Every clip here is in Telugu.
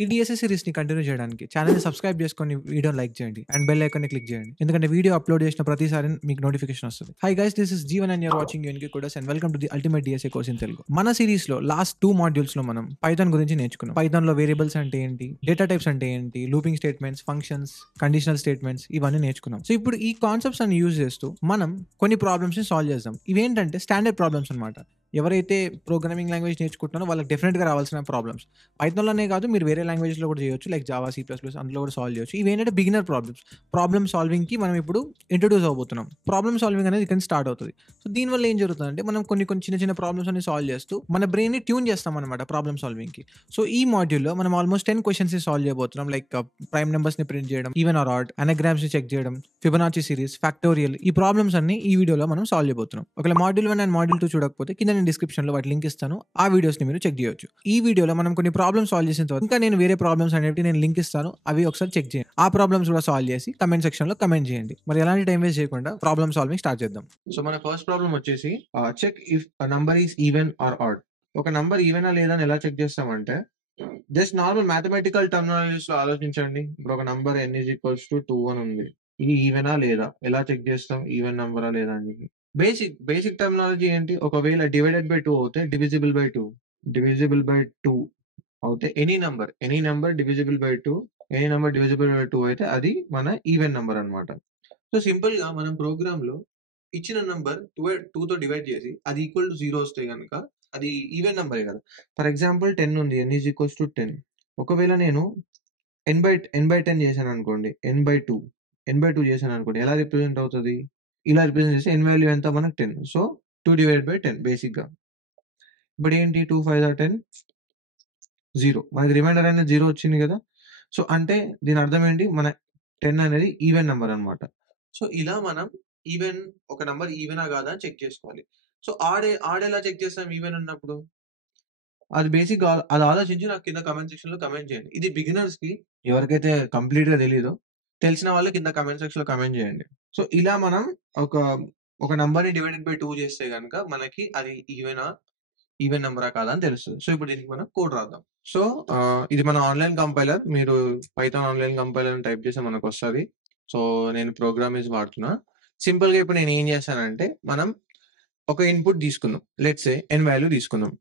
ఈ డిఎస్ఏ సిరీస్‌ని కంటిన్యూ చేయడానికి ఛానెల్‌ని సబ్స్క్రైబ్ చేసుకొని వీడియోని లైక్ చేయండి. అండ్ బెల్ ఐకాన్‌ని క్లిక్ చేయండి. ఎందుకంటే వీడియో అప్‌లోడ్ చేసిన ప్రతిసారి మీకు నోటిఫికేషన్ వస్తది. Hi guys, this is Jeevan and you are watching UNK coders and welcome to the ultimate DSA course in Telugu. మన సిరీస్‌లో లాస్ట్ 2 మాడ్యూల్స్‌లో మనం పైథాన్ గురించి నేర్చుకున్నాం. పైథాన్‌లో వేరియబుల్స్ అంటే ఏంటి, డేటా టైప్స్ అంటే ఏంటి, looping statements, functions, conditional statements ఇవన్నీ నేర్చుకున్నాం. సో ఇప్పుడు ఈ కాన్సెప్ట్స్ అన్ని యూజ్ చేస్తూ మనం కొన్ని ప్రాబ్లమ్స్‌ని సాల్వ్ చేద్దాం. ఇవేంటంటే స్టాండర్డ్ ప్రాబ్లమ్స్ అన్నమాట. ఎవరైతే ప్రోగ్రామింగ్ లాంగ్వేజ్ నేర్చుకుంటున్నారో వాళ్ళకి డెఫినెట్‌గా రావాల్సిన ప్రాబ్లమ్స్. పైథాన్‌లోనే కాదు, మీరు వేరే లాంగ్వేజ్‌లో కూడా చేయొచ్చు. Like Java, C plus plus అందులో కూడా సాల్వ్ చేయొచ్చు. ఇవేంటంటే బిగినర్ ప్రాబ్లమ్స్. ప్రాబ్లమ్ సాల్వింగ్‌కి మనం ఇప్పుడు ఇంట్రొడ్యూస్ అవ్వబోతున్నాం. ప్రాబ్లమ్ సాల్వింగ్ అనేది ఇక్కడ స్టార్ట్ అవుతది. సో దీనివల్ల ఏం జరుగుతుందంటే మనం కొన్ని చిన్న చిన్న ప్రాబ్లమ్స్ అన్ని సాల్వ్ చేస్తూ మన బ్రెయిన్‌ని ట్యూన్ చేస్తామన్నమాట ప్రాబ్లమ్ సాల్వింగ్‌కి. సో ఈ మాడ్యూల్‌లో మనం ఆల్మోస్ట్ 10 క్వెషన్స్‌ని సాల్వ్ చేయబోతున్నాం. లైక్ ప్రైమ్ నంబర్స్‌ని ప్రింట్ చేయడం, ఈవెన్ ఆర్ ఆడ్, అనగ్రామ్స్‌ని చెక్ చేయడం, ఫిబొనాచి సిరీస్, ఫ్యాక్టోరియల్, ఈ ప్రాబ్లమ్స్ అన్ని ఈ వీడియోలో మనం సాల్వ్ చేయబోతున్నాం. ఒకవేళ మాడ్యూల్ 1 అండ్ మాడ్యూల్ 2 చూడకపోతే కింద నేను డిస్క్రిప్షన్‌లో వాటి లింక్ ఇస్తాను. ఆ వీడియోస్‌ని మీరు చెక్ చేయొచ్చు. ఈ వీడియోలో మనం కొన్ని ప్రాబ్లమ్స్ సాల్వ్ చేసిన తర్వాత ఇంకా నేను వేరే ప్రాబ్లమ్స్ అనేవి నేను లింక్ ఇస్తాను. అవి ఒకసారి చెక్ చేయండి. ఆ ప్రాబ్లమ్స్ కూడా సాల్వ్ చేసి కమెంట్ సెక్షన్‌లో కమెంట్ చేయండి. మరి ఎలాంటి టైం వేస్ట్ చేయకుండా ప్రాబ్లమ్ సాల్వింగ్ స్టార్ట్ చేద్దాం. సో మన ఫస్ట్ ప్రాబ్లమ్ వచ్చేసి check if number is even or odd. ఒక నంబర్ ఈవెనా లేదా అని ఎలా చెక్ చేస్తామంటే జస్ట్ నార్మల్ మ్యాథమెటికల్ టర్మినాలజీస్‌లో ఆలోచించండి. ఇప్పుడు ఒక నంబర్ n = 2 అని ఉంది. ఇది ఈవెనా లేదా? ఎలా చెక్ చేస్తాం ఈవెన్ నంబరా లేదా అని చెప్పి. బేసిక్ టర్మినాలజీ ఏంటి? ఒకవేళ డివైడెడ్ బై 2 అవుతే డివిజిబుల్ బై 2. డివిజిబుల్ బై 2 అవుతే any number divisible by 2, any number divisible by 2 అయితే అది మన ఈవెన్ నంబర్ అన్నమాట. సో సింపుల్‌గా మనం ప్రోగ్రామ్‌లో ఇచ్చిన నంబర్ 2తో డివైడ్ చేసి అది ఈక్వల్ టు 0 వస్తే గనుక అది ఈవెన్ నంబరే కదా. ఫర్ ఎగ్జాంపుల్ 10 ఉంది. n = 10. ఒకవేళ నేను n/10 చేశాననుకోండి. n/2 చేశాననుకోండి. ఎలా రిప్రజెంట్ అవుతది? ఇలా రిప్రజెంట్ చేస్తే n వాల్యూ ఎంత మనకు 10. సో 2/10 బేసిక్‌గా. ఇప్పుడేంటి 2 5 ఆర్ 10 0. మనకి రిమైండర్ అనేది 0 వచ్చింది కదా. సో అంటే దీని అర్థం ఏంటి? మన 10 అనేది ఈవెన్ నంబర్ అన్నమాట. సో ఇలా మనం ఒక నంబర్ ఈవెనా కాదా అని చెక్ చేసుకోవాలి. సో ఆడ్ ఎలా చెక్ చేస్తాం ఈవెన్ ఉన్నప్పుడు? అది బేసిక్‌గా అది ఆలోచించి నాకు కింద కామెంట్ సెక్షన్‌లో కామెంట్ చేయండి. ఇది బిగినర్స్‌కి, ఎవరికైతే కంప్లీట్‌గా తెలీదో, తెలిసిన వాళ్ళు కింద కామెంట్ సెక్షన్‌లో కామెంట్ చేయండి. సో ఇలా మనం ఒక ఒక నంబర్‌ని డివైడెడ్ బై 2 చేస్తే గనుక మనకి అది ఈవెన్ నంబరా కాదా అని తెలుస్తది. సో ఇప్పుడు దీనికి మనం కోడ్ రాద్దాం. సో ఇది మన ఆన్‌లైన్ కంపైలర్. మీరు పైథాన్ ఆన్‌లైన్ కంపైలర్ అని టైప్ చేస్తే మనకొస్తది. సో నేను ప్రోగ్రామిజ్ వాడుతున్నా. సింపుల్‌గా ఇప్పుడు నేను ఏం చేశానంటే మనం ఒక ఇన్‌పుట్ తీసుకుందాం. లెట్స్ సే n వాల్యూ తీసుకుందాం.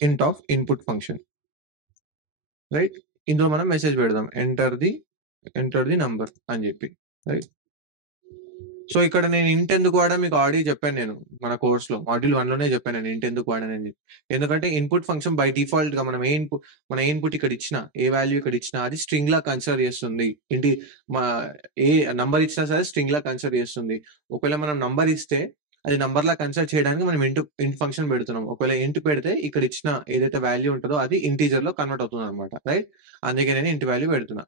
ఇంట్ ఆఫ్ ఇన్‌పుట్ ఫంక్షన్. రైట్? ఇందులో మనం మెసేజ్ పెడదాం. ఎంటర్ ది నంబర్ అని చెప్పి. రైట్? సో ఇక్కడ నేను ఇంట్ ఎందుకు వాడా మీకు ఆల్రెడీ చెప్పాను నేను. మన కోర్స్‌లో మాడ్యూల్ 1లోనే చెప్పాను నేను ఇంట్ ఎందుకు వాడానని చెప్పి. ఎందుకంటే ఇన్‌పుట్ ఫంక్షన్ బై డిఫాల్ట్‌గా మనం ఏ ఇన్‌పుట్ ఇక్కడ ఇచ్చినా, ఏ వాల్యూ ఇక్కడ ఇచ్చినా అది స్ట్రింగ్‌లా కన్సిడర్ చేస్తుంది. మా ఏ నంబర్ ఇచ్చినా సరే స్ట్రింగ్‌లా కన్సిడర్ చేస్తుంది. ఒకవేళ మనం నంబర్ ఇస్తే అది నంబర్‌లా కన్సిడర్ చేయడానికి మనం ఇంట్ ఫంక్షన్ పెడుతున్నాం. ఒకవేళ ఇంట్ పెడితే ఇక్కడ ఇచ్చిన ఏదైతే వాల్యూ ఉంటదో అది ఇంటిజర్‌లో కన్వర్ట్ అవుతుందన్నమాట. రైట్? అందుకే నేను ఇంట్ వాల్యూ పెడుతున్నా.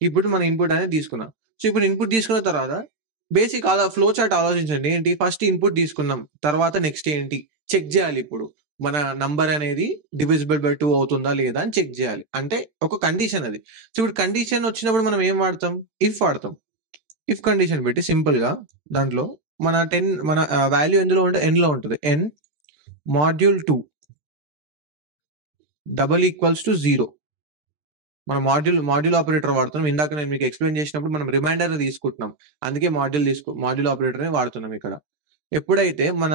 ఇప్పుడు మన ఇన్‌పుట్ అనేది తీసుకున్నాం. సో ఇప్పుడు ఇన్‌పుట్ తీసుకున్న తర్వాత బేసిక్ ఫ్లో చార్ట్ ఆలోచించండి. ఏంటి? ఫస్ట్ ఇన్‌పుట్ తీసుకున్నాం. తర్వాత నెక్స్ట్ ఏంటి? చెక్ చేయాలి ఇప్పుడు. మన నంబర్ అనేది డివిజిబుల్ బై 2 అవుతుందా లేదా అని చెక్ చేయాలి. అంటే ఒక కండిషన్ అది. సో ఇప్పుడు కండిషన్ వచ్చినప్పుడు మనం ఏం వాడతాం? ఇఫ్ వాడతాం. ఇఫ్ కండిషన్ పెట్టి సింపుల్‌గా దాంట్లో మన వాల్యూ ఎందులో ఉంటే nలో ఉంటది. n module 2 = 0. మనం మాడ్యూల్ ఆపరేటర్ వాడుతున్నాం. ఇందాక నేను మీకు ఎక్స్‌ప్లెయిన్ చేసినప్పుడు మనం రిమైండర్ తీసుకుంటున్నాం. అందుకే మాడ్యూల్ ఆపరేటర్‌ని వాడుతున్నాం ఇక్కడ. ఎప్పుడైతే మన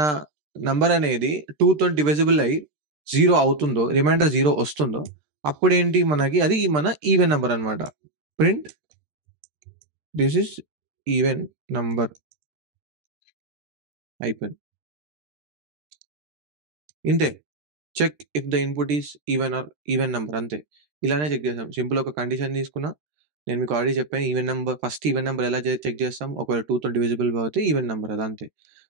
నంబర్ అనేది 2తో డివిజిబుల్ అయ్యి 0 అవుతుందో, రిమైండర్ 0 వస్తుందో, అప్పుడేంటి మనకి అది మన ఈవెన్ నంబర్ అన్నమాట. Print this is even number అయిపోయింది. ఇంతే. Check if the input is even number అంతే. ఇలానే చెక్ చేసాం. సింపుల్ ఒక కండిషన్ తీసుకున్నా. నేను మీకు ఆల్రెడీ చెప్పాను ఫస్ట్ ఈవెన్ నంబర్ ఎలా చెక్ చేస్తాం? ఒకవేళ 2తో డివిజిబుల్ అవుతే ఈవెన్ నంబర్ అది అంతే.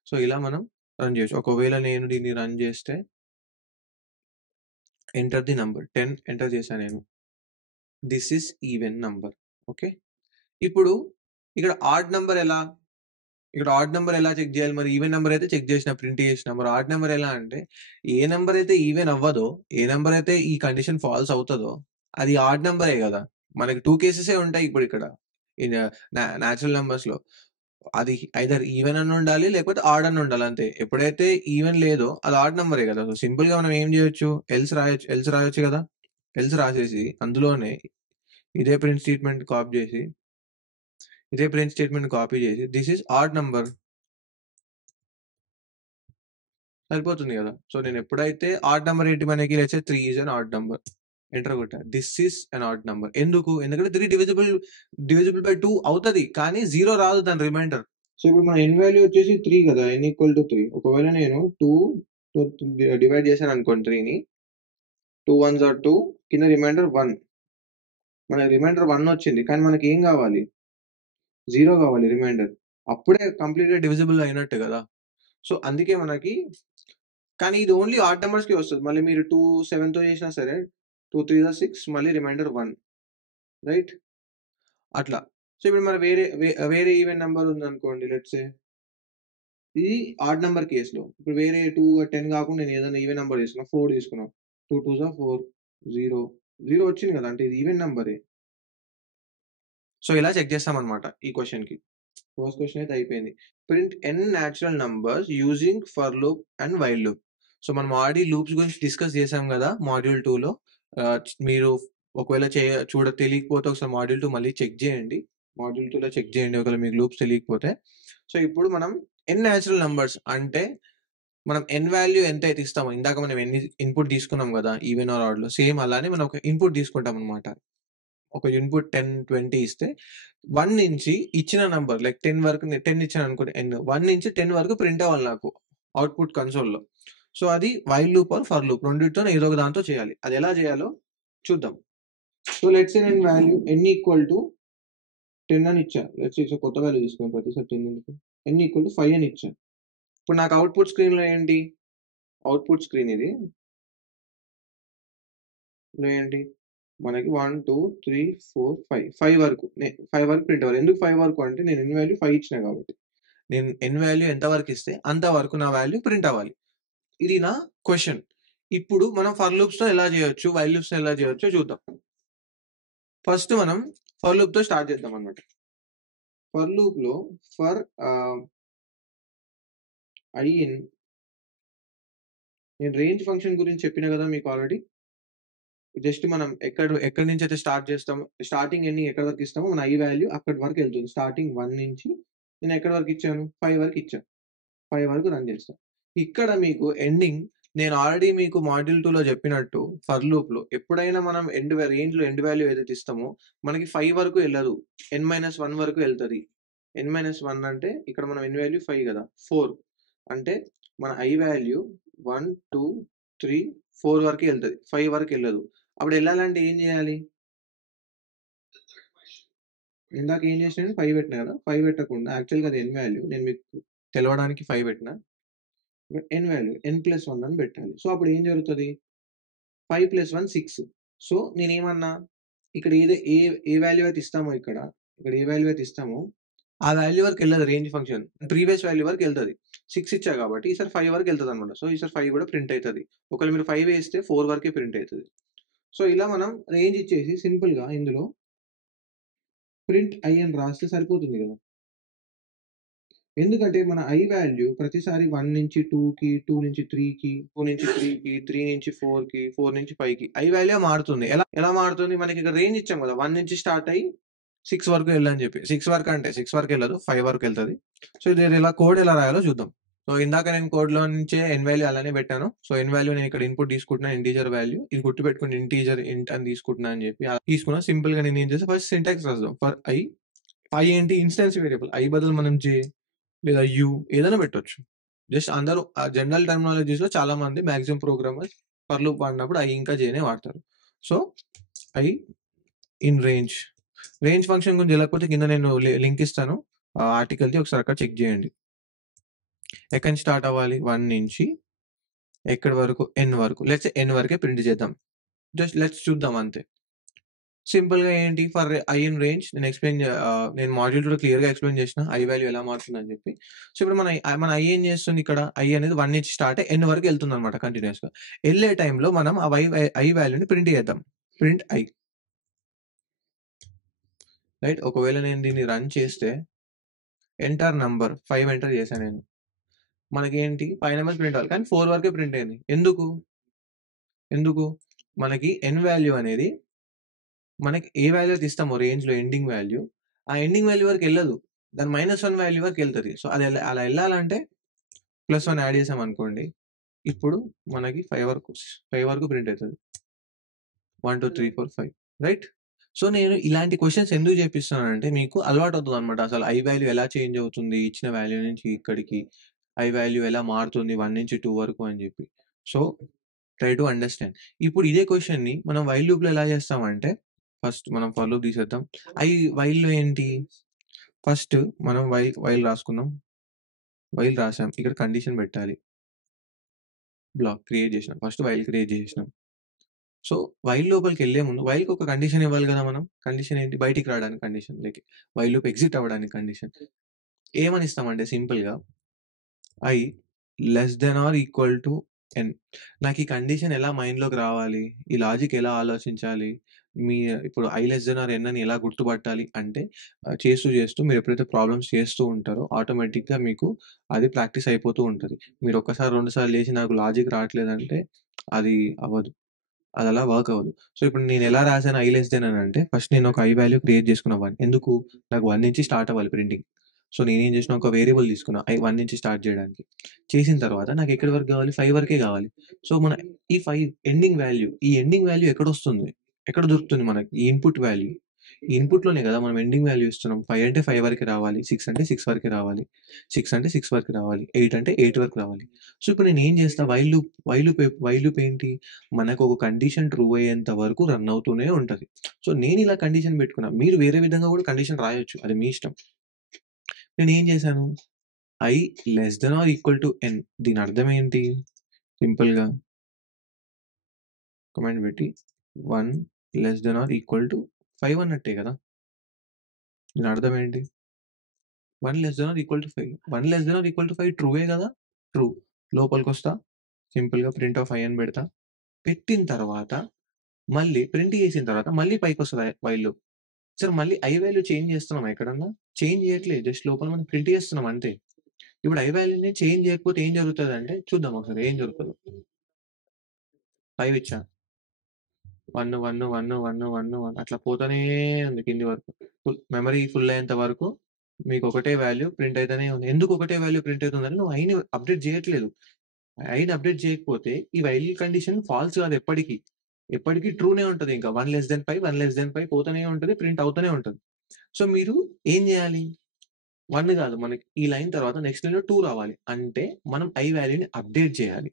సో ఇలా మనం రన్ చేయొచ్చు. ఒకవేళ నేను దీన్ని రన్ చేస్తే ఎంటర్ ది నంబర్ 10 ఎంటర్ చేశా నేను. This is even number. Okay. ఇప్పుడు ఇక్కడ ఆడ్ నంబర్ ఎలా చెక్ చేయాలి? మరి ఈవెన్ నంబర్ అయితే చెక్ చేసిన, ప్రింట్ చేసిన. మరి ఆడ్ నంబర్ ఎలా అంటే ఏ నంబర్ అయితే ఈవెన్ అవ్వదో, ఏ నంబర్ అయితే ఈ కండిషన్ ఫాల్స్ అవుతదో అది ఆడ్ నంబరే కదా. మనకి 2 కేసెసే ఉంటాయి ఇప్పుడు ఇక్కడ. ఇన్ నేచురల్ నంబర్స్‌లో. అది ఐదర్ ఈవెన్ అని ఉండాలి, లేకపోతే ఆడ్ అని ఉండాలి అంతే. ఎప్పుడైతే ఈవెన్ లేదో అది ఆడ్ నంబరే కదా. సో సింపుల్‌గా మనం ఏం చేయొచ్చు? ఎల్స్ రాయొచ్చు కదా. ఎల్స్ రాసేసి అందులోనే ఇదే ప్రింట్ స్టేట్మెంట్ కాపీ చేసి దిస్ ఈస్ ఆడ్ నంబర్ సరిపోతుంది కదా. సో నేను ఎప్పుడైతే ఆడ్ నంబర్ ఏంటి మనకి let's say 3 is an odd number, enter కొట్టా, this is an odd number. ఎందుకంటే 3 డివిజిబుల్ బై 2 అవుతుంది, కానీ 0 రాదు దాని రిమైండర్. సో ఇప్పుడు మన ఎన్ వాల్యూ వచ్చేసి 3 కదా, n ఈక్వల్ టు 3. ఒకవేళ నేను 2 డివైడ్ చేశాను అనుకోండి 3ని, 2 1s are 2, కింద రిమైండర్ 1. మనకి రిమైండర్ 1 వచ్చింది, కానీ మనకి ఏం కావాలి, 0 కావాలి రిమైండర్. అప్పుడే కంప్లీట్గా డివిజిబుల్ అయినట్టు కదా. సో అందుకే మనకి, కానీ ఇది ఓన్లీ ఆడ్ నెంబర్స్కి వస్తుంది. మళ్ళీ మీరు 2 7తో చేసినా సరే 2 3 6, మళ్ళీ రిమైండర్ 1, రైట్, అట్లా. సో ఇప్పుడు మన వేరే ఈవెన్ నెంబర్ ఉందనుకోండి, లెట్స్ సే ఇది ఆడ్ నెంబర్ కేసులో. ఇప్పుడు వేరే 2 10 కాకుండా నేను ఏదైనా ఈవెన్ నెంబర్ తీసుకున్నా, 4 తీసుకున్నాం, 2 2s are 4, 0 వచ్చింది కదా, అంటే ఇది ఈవెన్ నెంబరే. సో ఇలా చెక్ చేస్తాం అనమాట ఈ క్వశ్చన్కి. ఫస్ట్ క్వశ్చన్ అయితే అయిపోయింది. Print N natural numbers using for loop and while loop. So మనం ఆల్రెడీ లూప్స్ గురించి డిస్కస్ చేసాం కదా మాడ్యూల్ 2లో. మీరు ఒకవేళ తెలియకపోతే ఒకసారి మాడ్యూల్ 2 మళ్ళీ చెక్ చేయండి. మాడ్యూల్ 2లో చెక్ చేయండి ఒకవేళ మీకు లూప్స్ తెలియకపోతే. సో ఇప్పుడు మనం ఎన్ న్యాచురల్ నంబర్స్ అంటే మనం ఎన్ వాల్యూ ఎంత అయితే ఇస్తామో, ఇందాక మనం ఎన్ని ఇన్పుట్ తీసుకున్నాం కదా ఈవెన్ ఆర్ ఆడ్లో, సేమ్ అలానే మనం ఒక ఇన్పుట్ తీసుకుంటాం అనమాట. ఒక ఇన్పుట్ 10 20 ఇస్తే 1 నుంచి ఇచ్చిన నంబర్ లైక్ 10 వరకు 10 ఇచ్చాను అనుకోండి, ఎన్ 1 నుంచి 10 వరకు ప్రింట్ అవ్వాలి నాకు అవుట్పుట్ కన్సోల్లో. సో అది while loop or for loop, రెండింటితో ఏదో ఒక దాంతో చేయాలి. అది ఎలా చేయాలో చూద్దాం. సో లెట్స్ సే నేను వాల్యూ ఎన్ ఈక్వల్ టు 10 అని ఇచ్చా. లెట్స్ సే కొత్త వాల్యూ తీసుకున్నాను ప్రతిసారి 10 ఎందుకు, ఎన్ ఈక్వల్ టు 5 అని ఇచ్చా. ఇప్పుడు నాకు అవుట్పుట్ స్క్రీన్లో ఏంటి, అవుట్పుట్ స్క్రీన్ ఇది ఏంటి మనకి 1 2 3 4 5 వరకు 5 వరకు ప్రింట్ అవ్వాలి. ఎందుకు 5 వరకు అంటే నేను ఎన్ వాల్యూ 5 ఇచ్చిన కాబట్టి, నేను ఎన్ వాల్యూ ఎంత వరకు ఇస్తే అంతవరకు నా వాల్యూ ప్రింట్ అవ్వాలి. ఇది నా క్వశ్చన్. ఇప్పుడు మనం ఫర్ లూప్స్తో ఎలా చేయొచ్చు, వైల్ లూప్స్తో ఎలా చేయొచ్చో చూద్దాం. ఫస్ట్ మనం ఫర్ లూప్తో స్టార్ట్ చేద్దాం అన్నమాట. ఫర్ లూప్లో ఫర్ ఐ ఇన్, నేను రేంజ్ ఫంక్షన్ గురించి చెప్పిన కదా మీకు ఆల్రెడీ. జస్ట్ మనం ఎక్కడి నుంచి అయితే స్టార్ట్ చేస్తామో, స్టార్టింగ్ ఎన్ని ఎక్కడి వరకు ఇస్తామో మన ఐ వాల్యూ అక్కడి వరకు వెళ్తుంది. స్టార్టింగ్ 1 నుంచి నేను ఎక్కడి వరకు ఇచ్చాను, 5 వరకు ఇచ్చాను, 5 వరకు రన్ చేస్తాను. ఇక్కడ మీకు ఎండింగ్, నేను ఆల్రెడీ మీకు మాడ్యూల్ 2లో చెప్పినట్టు ఫర్ లూప్లో ఎప్పుడైనా మనం రేంజ్లో ఎండ్ వాల్యూ ఏదైతే ఇస్తామో మనకి 5 వరకు వెళ్ళదు, n-1 వరకు వెళ్తుంది. n-1 అంటే ఇక్కడ మనం ఎన్ వాల్యూ 5 కదా, 4 అంటే మన ఐ వాల్యూ 1 2 3 4 వరకు వెళ్తుంది, 5 వరకు వెళ్ళదు. అప్పుడు వెళ్ళాలంటే ఏం చేయాలి, ఇందాక ఏం చేసినా 5 పెట్టినా కదా, 5 పెట్టకుండా యాక్చువల్గా అది ఎన్ వాల్యూ, నేను మీకు తెలవడానికి 5 పెట్టినా, ఎన్ వాల్యూ n+1 అని పెట్టాలి. సో అప్పుడు ఏం జరుగుతుంది, 5 + 1 6. సో నేనేమన్నా ఇక్కడ ఏ వాల్యూ అయితే ఇస్తామో ఇక్కడ ఏ వాల్యూ అయితే ఇస్తామో ఆ వాల్యూ వరకు వెళ్ళదు రేంజ్ ఫంక్షన్, ప్రీవియస్ వాల్యూ వరకు వెళ్తుంది. 6 ఇచ్చా కాబట్టి ఈసారి 5 వరకు వెళ్తుంది అనమాట. సో ఈసారి 5 కూడా ప్రింట్ అవుతుంది. ఒకవేళ మీరు 5 వేస్తే 4 వరకే ప్రింట్ అవుతుంది. సో ఇలా మనం రేంజ్ ఇచ్చేసి సింపుల్గా ఇందులో ప్రింట్ ఐ అని రాస్తే సరిపోతుంది కదా. ఎందుకంటే మన ఐ వాల్యూ ప్రతిసారి 1 నుంచి 2కి, 2 నుంచి 3కి, 2 నుంచి 3కి, 3 నుంచి 4కి, 4 నుంచి 5కి ఐ వాల్యూ మారుతుంది. ఎలా మారుతుంది, మనకి ఇక్కడ రేంజ్ ఇచ్చాం కదా, 1 నుంచి స్టార్ట్ అయ్యి 6 వరకు వెళ్ళని చెప్పి. 6 వరకు అంటే 6 వరకు వెళ్ళదు, 5 వరకు వెళ్తుంది. సో ఇది ఇలా కోడ్ ఎలా రాయాలో చూద్దాం. సో ఇందాక నేను కోడ్లో నుంచే ఎన్ వాల్యూ అలానే పెట్టాను. సో ఎన్ వాల్యూ నేను ఇక్కడ ఇన్పుట్ తీసుకుంటున్నా, ఇంటీజర్ వాల్యూ, ఇది గుర్తుపెట్టుకుని ఇంటీజర్ ఇంట్ అని తీసుకుంటున్నా అని చెప్పి తీసుకున్నా. సింపుల్ గా నేను ఏం చేస్తే ఫస్ట్ సింటాక్స్ రాద్దాం. ఫర్ ఐ ఏంటి, ఇన్స్టెన్స్ వేరియబుల్. ఐ బదులు మనం జే లేదా యూ ఏదైనా పెట్టొచ్చు. జస్ట్ అందరూ జనరల్ టర్మినాలజీస్ లో చాలా మంది మాక్సిమం ప్రోగ్రామర్స్ ఫర్ లూప్ వాడినప్పుడు ఐ ఇంకా జేనే వాడతారు. So I in range function గురించి లేకపోతే కింద నేను లింక్ ఇస్తాను ఆర్టికల్ది, ఒకసారి అక్కడ చెక్ చేయండి. ఎక్కడి నుంచి స్టార్ట్ అవ్వాలి, 1 నుంచి ఎక్కడి వరకు, ఎన్ వరకు. లెట్స్ ఎన్ వరకే ప్రింట్ చేద్దాం. జస్ట్ లెట్స్ చూద్దాం అంతే. సింపుల్ గా ఏంటి, ఫర్ ఐ ఇన్ రేంజ్ నేను మాడ్యూల్ కూడా క్లియర్ గా ఎక్స్ప్లెయిన్ చేసిన ఐ వాల్యూ ఎలా మారుతుంది అని చెప్పి. సో ఇప్పుడు మన ఐ ఏం చేస్తుంది, ఇక్కడ ఐ అనేది 1 నుంచి స్టార్ట్ ఎన్ వరకు వెళ్తుంది అనమాట కంటిన్యూస్ గా. వెళ్ళే టైంలో మనం ఆ ఐ వాల్యూని ప్రింట్ చేద్దాం, ప్రింట్ ఐ, రైట్. ఒకవేళ నేను దీన్ని రన్ చేస్తే ఎంటర్ నంబర్ 5 ఎంటర్ చేశాను నేను, మనకి ఏంటి 5 నెంబర్స్ ప్రింట్ అవ్వాలి, కానీ 4 వరకే ప్రింట్ అయింది. ఎందుకు మనకి n వాల్యూ అనేది మనకి ఏ వాల్యూ అయితే ఇస్తామో రేంజ్‌లో ఎండింగ్ వాల్యూ, ఆ ఎండింగ్ వాల్యూ వరకెళ్ళదు. దాని -1 వాల్యూ వరకెళ్తది. సో, అది అలా ఎళ్ళాలంటే +1 యాడ్ చేసామనుకోండి. ఇప్పుడు మనకి 5 వరకు ప్రింట్ అయితది. 1, 2, 3, 4, 5 రైట్? సో, నేను ఇలాంటి క్వెషన్స్ ఎందుకు చేపిస్తున్నానంటే మీకు అలవాటవుతదనమాట. అసలు ఐ వాల్యూ ఎలా చేంజ్ అవుతుంది ఇచ్చిన వాల్యూ నుంచి ఇక్కడికి. ఐ వాల్యూ ఎలా మారుతుంది 1-2 వరకు అని జెప్పి. So, try to understand. ఇప్పుడు ఇదే క్వెషన్‌ని మనం వైల్ లూప్‌లో ఎలా చేస్తామంటే, ఫస్ట్ మనం ఫర్ లూప్ తీసేద్దాం. వైల్‌లో ఏంటి? ఫస్ట్ మనం వైల్ రాసుకుందాం. వైల్ రాసాం. ఇక్కడ కండిషన్ పెట్టాలి. బ్లాక్ క్రియేట్ చేసినాం. ఫస్ట్ వైల్ క్రియేట్ చేసేసినాం. సో, వైల్ లోపలికెళ్ళే ముందు వైల్‌కి ఒక కండిషన్ ఇవ్వాలి గదా మనం. కండిషన్ ఏంటి? బయటికి రావడానికి condition. Like while loop exit అవ్వడానికి కండిషన్. ఏమని ఇస్తామంటే సింపుల్‌గా i less than or equal to n. నాకు ఈ కండిషన్ ఎలా మైండ్‌లోకి రావాలి? ఈ లాజిక్ ఎలా ఆలోచించాలి? మీ ఇప్పుడు ఐ లెస్ దెన్ ఆర్ ఎన్ అని ఎలా గుర్తుపట్టాలి అంటే చేస్తూ చేస్తూ మీరు ఎప్పుడైతే ప్రాబ్లమ్స్ చేస్తూ ఉంటారో ఆటోమేటిక్‌గా మీకు అది ప్రాక్టీస్ అయిపోతూ ఉంటది. మీరు ఒక్కసారి, 2 సార్లు చేసి నాకు లాజిక్ రావట్లేదంటే అది అవ్వదు. అదలా వర్క్ అవ్వదు. సో, ఇప్పుడు నేనెలా రాసాను ఐ లెస్ దెన్ అనంటే, ఫస్ట్ నేను ఒక ఐ వాల్యూ క్రియేట్ చేసుకున్న 1. ఎందుకు? నాకు 1 నుంచి స్టార్ట్ అవ్వాలి ప్రింటింగ్. సో, నేనేం చేసినా ఒక వేరియబుల్ తీసుకున్నా 1 నుంచి స్టార్ట్ చేయడానికి. చేసిన తర్వాత నాకెక్కడి వరకు కావాలి? 5 వరకే కావాలి. సో, మన ఈ 5 ఎండింగ్ వాల్యూ ఎక్కడొస్తుంది? ఎక్కడ దొరుకుతుంది మనకి? ఈ ఇన్‌పుట్ వాల్యూ. ఈ ఇన్‌పుట్‌లోనే కదా మనం ఎండింగ్ వాల్యూ ఇస్తున్నాం. 5 అంటే 5 వరకే రావాలి. 6 అంటే 6 వరకే రావాలి. 6 అంటే 6 వరకు రావాలి. 8 అంటే 8 వరకు రావాలి. సో, ఇప్పుడు నేనేం చేస్తా వైల్ లూప్ ఏంటి? మనకు ఒక కండిషన్ ట్రూ అయ్యేంత వరకు రన్ అవుతూనే ఉంటది. సో, నేనిలా కండిషన్ పెట్టుకున్నా. మీరు వేరే విధంగా కూడా కండిషన్ రాయొచ్చు. అది మీ ఇష్టం. నేనేం చేశాను? I less than or equal to n. దీని అర్థం ఏంటి? సింపుల్‌గా కామెంట్ పెట్టి 1 less than or equal to 5 అన్నట్టే కదా! దీని అర్థం ఏంటి? 1 less than or equal to 5. 1 less than or equal to 5 ట్రూయే కదా! ట్రూ. లోపలికొస్తా. సింపుల్‌గా ప్రింట్ ఆఫ్ ఐ అని పెడతా. పెట్టిన తర్వాత మళ్ళీ ప్రింట్ చేసిన తర్వాత మళ్ళీ పైకొస్తది వైల్ లూప్. సార్ మళ్ళీ ఐ వాల్యూ చేంజ్ చేస్తున్నామా ఎక్కడన్నా? చేంజ్ చేయట్లేదు. జస్ట్ లోపల మనం ప్రింట్ చేస్తున్నాం అంతే. ఇప్పుడు ఐ వాల్యూని చేంజ్ చేయకపోతే ఏం జరుగుతదంటే చూద్దాం ఒకసారి ఏం జరుగుతదో. 5 ఇచ్చా. 1, 1, 1, 1, 1, 1 అట్లా పోతనే ఉంది కింది వరకు. మెమరీ ఫుల్ అయ్యేంత వరకు మీకు ఒకటే వాల్యూ ప్రింట్ అయితనే ఉంది. ఎందుకు ఒకటే వాల్యూ ప్రింట్ అయితుందంటే నువ్వు ఐని అప్డేట్ చేయట్లేదు. ఐని అప్డేట్ చేయకపోతే ఈ వైల్ కండిషన్ ఫాల్స్ కాదు ఎప్పటికి. ఎప్పటికి ట్రూనే ఉంటది ఇంకా. 1 లెస్ థాన్ 5, 1 లెస్ థాన్ 5 పోతనే ఉంటది. ప్రింట్ అవుతూనే ఉంటది. సో, మీరు ఏం చేయాలి? 1 కాదు మనకి ఈ లైన్ తర్వాత నెక్స్ట్ లైన్‌లో 2 రావాలి. అంటే మనం ఐ వాల్యూని అప్డేట్ చేయాలి.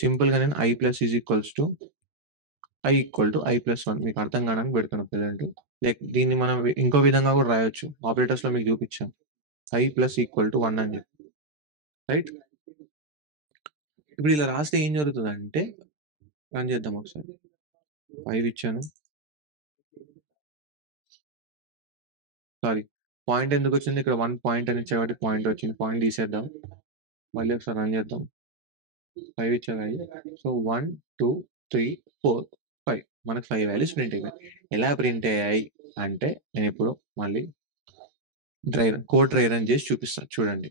సింపుల్‌గా నేను I plus is equals to I equal to i plus 1 మీకు అర్థం కావడానికి పెడుతున్నా ప్రెజెంట్. లైక్ దీన్ని మనం ఇంకో విధంగా కూడా రాయొచ్చు. ఆపరేటర్స్‌లో మీకు చూపించాను. ఐ ప్లస్ ఈక్వల్ టు 1 అని చెప్పి. రైట్? ఇప్పుడు ఇలా రాస్తే ఏం జరుగుతదంటే రన్ చేద్దాం ఒకసారి. 5 ఇచ్చాను. సారీ. పాయింట్ ఎందుకొచ్చింది? ఇక్కడ 1 పాయింట్ అని ఇచ్చా కాబట్టి పాయింట్ వచ్చింది. పాయింట్ తీసేద్దాం. మళ్ళీ ఒకసారి రన్ చేద్దాం. 5 ఇచ్చా గాయ్స్. సో, 1, 2, 3, 4, 5 మనకు 5 వాల్యూస్ ప్రింట్ అయినాయి. ఎలా ప్రింట్ అయ్యాయి అంటే నేనిప్పుడు మళ్ళీ కోడ్ డ్రై రన్ చేసి చూపిస్తాను చూడండి.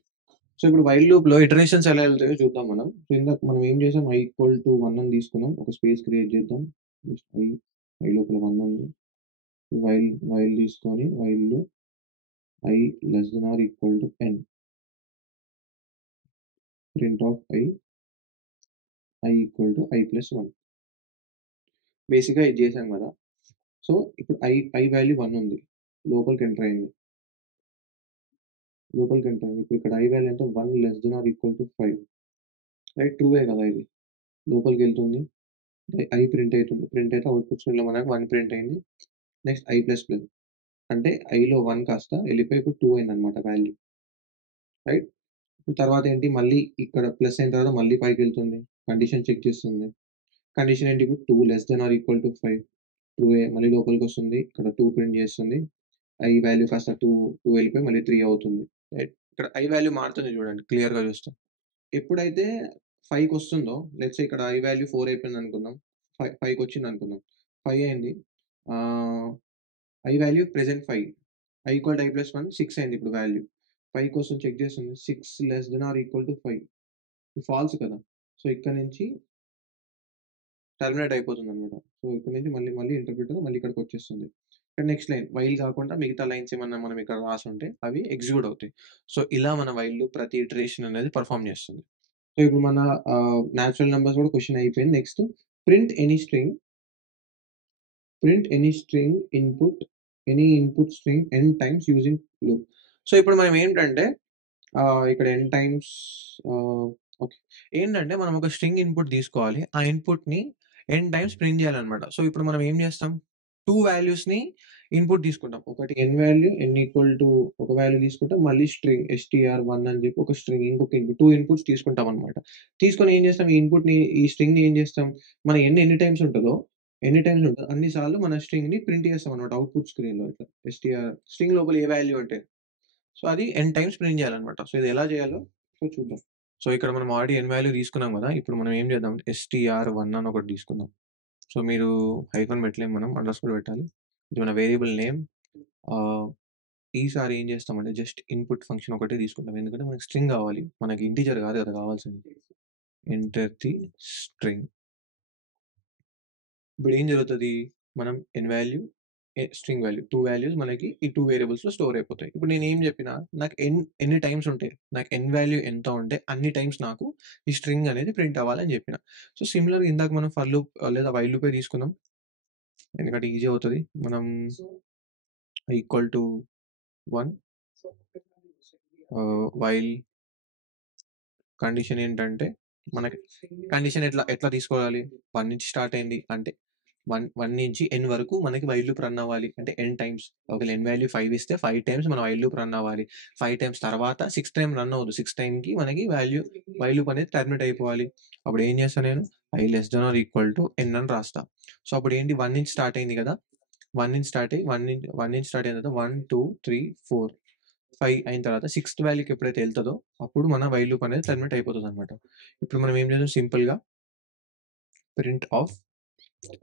సో, ఇప్పుడు వైల్ లూప్‌లో ఇటరేషన్స్ ఎలా ఎళ్తాయో చూద్దాం మనం. సో, ఇందాక మనం ఏం చేసాం ఐ ఈక్వల్ టు 1 అని తీసుకున్నాం. ఒక స్పేస్ క్రియేట్ చేద్దాం. జస్ట్ ఐ లోపల 1 ఉంది. వైల్ తీసుకొని వైల్‌లో i less than or equal to 10 print of i equal to i plus 1 బేసిక్‌గా ఇది చేసాం కదా! సో, ఇప్పుడు ఐ వాల్యూ 1 ఉంది. లోపలికి ఎంటర్ అయింది. ఇప్పుడు ఇక్కడ ఐ వాల్యూ ఎంత 1 less than or equal to 5 right ట్రూయే కదా ఇది. లోపలికెళ్తుంది. ఐ ప్రింట్ అయితుంది. ప్రింట్ అయితే అవుట్‌పుట్ స్ట్రీమ్‌లో మనకు 1 ప్రింట్ అయింది. నెక్స్ట్ ఐ ప్లస్ ప్లస్ అంటే ఐలో 1 కాస్త ఎళ్ళిపోయి ఇప్పుడు 2 అయిందన్నమాట వాల్యూ. రైట్? ఇప్పుడు తర్వాత ఏంటి మళ్ళీ ఇక్కడ ప్లస్ అయిన తర్వాత మళ్ళీ పైకెళ్తుంది. కండిషన్ చెక్ చేస్తుంది. కండిషన్ ఏంటి ఇప్పుడు 2 less than or equal to 5 ట్రూయే మళ్ళీ లోపలికొస్తుంది. ఇక్కడ 2 ప్రింట్ చేస్తుంది. ఐ వాల్యూ కాస్త 2 వెళ్ళిపోయి మళ్ళీ 3 అవుతుంది. రైట్? ఇక్కడ ఐ వాల్యూ మారుతుంది చూడండి క్లియర్‌గా చూస్తే. ఎప్పుడైతే 5కొస్తుందో లెట్స్ సే ఇక్కడ ఐ వాల్యూ 4 అయిపోయిందనుకుందాం. 5కొచ్చిందనుకుందాం. 5 అయింది. ఆహ్, I value present 5. I equal to i plus 1 6 అయింది ఇప్పుడు వాల్యూ. 5 కోసం చెక్ చేస్తుంది. 6 less than or equal to 5 ఇది ఫాల్స్ కదా! సో, ఇక్కడ నుంచి టర్మినేట్ అయిపోతుందనమాట. సో, ఇక్కడి నుంచి మళ్ళీ ఇంటర్ప్రిటర్ మళ్ళీ ఇక్కడికొచ్చేస్తుంది. నెక్స్ట్ లైన్ వైల్ కాకుండా మిగతా లైన్స్ ఏమన్నా మనం ఇక్కడ రాసుంటే అవి ఎగ్జిక్యూట్ అవుతాయి. సో, ఇలా మన వైల్ లూప్ ప్రతి ఇటరేషన్ అనేది పెర్ఫార్మ్ చేస్తుంది. సో, ఇప్పుడు మన నేచురల్ నంబర్స్ కూడా క్వెషన్ అయిపోయింది. Next print any string input string n times using loop. So, ఇప్పుడు మనం ఏంటంటే ఇక్కడ n టైమ్స్ ఓకే. ఏంటంటే మనం ఒక స్ట్రింగ్ ఇన్పుట్ తీసుకోవాలి. ఆ ఇన్పుట్‌ని n టైమ్స్ ప్రింట్ చేయాలనమాట. సో, ఇప్పుడు మనం ఏం చేస్తాం? 2 వాల్యూస్‌ని ఇన్పుట్ తీసుకుంటాం. ఒకటి n వాల్యూ ఈక్వల్ టు ఒక వాల్యూ తీసుకుంటాం. మళ్ళీ స్ట్రింగ్ str1 అని చెప్పి ఒక స్ట్రింగ్ ఇంకొక ఇన్పుట్ 2 ఇన్పుట్స్ తీసుకుంటామనమాట. తీసుకొని ఏం చేస్తాం? ఈ స్ట్రింగ్‌ని ఏం చేస్తాం? మన ఎన్ని టైమ్స్ ఉంటదో అన్ని సార్లు మన స్ట్రింగ్‌ని ప్రింట్ చేస్తామనమాట అవుట్‌పుట్ స్క్రీన్‌లో ఇట్లా. స్ట్రింగ్ లోపల ఏ వాల్యూ అంటే సో, అది n టైమ్స్ ప్రింట్ చేయాలనమాట. సో, ఇది ఎలా చేయాలో చూద్దాం. సో, ఇక్కడ మనం ఆల్రెడీ n వాల్యూ తీసుకున్నాం గదా! ఇప్పుడు మనం ఏం చేద్దాం str1 అని ఒకటి తీసుకుందాం. సో, మీరు హైఫన్ పెట్టలేము మనం అండర్‌స్కోర్ పెట్టాలి. ఇది మన వేరియబుల్ నేమ్. ఆహ్, ఈసారి ఏం చేస్తామంటే జస్ట్ ఇన్పుట్ ఫంక్షన్ ఒకటే తీసుకుంటాం. ఎందుకంటే మనకి స్ట్రింగ్ కావాలి. మనకి ఇంటిజర్ కాదు కదా కావాల్సింది. Enter the string. ఇప్పుడు ఏం జరుగుతది? మనం n value, string value 2 values మనకి ఈ 2 వేరియబుల్స్‌లో స్టోర్ అయిపోతాయి. ఇప్పుడు నేనేం చెప్పినా నాకు ఎన్ని టైమ్స్ ఉంటే నాకు n వాల్యూ ఎంత ఉంటే అన్ని టైమ్స్ నాకు ఈ స్ట్రింగ్ అనేది ప్రింట్ అవ్వాలని చెప్పిన. సో, సిమిలర్‌గా ఇందాక మనం ఫర్ లూప్ లేదా వైల్ లూపే తీసుకుందాం. ఎందుకంటే ఈజీ అవుతది. మనం ఈక్వల్ టు 1 వైల్ కండిషన్ ఏంటంటే మనకి కండిషన్ ఎట్లా తీసుకోవాలి? 1 నుంచి స్టార్ట్ అయింది అంటే 1 నుంచి n వరకు మనకి వైల్ లూప్ రన్ అవ్వాలి. అంటే n టైమ్స్. ఒకవేళ n వాల్యూ 5 ఇస్తే 5 టైమ్స్ మన వైల్ లూప్ రన్ అవ్వాలి. 5 టైమ్స్ తర్వాత 6 టైమ్ రన్ అవ్వదు. 6 టైమ్‌కి మనకి వైల్ లూప్ అనేది టర్మినేట్ అయిపోవాలి. అప్పుడు ఏం చేస్తా నేను i less than or equal to n అని రాస్తా. సో, అప్పుడు ఏంటి 1 నుంచి స్టార్ట్ అయింది కదా! 1 నుంచి స్టార్ట్ అయ్యి 1 నుంచి స్టార్ట్ అయిన తర్వాత 1, 2, 3, 4, 5 అయిన తర్వాత సిక్స్త్ వాల్యూకి ఎప్పుడైతే ఎళ్తదో అప్పుడు మన వైల్ లూప్ అనేది టర్మినేట్ అయిపోతదనమాట. ఇప్పుడు మనం ఏం చేద్దాం సింపుల్‌గా ప్రింట్ ఆఫ్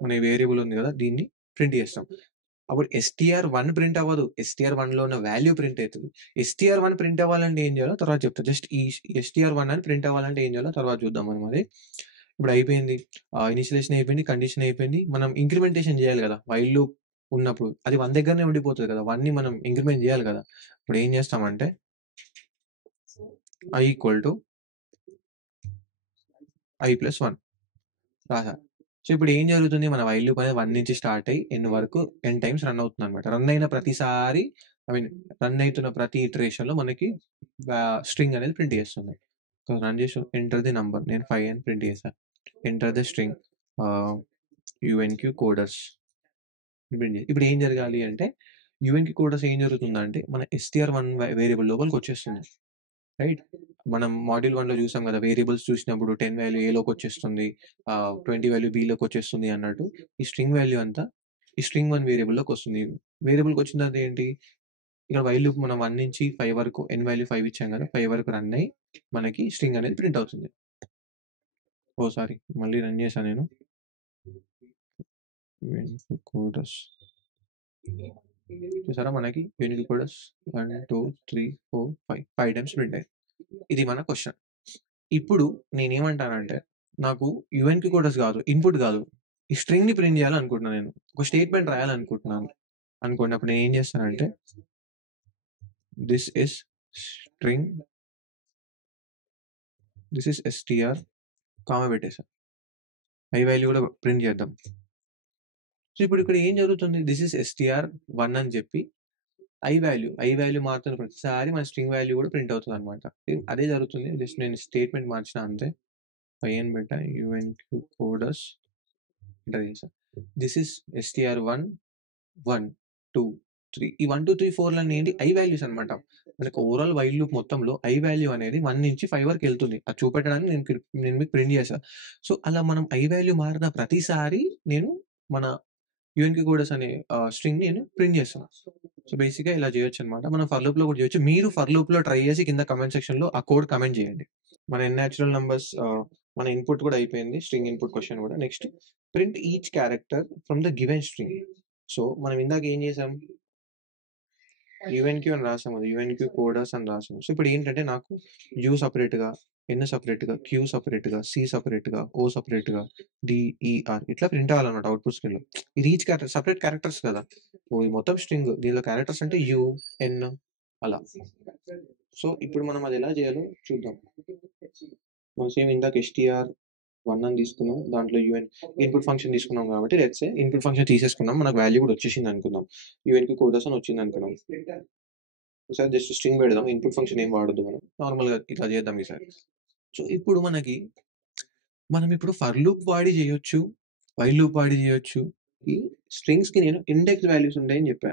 మన వేరియబుల్ ఉంది కదా! దీన్ని ప్రింట్ చేస్తాం. అప్పుడు str1 ప్రింట్ అవ్వదు. str1లో ఉన్న వాల్యూ ప్రింట్ అయితది. str1 ప్రింట్ అవ్వాలంటే ఏం చేయాలో తర్వాత చెప్తా. జస్ట్ ఈ str1 అని ప్రింట్ అవ్వాలంటే ఏం చేయాలో తర్వాత చూద్దాం మనం అది. ఇప్పుడు అయిపోయింది. ఇనిషియలైజేషన్ అయిపోయింది. కండిషన్ అయిపోయింది. మనం ఇంక్రిమెంటేషన్ చేయాలి కదా! వైల్ లూప్ ఉన్నప్పుడు అది 1 దగ్గరనే ఉండిపోతది కదా! 1ని మనం ఇంక్రిమెంట్ చేయాలి కదా! ఇప్పుడు ఏం చేస్తామంటే i equal to i plus 1 రాసా. సో, ఇప్పుడు ఏం జరుగుతుంది? మన వైల్ లూప్ అనేది 1 నుంచి స్టార్ట్ అయ్యి n వరకు n టైమ్స్ రన్ అవుతుందనమాట. రన్ అయిన ప్రతిసారి ఐ మీన్ రన్ అయితున్న ప్రతి ఇటరేషన్‌లో మనకి స్ట్రింగ్ అనేది ప్రింట్ చేస్తుంది. సో, రన్ చేసి ఎంటర్ ది నంబర్ నేను 5 అని ప్రింట్ చేశా. Enter the string unq coders print చేసి ఇప్పుడు ఏం జరగాలి అంటే unq కోడర్స్ ఏం జరుగుతుందంటే మన str1 వేరియబుల్ లోపలికొచ్చేస్తుంది. రైట్? మనం మాడ్యూల్ 1లో చూసాం కదా! వేరియబుల్స్ చూసినప్పుడు 10 వాల్యూ ఏలోకొచ్చేస్తుంది. 20 వాల్యూ బిలోకొచ్చేస్తుంది అన్నట్టు. ఈ స్ట్రింగ్ వాల్యూ అంతా ఈ స్ట్రింగ్ 1 వేరియబుల్‌లోకొస్తుంది. వేరియబుల్‌కొచ్చిన తర్వాత ఏంటి? ఇక్కడ వైల్ లూప్ మనం 1 నుంచి 5 వరకు n వాల్యూ 5 ఇచ్చాం కదా! 5 వరకు రన్ అయ్యి మనకి స్ట్రింగ్ అనేది ప్రింట్ అవుతుంది. సారీ మళ్ళీ రన్ చేశా నేను. కోడస్ చూసారా మనకి యూనిక్ కోడస్ 1, 2, 3, 4, 5 టైమ్స్ ప్రింట్ అయ్యాయి. ఇది మన క్వెషన్. ఇప్పుడు నేనేమంటానంటే, నాకు యూఎన్‌కి కోడస్ గాదు, ఇన్‌పుట్ గాదు. ఈ స్ట్రింగ్‌ని ప్రింట్ జేయాలనుకుంటున్నా నేను. ఒక స్టేట్‌మెంట్ రాయాలనుకుంటున్నాను. అనుకోండి. అప్పుడు నేనేం జేస్తానంటే, this is string, this is str comma పెట్టేసా. ఐ వాల్యూ గూడా ప్రింట్ చేద్దాం. సో, ఇప్పుడు ఇక్కడ ఏం జరుగుతుంది? దిస్ ఈస్ str1 అని చెప్పి ఐ వాల్యూ మారుతున్న ప్రతిసారి మన స్ట్రింగ్ వాల్యూ గూడా ప్రింట్ అవుతదనమాట. అదే జరుగుతుంది. జస్ట్ నేను స్టేట్‌మెంట్ మార్చినా అంతే. పై అని పెట్టా యూఎన్‌క్యూ కోడస్ ఎంటర్ చేశా. దిస్ ఈస్ str1 1, 2, 3 ఈ 1, 2, 3, 4 ఏంటి ఐ వాల్యూస్ అనమాట. మనకి ఓవరాల్ వైల్ లూప్ మొత్తంలో ఐ వాల్యూ అనేది 1 నుంచి 5 వరకు వెళ్తుంది. అది చూపెట్టడానికి నేను మీకు ప్రింట్ చేశా. సో, అలా మనం ఐ వాల్యూ మారిన ప్రతిసారి నేను మన యూఎన్‌క్యూ కోడస్ అనే స్ట్రింగ్‌ని నేను ప్రింట్ చేస్తున్నా. సో, బేసిక్‌గా ఇలా చేయొచ్చనమాట. మనం ఫర్ లూప్‌లో కూడా చేయొచ్చు. మీరు ఫర్ లూప్‌లో ట్రై చేసి కింద కామెంట్ సెక్షన్‌లో ఆ కోడ్ కామెంట్ చేయండి. మన న్యాచురల్ నంబర్స్ మన ఇన్పుట్ కూడా అయిపోయింది. స్ట్రింగ్ ఇన్పుట్ క్వెషన్ కూడా. Next print each character from the given string. So, మనం ఇందాక ఏం చేసాం? యూఎన్‌క్యూ అని రాసాం కదా! యూఎన్‌క్యూ కోడర్స్ అని రాసాం. సో, ఇప్పుడు ఏంటంటే నాకు యూ సెపరేట్‌గా, ఎన్ సెపరేట్‌గా, క్యూ సెపరేట్‌గా, సి సెపరేట్‌గా, ఓ సెపరేట్‌గా, డి, ఈ, ఆర్ ఇట్లా ప్రింట్ అవ్వాలన్నమాట అవుట్‌పుట్ స్క్రీన్‌లో. ఇది ఈచ్ సెపరేట్ క్యారెక్టర్స్ కదా! ఓహ్! ఇది మొత్తం స్ట్రింగ్. దీనిలో క్యారెక్టర్స్ అంటే యూ, ఎన్ అలా. సో, ఇప్పుడు మనం అది ఎలా చేయాలో చూద్దాం. మనం సేమ్ ఇందాక ఎస్‌టిఆర్1 అని తీసుకున్నాం. దాంట్లో యూఎన్ ఇన్‌పుట్ ఫంక్షన్ తీసుకున్నాం కాబట్టి లెట్స్ సే ఇన్‌పుట్ ఫంక్షన్ తీసేసుకున్నాం. మనకు వాల్యూ కూడా వచ్చేసింది అనుకుందాం. యూఎన్‌కి కోడర్స్ అని వచ్చింది అనుకుందాం. ఈసారి జస్ట్ స్ట్రింగ్ పెడదాం. ఇన్‌పుట్ ఫంక్షన్ ఏం వాడొద్దు మనం. నార్మల్‌గా ఇట్లా చేద్దాం ఈసారి. సో, ఇప్పుడు మనం ఇప్పుడు ఫర్ లూప్ వాడి చేయొచ్చు. వైల్ లూప్ వాడి చేయొచ్చు. ఈ స్ట్రింగ్స్‌కి నేను ఇండెక్స్ వాల్యూస్ ఉంటాయని చెప్పా.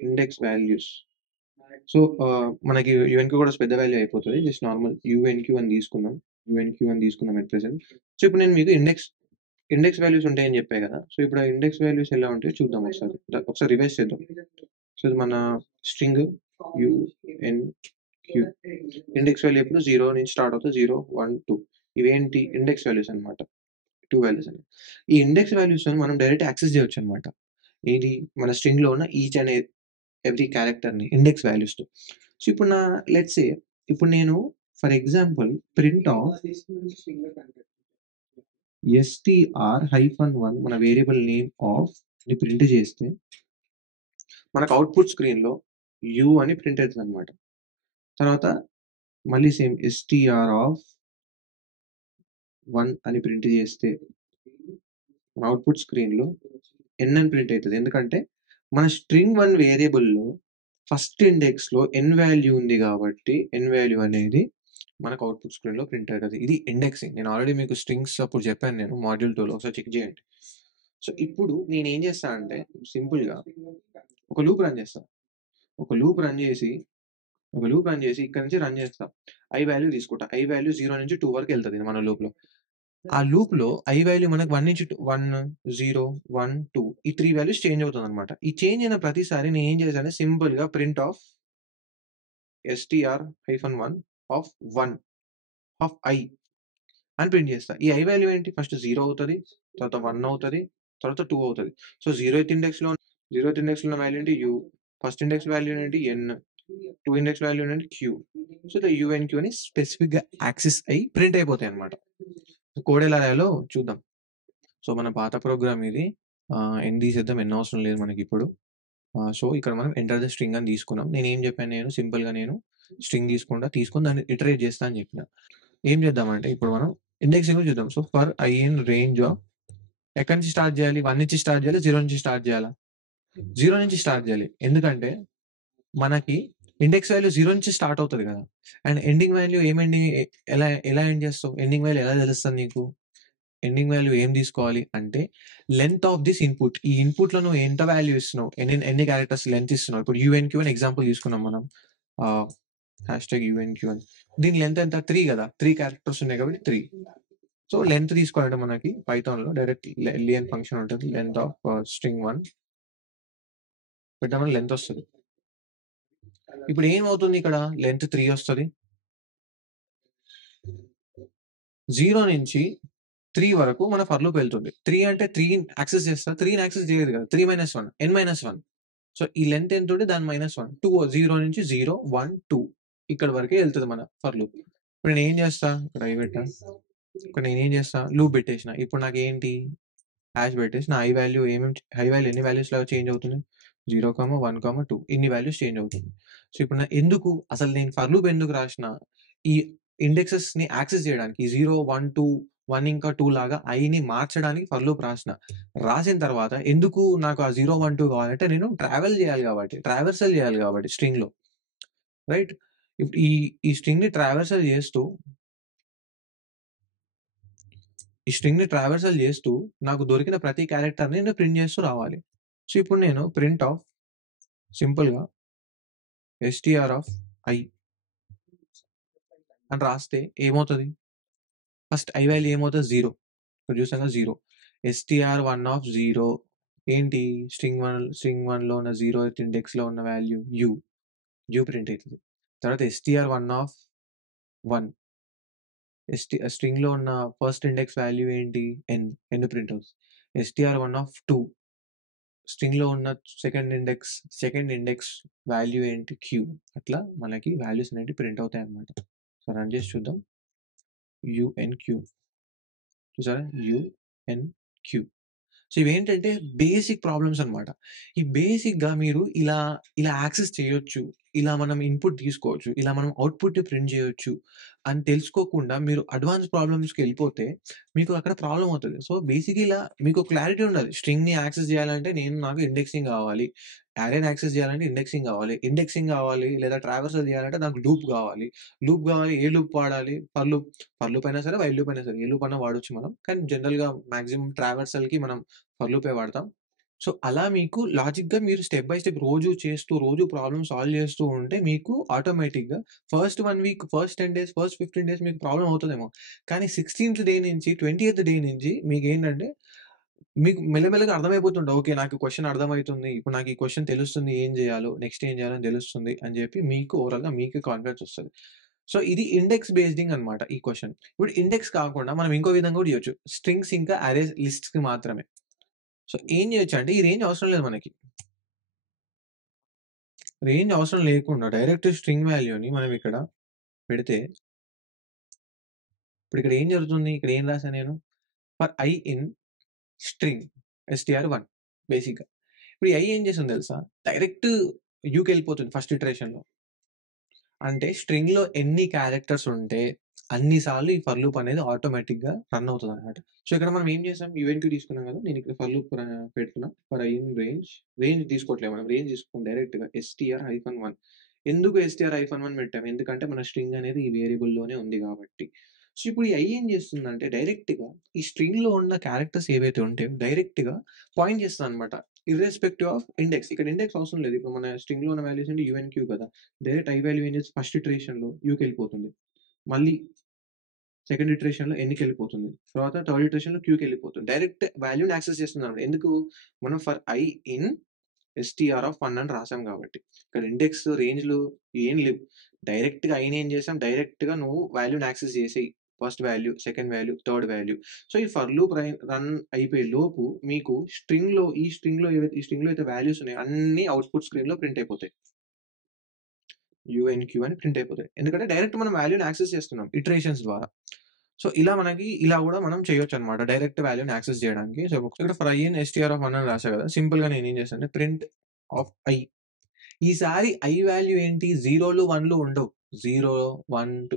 Index values. సో, మనకి యూఎన్‌క్యూ కూడా పెద్ద వాల్యూ అయిపోతది. జస్ట్ నార్మల్ యూఎన్‌క్యూ అని తీసుకుందాం. యూఎన్‌క్యూ అని తీసుకుందాం ఎట్ ప్రెజెంట్. సో, ఇప్పుడు నేను మీకు ఇండెక్స్ వాల్యూస్ ఉంటాయని చెప్పా కదా! సో, ఇప్పుడు ఆ ఇండెక్స్ వాల్యూస్ ఎలా ఉంటాయో చూద్దాం ఒకసారి. ఒకసారి రివైజ్ చేద్దాం. సో, ఇది మన స్ట్రింగ్ యూఎన్‌క్యూ. ఇండెక్స్ వాల్యూ ఎప్పుడు 0 నుంచి స్టార్ట్ అవుతది. 0, 1, 2 ఇవేంటి ఇండెక్స్ వాల్యూస్ అన్నమాట. 2 వాల్యూస్ అని. ఈ ఇండెక్స్ వాల్యూస్‌ని మనం డైరెక్ట్ యాక్సెస్ చేయొచ్చన్నమాట. ఏది మన స్ట్రింగ్‌లో ఉన్న ఈచ్ అండ్ ఎవ్రీ క్యారెక్టర్‌ని ఇండెక్స్ వాల్యూస్‌తో. సో, ఇప్పుడు లెట్స్ సే ఇప్పుడు నేను for example print of str-1 మన వేరియబుల్ నేమ్ ఆఫ్ ని ప్రింట్ చేస్తే మనకు అవుట్‌పుట్ స్క్రీన్‌లో యూ అని ప్రింట్ అయితదన్నమాట. తర్వాత మళ్ళీ సేమ్ str-1 అని ప్రింట్ చేస్తే మన అవుట్‌పుట్ స్క్రీన్‌లో ఎన్ అని ప్రింట్ అయితది. ఎందుకంటే మన string1 వేరియబుల్‌లో ఫస్ట్ ఇండెక్స్‌లో ఎన్ వాల్యూ ఉంది కాబట్టి ఎన్ వాల్యూ అనేది మనకు అవుట్‌పుట్ స్క్రీన్‌లో ప్రింట్ అయితది. ఇది ఇండెక్సింగ్. నేను ఆల్రెడీ మీకు స్ట్రింగ్స్ అప్పుడు చెప్పాను నేను మాడ్యూల్ 2లో ఒకసారి చెక్ చేయండి. సో, ఇప్పుడు నేనేం చేస్తా అంటే సింపుల్‌గా ఒక లూప్ రన్ చేస్తా. ఒక లూప్ రన్ చేసి, ఇక్కడి నుంచి రన్ చేస్తా. ఐ వాల్యూ తీసుకుంటా. ఐ వాల్యూ 0 నుంచి 2 వరకు ఎళ్తది మన లూప్‌లో. ఆ లూప్‌లో ఐ వాల్యూ మనకు 1 నుంచి 1, 0, 1, 2 ఈ 3 వాల్యూస్ చేంజ్ అవుతదనమాట. ఈ చేంజ్ అయిన ప్రతిసారి నేనేం చేశానంటే సింపుల్‌గా print of str-1 of 1 of i అని ప్రింట్ చేస్తా. ఈ ఐ వాల్యూ ఏంటి? ఫస్ట్ 0 అవుతది. తర్వాత 1 అవుతది. తర్వాత 2 అవుతది. సో, 0th ఇండెక్స్‌లో ఉన్న వాల్యూ ఏంటి? యూ. ఫస్ట్ ఇండెక్స్ వాల్యూ ఏంటి? ఎన్. 2 ఇండెక్స్ వాల్యూ ఏంటి? క్యూ. సో, ఇలా యూఎన్‌క్యూ అని స్పెసిఫిక్‌గా యాక్సెస్ అయ్యి ప్రింట్ అయిపోతాయన్నమాట. కోడ్ ఎలా రాయాలో చూద్దాం. సో, మన పాత ప్రోగ్రామ్ ఇది. ఎన్ తీసేద్దాం. ఎన్ అవసరం లేదు మనకిప్పుడు. సో, ఇక్కడ మనం ఎంటర్ ద స్ట్రింగ్ అని తీసుకున్నాం. నేనేం చెప్పాను సింపుల్‌గా స్ట్రింగ్ తీసుకొని దాన్ని ఇటరేట్ చేస్తా అని చెప్పిన. ఏం చేద్దామంటే ఇప్పుడు మనం ఇండెక్సింగ్ చూద్దాం. So, for I in range of ఎక్కడి నుంచి స్టార్ట్ చేయాలి? 1 నుంచి స్టార్ట్ చేయాలా? 0 నుంచి స్టార్ట్ చేయాలా? 0 నుంచి స్టార్ట్ చేయాలి. ఎందుకంటే మనకి ఇండెక్స్ వాల్యూ 0 నుంచి స్టార్ట్ అవుతది కదా! అండ్ ఎండింగ్ వాల్యూ ఏం ఎండింగ్ ఎలా ఎండ్ చేస్తావు? ఎండింగ్ వాల్యూ ఎలా తెలుస్తది నీకు? ఎండింగ్ వాల్యూ ఏం తీసుకోవాలి అంటే లెంగ్త్ ఆఫ్ దిస్ ఇన్పుట్. ఈ ఇన్పుట్‌లో నువ్వు ఎంత వాల్యూ ఇస్తున్నావు? ఎన్ని క్యారెక్టర్స్ లెంగ్త్ ఇస్తున్నావు? ఇప్పుడు యూఎన్‌క్యూ అని ఎగ్జాంపుల్ తీసుకున్నాం మనం. ఆహ్, #యూఎన్‌క్యూ అని. దీని లెంగ్త్ ఎంత? 3 కదా! 3 క్యారెక్టర్స్ ఉన్నాయి కాబట్టి 3. సో, లెంగ్త్ తీసుకోవాలంటే మనకి పైథాన్‌లో డైరెక్ట్ లెన్ ఫంక్షన్ ఉంటది. లెంగ్త్ ఆఫ్ string1 పెట్టగానే లెంగ్త్ వస్తది. ఇప్పుడు ఏమవుతుంది ఇక్కడ? లెంగ్త్ 3 వస్తది. 0 నుంచి 3 వరకు మన ఫర్ లూప్ వెళ్తుంది. 3 అంటే 3 యాక్సెస్ చేస్తా. 3ని యాక్సెస్ చేయదు కదా! 3-1 n-1. సో, ఈ లెంగ్త్ ఎంతుంటే దాని -1 0 నుంచి 0, 1, 2 ఇక్కడి వరకే ఎళ్తది మన ఫర్ లూప్. ఇప్పుడు నేనేం చేస్తా? ఇక్కడ ఐ పెట్టా. ఇక్కడ నేనేం చేస్తా? లూప్ పెట్టేసిన. ఇప్పుడు నాకేంటి? హాష్ పెట్టేసి నా ఐ వాల్యూ ఎన్ని వాల్యూస్‌లో చేంజ్ అవుతుంది? 0, 1, 2 ఇన్ని వాల్యూస్ చేంజ్ అవుతుంది. సో, ఇప్పుడు అసలు నేను ఫర్ లూప్ ఎందుకు రాసిన? ఈ ఇండెక్సెస్‌ని యాక్సెస్ చేయడానికి 0, 1, 2, 1 ఇంకా 2 లాగా ఐని మార్చడానికి ఫర్ లూప్ రాసిన. రాసిన తర్వాత ఎందుకు నాకు ఆ 0, 1, 2 కావాలంటే నేను ట్రావెల్ చేయాలి కాబట్టి, ట్రావర్సల్ చేయాలి కాబట్టి స్ట్రింగ్‌లో. రైట్? ఇప్పుడు ఈ స్ట్రింగ్‌ని ట్రావర్సల్ చేస్తూ నాకు దొరికిన ప్రతి క్యారెక్టర్‌ని నేను ప్రింట్ చేస్తూ రావాలి. సో, ఇప్పుడు నేను ప్రింట్ ఆఫ్ సింపుల్‌గా str ఆఫ్ ఐ అని రాస్తే ఏమవుతది? ఫస్ట్ ఐ వాల్యూ ఏమవుతది? 0. ఇక్కడ చూసాంగా 0. str1 ఆఫ్ 0 ఏంటి? స్ట్రింగ్ 1లో ఉన్న 0th ఇండెక్స్‌లో ఉన్న వాల్యూ యూ ప్రింట్ అయితది. తర్వాత str1 ఆఫ్ 1 స్ట్రింగ్‌లో ఉన్న ఫస్ట్ ఇండెక్స్ వాల్యూ ఏంటి? ఎన్ ప్రింట్ అవుతది. str1 ఆఫ్ 2 స్ట్రింగ్‌లో ఉన్న సెకండ్ ఇండెక్స్ వాల్యూ ఏంటి? క్యూ. అట్లా మనకి వాల్యూస్ అనేటివి ప్రింట్ అవుతాయన్నమాట. సో, రన్ చేసి చూద్దాం. యుఎన్క్యూ చూసారా యుఎన్క్యూ. సో ఇవేంటంటే బేసిక్ ప్రాబ్లమ్స్ అనమాట. ఈ బేసిక్‌గా మీరు ఇలా, ఇలా యాక్సెస్ చేయొచ్చు. ఇలా మనం ఇన్‌పుట్ తీసుకోవచ్చు. ఇలా మనం అవుట్‌పుట్‌ని ప్రింట్ చేయొచ్చు అని తెలుసుకోకుండా మీరు అడ్వాన్స్ ప్రాబ్లమ్స్‌కెళ్ళిపోతే మీకు అక్కడ ప్రాబ్లమ్ అవుతది. సో బేసిక్‌గా ఇలా మీకు క్లారిటీ ఉండాలి. స్ట్రింగ్‌ని యాక్సెస్ చేయాలంటే నాకు ఇండెక్సింగ్ కావాలి. అరేని యాక్సెస్ చేయాలంటే ఇండెక్సింగ్ కావాలి. ఇండెక్సింగ్ కావాలి లేదా ట్రావర్సల్ చేయాలంటే నాకు లూప్ కావాలి. లూప్ కావాలి ఏ లూప్ వాడాలి? ఫర్ లూప్ అయినా సరే, వైల్ లూప్ అయినా సరే ఏ లూప్ అన్నా వాడొచ్చు మనం. కానీ జనరల్‌గా మాక్సిమం ట్రావర్సల్‌కి మనం ఫర్ లూపే వాడతాం. సో, అలా మీకు లాజిక్‌గా మీరు స్టెప్ బై స్టెప్ రోజు చేస్తూ, రోజు ప్రాబ్లమ్ సాల్వ్ చేస్తూ ఉంటే మీకు ఆటోమేటిక్‌గా first 1 week, first 10 days, first 15 days మీకు ప్రాబ్లమ్ అవుతదేమో. కానీ 16థ్ డే నుంచి 20థ్ డే నుంచి మీకేంటంటే మీకు మెల్లమెల్లగా అర్థమైపోతుంటది. ఓకే. నాకు క్వెషన్ అర్థమైతుంది. ఇప్పుడు నాకు ఈ క్వెషన్ తెలుస్తుంది. ఏం చేయాలో, నెక్స్ట్ ఏం చేయాలో అని తెలుస్తుంది అని చెప్పి మీకు ఓవరాల్‌గా మీకే కాన్ఫిడెన్స్ వస్తది. సో, ఇది ఇండెక్స్ బేస్డింగ్ అన్నమాట ఈ క్వెషన్. ఇప్పుడు ఇండెక్స్ కాకుండా మనం ఇంకో విధంగా కూడా చేయొచ్చు. స్ట్రింగ్స్ ఇంకా అరేస్ లిస్ట్స్‌కి మాత్రమే. సో, ఏం చేయొచ్చంటే ఈ రేంజ్ అవసరం లేదు మనకి. రేంజ్ అవసరం లేకుండా డైరెక్ట్ స్ట్రింగ్ వాల్యూని మనం ఇక్కడ పెడితే ఇప్పుడు ఇక్కడ ఏం జరుగుతుంది? ఇక్కడ ఏం రాసా నేను? For I in string str1 బేసిక్‌గా. ఇప్పుడు ఈ ఐ ఏం చేస్తుంది తెలుసా? డైరెక్ట్ యూకెళ్ళిపోతుంది ఫస్ట్ ఇటరేషన్‌లో. అంటే స్ట్రింగ్‌లో ఎన్ని క్యారెక్టర్స్ ఉంటే అన్ని సార్లు ఈ ఫర్ లూప్ అనేది ఆటోమేటిక్‌గా రన్ అవుతదనమాట. సో, ఇక్కడ మనం ఏం చేసాం? ఈవెంట్ తీసుకున్నాం కదా! నేను ఇక్కడ ఫర్ లూప్ పెడుతున్నా. ఫర్ ఐ ఇన్ రేంజ్ తీసుకోవట్లేదు మనం. రేంజ్ తీసుకోం డైరెక్ట్‌గా str-1. ఎందుకు str-1 పెట్టాం? ఎందుకంటే మన స్ట్రింగ్ అనేది ఈ వేరియబుల్‌లోనే ఉంది కాబట్టి. సో, ఇప్పుడు ఈ ఐ ఏం చేస్తుందంటే డైరెక్ట్‌గా ఈ స్ట్రింగ్‌లో ఉన్న క్యారెక్టర్స్ ఏవైతే ఉంటాయో డైరెక్ట్‌గా పాయింట్ చేస్తదనమాట. Irrespective of index. ఇక్కడ ఇండెక్స్ అవసరం లేదు. ఇప్పుడు మన స్ట్రింగ్‌లో ఉన్న వాల్యూస్ ఏంటి యుఎన్‌క్యూ కదా! డైరెక్ట్ ఐ వాల్యూ ఏం చేస్తుంది ఫస్ట్ ఇటరేషన్‌లో యూకెళ్ళిపోతుంది. మళ్ళీ సెకండ్ ఇటరేషన్‌లో ఎన్‌కెళ్ళిపోతుంది. తర్వాత థర్డ్ ఇటరేషన్‌లో క్యూకెళ్ళిపోతుంది. డైరెక్ట్ వాల్యూని యాక్సెస్ చేస్తుందన్నమాట. ఎందుకు? మనం ఫర్ ఐ ఇన్ str-1 అని రాసాం కాబట్టి. ఇక్కడ ఇండెక్స్, రేంజ్‌లు ఏం లేవు. డైరెక్ట్‌గా ఐని ఏం చేసాం? డైరెక్ట్‌గా నువ్వు వాల్యూని యాక్సెస్ చేసేయి. First value, second value, third value. So, ఈ ఫర్ లూప్ రన్ అయిపోయే లోపు మీకు ఈ స్ట్రింగ్‌లో అయితే వాల్యూస్ ఉన్నాయో అన్నీ అవుట్‌పుట్ స్క్రీన్‌లో ప్రింట్ అయిపోతాయి. యుఎన్‌క్యూ అని ప్రింట్ అయిపోతాయి. ఎందుకంటే డైరెక్ట్ మనం వాల్యూని యాక్సెస్ చేస్తున్నాం ఇటరేషన్స్ ద్వారా. సో, ఇలా గూడా మనం చేయొచ్చనమాట. డైరెక్ట్ వాల్యూని యాక్సెస్ జేయడానికి. సో, ఇక్కడ ఫర్ ఐ ఇన్ str-1 అని రాసా గదా! సింపుల్‌గా నేనేం చేశానంటే ప్రింట్ ఆఫ్ ఐ. ఈసారి ఐ వాల్యూ ఏంటి? 0లు, 1లు ఉండవు. 0, 1, 2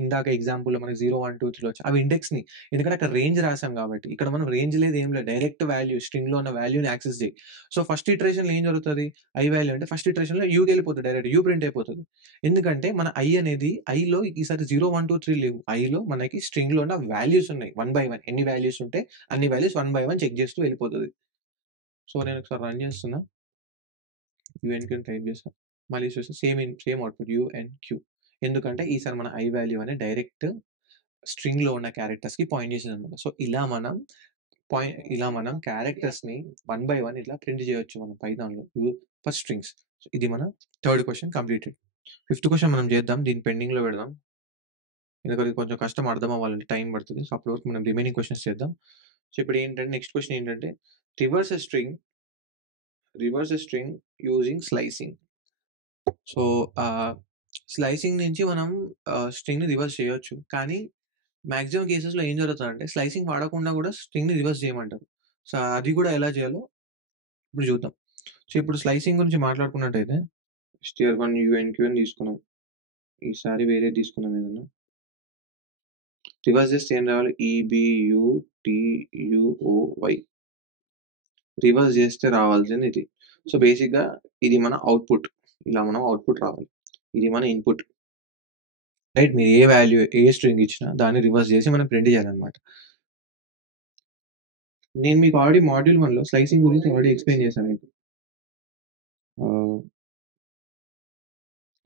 ఇందాక ఎగ్జాంపుల్‌లో మనకి 0, 1, 2, 3 వచ్చాయి. అవి ఇండెక్స్‌ని. ఎందుకంటే అక్కడ రేంజ్ రాసాం కాబట్టి. ఇక్కడ మనం రేంజ్ లేదు ఏం లేదు. డైరెక్ట్ వాల్యూ స్ట్రింగ్‌లో ఉన్న వాల్యూని యాక్సెస్ జెయి. సో, ఫస్ట్ ఇటరేషన్‌లో ఏం జరుగుతది? ఐ వాల్యూ అంటే ఫస్ట్ ఇటరేషన్‌లో యూకెళ్ళిపోతది డైరెక్ట్. యూ ప్రింట్ అయిపోతది. ఎందుకంటే మన ఐ అనేది ఐలో ఈసారి 0, 1, 2, 3 లేవు. ఐలో మనకి స్ట్రింగ్‌లో ఉన్న వాల్యూస్ ఉన్నాయి. 1 బై 1 ఎన్ని వాల్యూస్ ఉంటే అన్ని వాల్యూస్ 1 బై 1 చెక్ చేస్తూ వెళ్ళిపోతది. సో, నేను ఒకసారి రన్ చేస్తున్నా. యుఎన్‌క్యూ అని టైప్ చేశా. మళ్ళీ చూస్తే సేమ్ అవుట్‌పుట్ యుఎన్‌క్యూ. ఎందుకంటే ఈసారి మన ఐ వాల్యూ అనేది డైరెక్ట్ స్ట్రింగ్‌లో ఉన్న క్యారెక్టర్స్‌కి పాయింట్ చేసేదన్నమాట. సో, ఇలా మనం క్యారెక్టర్స్‌ని 1 బై 1 ఇట్లా ప్రింట్ చేయొచ్చు మనం పైథాన్‌లో ఫర్ స్ట్రింగ్స్. సో, ఇది మన third question completed. Fifth question మనం చేద్దాం. దీన్ని పెండింగ్‌లో పెడదాం. ఎందుకంటే ఇది కొంచెం కష్టం అర్థం అవ్వాలంటే టైం పడతది. సో, అప్పటి వరకు మనం రిమైనింగ్ క్వెషన్స్ చేద్దాం. సో, ఇప్పుడు ఏంటంటే నెక్స్ట్ క్వెషన్ ఏంటంటే రివర్స్ ఎ string using slicing. So, slicing నుంచి మనం స్ట్రింగ్‌ని రివర్స్ చేయొచ్చు. కానీ మాక్సిమం కేసెస్‌లో ఏం జరుగుతదంటే స్లైసింగ్ వాడకుండా కూడా స్ట్రింగ్‌ని రివర్స్ చేయమంటారు. సో, అది కూడా ఎలా చేయాలో ఇప్పుడు చూద్దాం. సో, ఇప్పుడు స్లైసింగ్ గురించి మాట్లాడుకున్నట్టయితే స్టియర్1 యూఎన్‌క్యూ అని తీసుకున్నాం. ఈసారి వేరేది తీసుకుందాం ఏదన్నా. రివర్స్ చేస్తే ఏం రావాలి? ఈబీయూటీయూఓవై. రివర్స్ చేస్తే రావాల్సింది ఇది. సో, బేసిక్‌గా ఇది మన అవుట్‌పుట్. ఇలా మనం అవుట్‌పుట్ రావాలి. ఇది మన ఇన్‌పుట్. రైట్. మీరు ఏ స్ట్రింగ్ ఇచ్చినా దాన్ని రివర్స్ చేసి మనం ప్రింట్ చేయాలన్నమాట. నేను మీకు ఆల్రెడీ మాడ్యూల్ 1లో స్లైసింగ్ గురించి ఆల్రెడీ ఎక్స్‌ప్లెయిన్ చేశాను మీకు.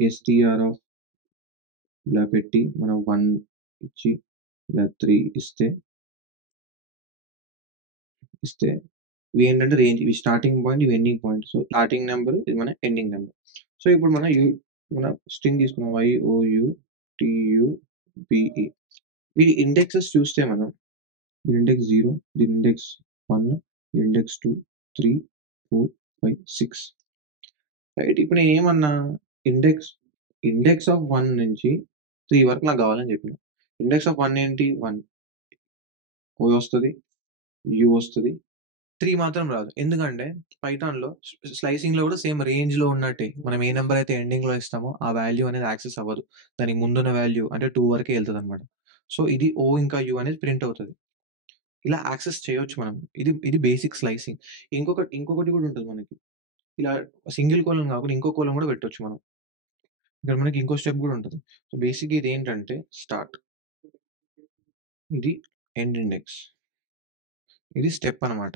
str ఇలా పెట్టి మనం 1 ఇచ్చి ఇలా 3 ఇస్తే ఇవి ఏంటంటే రేంజ్. ఇవి స్టార్టింగ్ పాయింట్, ఇవి ending point. So, starting number, ఇది మన ఎండింగ్ నంబర్. సో, ఇప్పుడు మన స్ట్రింగ్ తీసుకున్నాం. YOUTUBE. వీటి ఇండెక్సెస్ చూస్తే మనం దీని ఇండెక్స్ 0, దీని ఇండెక్స్ 1, దీని ఇండెక్స్ 2, 3, 4, 5, 6. రైట్. ఇప్పుడు నేనేమన్నా ఇండెక్స్ ఆఫ్ 1 నుంచి 3 వరకు నాకు కావాలని చెప్పిన. ఇండెక్స్ ఆఫ్ 1 ఏంటి? 1 ఓ వస్తది, యూ వస్తది. 3 మాత్రం రాదు. ఎందుకంటే పైథాన్‌లో స్లైసింగ్‌లో కూడా సేమ్ రేంజ్‌లో ఉన్నట్టే. మనం ఏ నంబర్ అయితే ఎండింగ్‌లో ఇస్తామో ఆ వాల్యూ అనేది యాక్సెస్ అవ్వదు. దానికి ముందున్న వాల్యూ అంటే 2 వరకే ఎళ్తదనమాట. సో, ఇది ఓ ఇంకా యూ అనేది ప్రింట్ అవుతది. ఇలా యాక్సెస్ చేయొచ్చు మనం. ఇది బేసిక్ స్లైసింగ్. ఇంకొకటి కూడా ఉంటది మనకి. ఇలా సింగిల్ కోలన్ కాకుండా ఇంకో కోలన్ కూడా పెట్టొచ్చు మనం. ఇక్కడ మనకి ఇంకో స్టెప్ కూడా ఉంటది. సో, బేసిక్‌గా ఇదేంటంటే స్టార్ట్. ఇది ఎండ్ ఇండెక్స్. ఇది స్టెప్ అనమాట.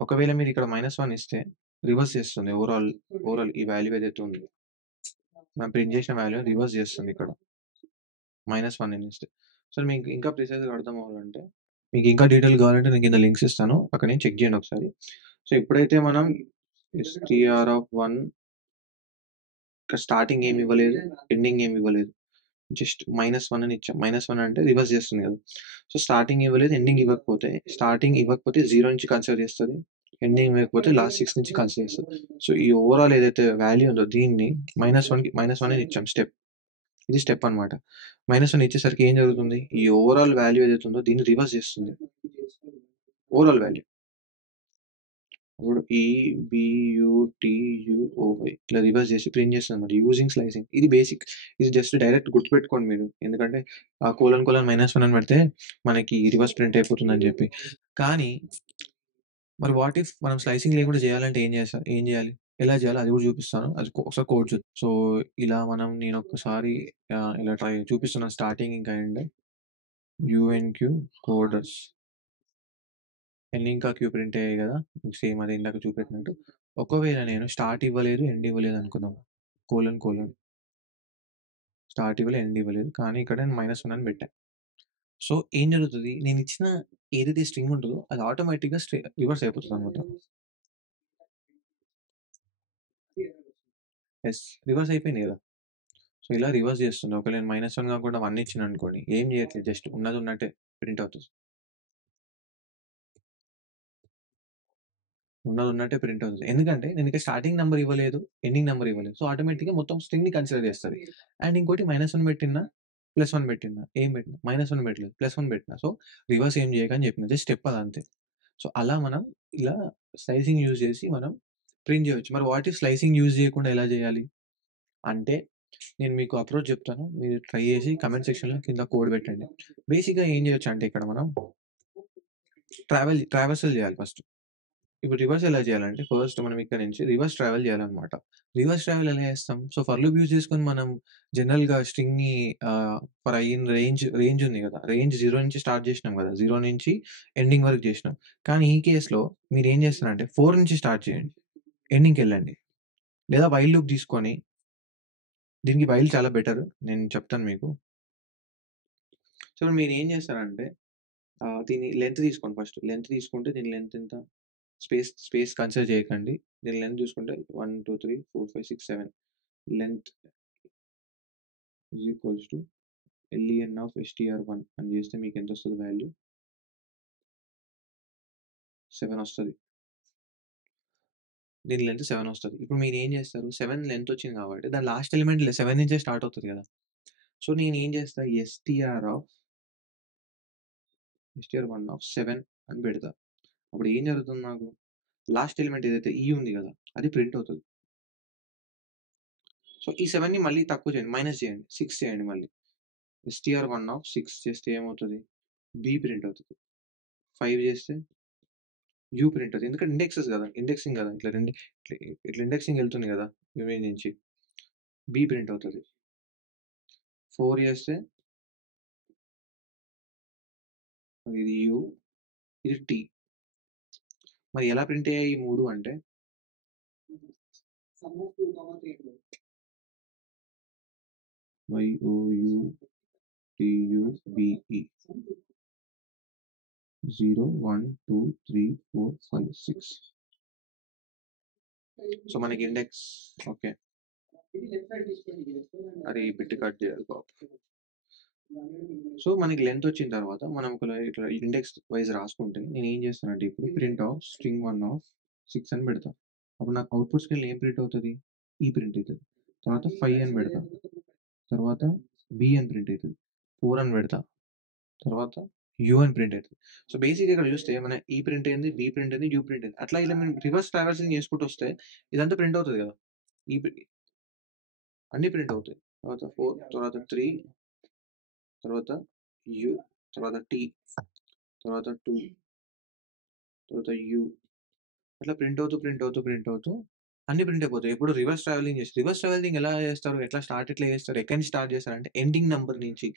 ఒకవేళ మీరిక్కడ -1 ఇస్తే రివర్స్ చేస్తుంది ఓవరాల్ ఈ వాల్యూ ఏదైతే ఉందో. మనం ప్రింట్ చేసిన వాల్యూని రివర్స్ చేస్తుంది ఇక్కడ. -1 ఇస్తే. సో, మీకు ఇంకా ప్రిసైజ్‌గా అర్థం అవ్వాలంటే, మీకు ఇంకా డీటెయిల్ కావాలంటే నేను కింద లింక్స్ ఇస్తాను. అక్కడి నుంచి చెక్ చేయండి ఒకసారి. సో, ఎప్పుడైతే మనం str(1) ఇక్కడ స్టార్టింగ్ ఏమి ఇవ్వలేదు, ఎండింగ్ ఏమి ఇవ్వలేదు. జస్ట్ -1 అని ఇచ్చాం. -1 అంటే రివర్స్ చేస్తుంది కదా! సో, స్టార్టింగ్ ఇవ్వలేదు, ఎండింగ్ ఇవ్వకపోతే స్టార్టింగ్ ఇవ్వకపోతే 0 నుంచి కన్సిడర్ చేస్తది. ఎండింగ్ ఇవ్వకపోతే లాస్ట్ 6 నుంచి కన్సిడర్ చేస్తది. సో, ఈ ఓవరాల్ ఏదైతే వాల్యూ ఉందో దీన్ని -1 అని ఇచ్చాం స్టెప్. ఇది స్టెప్ అనమాట. -1 ఇచ్చేసరికి ఏం జరుగుతుంది? ఈ ఓవరాల్ వాల్యూ ఏదైతే ఉందో దీన్ని రివర్స్ చేస్తుంది. Overall value. ఇప్పుడు ఈబియుటియుఓవై ఇట్లా రివర్స్ చేసి ప్రింట్ చేస్తుందన్నమాట. Using slicing. ఇది బేసిక్. ఇది జస్ట్ డైరెక్ట్ గుర్తుపెట్టుకోండి మీరు. ఎందుకంటే కోలన్ -1 అని పెడితే మనకి రివర్స్ ప్రింట్ అయిపోతుందని చెప్పి. కానీ మరి వాట్ ఇఫ్ మనం స్లైసింగ్ లేకుండా చేయాలంటే ఏం చేయాలి? ఎలా చేయాలో అది కూడా చూపిస్తాను. అది ఒకసారి కోడ్ చూద్దాం. సో, ఇలా నేనొక్కసారి ఇలా చూపిస్తున్నాను స్టార్టింగ్ ఇంకా ఎండ్. యూఎన్‌క్యూ కోడర్స్. ఎన్ ఇంకా క్యూ ప్రింట్ అయ్యాయి కదా! సేమ్ అదే ఇందాక చూపెట్టినట్టు. ఒకవేళ నేను స్టార్ట్ ఇవ్వలేదు, ఎండ్ ఇవ్వలేదు అనుకుందాం. కోలన్. స్టార్ట్ ఇవ్వలేదు, ఎండ్ ఇవ్వలేదు. కానీ ఇక్కడ నేను -1 అని పెట్టా. సో, ఏం జరుగుతది? నేనిచ్చిన ఏదైతే స్ట్రింగ్ ఉంటదో అది ఆటోమేటిక్‌గా రివర్స్ అయిపోతదనమాట. యెస్. రివర్స్ అయిపోయింది కదా! సో, ఇలా రివర్స్ చేస్తుంది. ఒకవేళ నేను -1 కాకుండా 1 ఇచ్చాననుకోండి, ఏం చేయట్లేదు. జస్ట్ ఉన్నది ఉన్నట్టే ప్రింట్ అవుతది. ఉన్నది ఉన్నట్టే ప్రింట్ అవుతది. ఎందుకంటే నేనిక్కడ స్టార్టింగ్ నంబర్ ఇవ్వలేదు, ఎండింగ్ నంబర్ ఇవ్వలేదు. సో, ఆటోమేటిక్‌గా మొత్తం స్ట్రింగ్‌ని కన్సిడర్ చేస్తది. అండ్ ఇంకోటి -1 పెట్టినా, +1 పెట్టినా, ఏం పెట్టినా -1 పెట్టలేదు, +1 పెట్టినా. సో, రివర్స్ ఏం చేయకని చెప్పిన. జస్ట్ స్టెప్ అదంతే. సో, అలా మనం ఇలా స్లైసింగ్ యూజ్ చేసి మనం ప్రింట్ చేయొచ్చు. మరి వాట్ ఇఫ్ స్లైసింగ్ యూజ్ చేయకుండా ఎలా చేయాలి? అంటే నేను మీకు అప్రోచ్ చెప్తాను. మీరు ట్రై చేసి కామెంట్ సెక్షన్‌లో కింద కోడ్ పెట్టండి. బేసిక్‌గా ఏం చేయొచ్చంటే ఇక్కడ మనం ట్రావర్సల్ చేయాలి ఫస్ట్. ఇప్పుడు రివర్స్ ఎలా చేయాలంటే ఫస్ట్ మనం ఇక్కడ నుంచి రివర్స్ ట్రావెల్ చేయాలన్నమాట. రివర్స్ ట్రావెల్ ఎలా చేస్తాం? సో, ఫర్ లూప్ యూజ్ చేసుకొని మనం జనరల్‌గా స్ట్రింగ్‌ని ఫర్ ఐ ఇన్ రేంజ్ ఉంది కదా! రేంజ్ 0 నుంచి స్టార్ట్ చేసినాం కదా! 0 నుంచి ఎండింగ్ వరకు చేసినాం. కానీ ఈ కేస్‌లో మీరేం చేస్తారంటే 4 నుంచి స్టార్ట్ చేయండి. ఎండింగ్‌కెళ్ళండి. లేదా వైల్ లూప్ తీసుకొని దీనికి వైల్ చాలా బెటర్. నేను చెప్తాను మీకు. సో, మీరేం చేస్తారంటే దీని లెంత్ తీసుకోండి ఫస్ట్. లెంత్ తీసుకుంటే దీని లెంత్ ఎంత? స్పేస్ కన్సిడర్ చేయకండి. దీని లెంత్ చూసుకుంటే 1, 2, 3, 4, 5, 6, 7 length is equals to len of str1 అని చేస్తే మీకు ఎంత వస్తది వాల్యూ? 7 వస్తది. దీని లెంత్ 7 వస్తది. ఇప్పుడు మీరేం చేస్తారు? 7 లెంత్ వచ్చింది కాబట్టి దాని లాస్ట్ ఎలిమెంట్ 7 నుంచే స్టార్ట్ అవుతది కదా! సో, నేనేం చేస్తా str1 ఆఫ్ 7 అని పెడతా. అప్పుడు ఏం జరుగుతుంది నాకు? లాస్ట్ ఎలిమెంట్ ఏదైతే ఈ ఉంది కదా! అది ప్రింట్ అవుతది. సో, ఈ 7ని మళ్ళీ తక్కువ చేయండి. మైనస్ చేయండి. 6 చేయండి మళ్ళీ. str1 ఆఫ్ 6 చేస్తే ఏమవుతది? బి ప్రింట్ అవుతది. 5 చేస్తే యూ ప్రింట్ అవుతది. ఎందుకంటే ఇండెక్సెస్ కదా! ఇండెక్సింగ్ కదా! ఇట్లా ఇండెక్సింగ్ ఎళ్తుంది కదా! ఇమేజ్ నుంచి. బి ప్రింట్ అవుతది. 4 చేస్తే ఇది యూ, ఇది టీ. మరి ఎలా ప్రింట్ అయ్యాయి ఈ 3 అంటే YOUTUBE 0, 1, 2, 3, 4, 5, 6. సో, మనకి ఇండెక్స్ ఓకే. అరే! ఈ బిట్ కట్ చేయాలి బాబు. సో, మనకి లెంత్ వచ్చిన తర్వాత మనం ఇట్లా ఇండెక్స్ వైస్ రాసుకుంటే నేనేం చేస్తానంటే ఇప్పుడు ప్రింట్ ఆఫ్ string1 ఆఫ్ 6 అని పెడతా. అప్పుడు నాకు అవుట్‌పుట్ స్క్రీన్‌లో ఏం ప్రింట్ అవుతది? ఈ ప్రింట్ అయితది. తర్వాత 5 అని పెడతా. తర్వాత బి అని ప్రింట్ అవుతుంది. 4 అని పెడతా, తర్వాత యూ అని ప్రింట్ అవుతుంది. సో బేసిక్గా ఇక్కడ చూస్తే మన ఈ ప్రింట్ అయింది, బి ప్రింట్ అయింది, యూ ప్రింట్ అయింది. అట్లా ఇలా మేము రివర్స్ ట్రావర్సింగ్ చేసుకుంటూ వస్తే ఇదంతా ప్రింట్ అవుతుంది కదా, ఈ అన్ని ప్రింట్ అవుతాయి. తర్వాత 4, తర్వాత 3, తర్వాత యూ, తర్వాత టీ, తర్వాత 2, తర్వాత యూ, అట్లా ప్రింట్ అవుతూ అన్ని ప్రింట్ అయిపోతాయి. ఇప్పుడు రివర్స్ ట్రావెలింగ్ ఎలా చేస్తారు, ఎట్లా చేస్తారు, ఎక్కడి నుంచి స్టార్ట్ చేస్తారంటే ఎండింగ్ నెంబర్ నుంచి.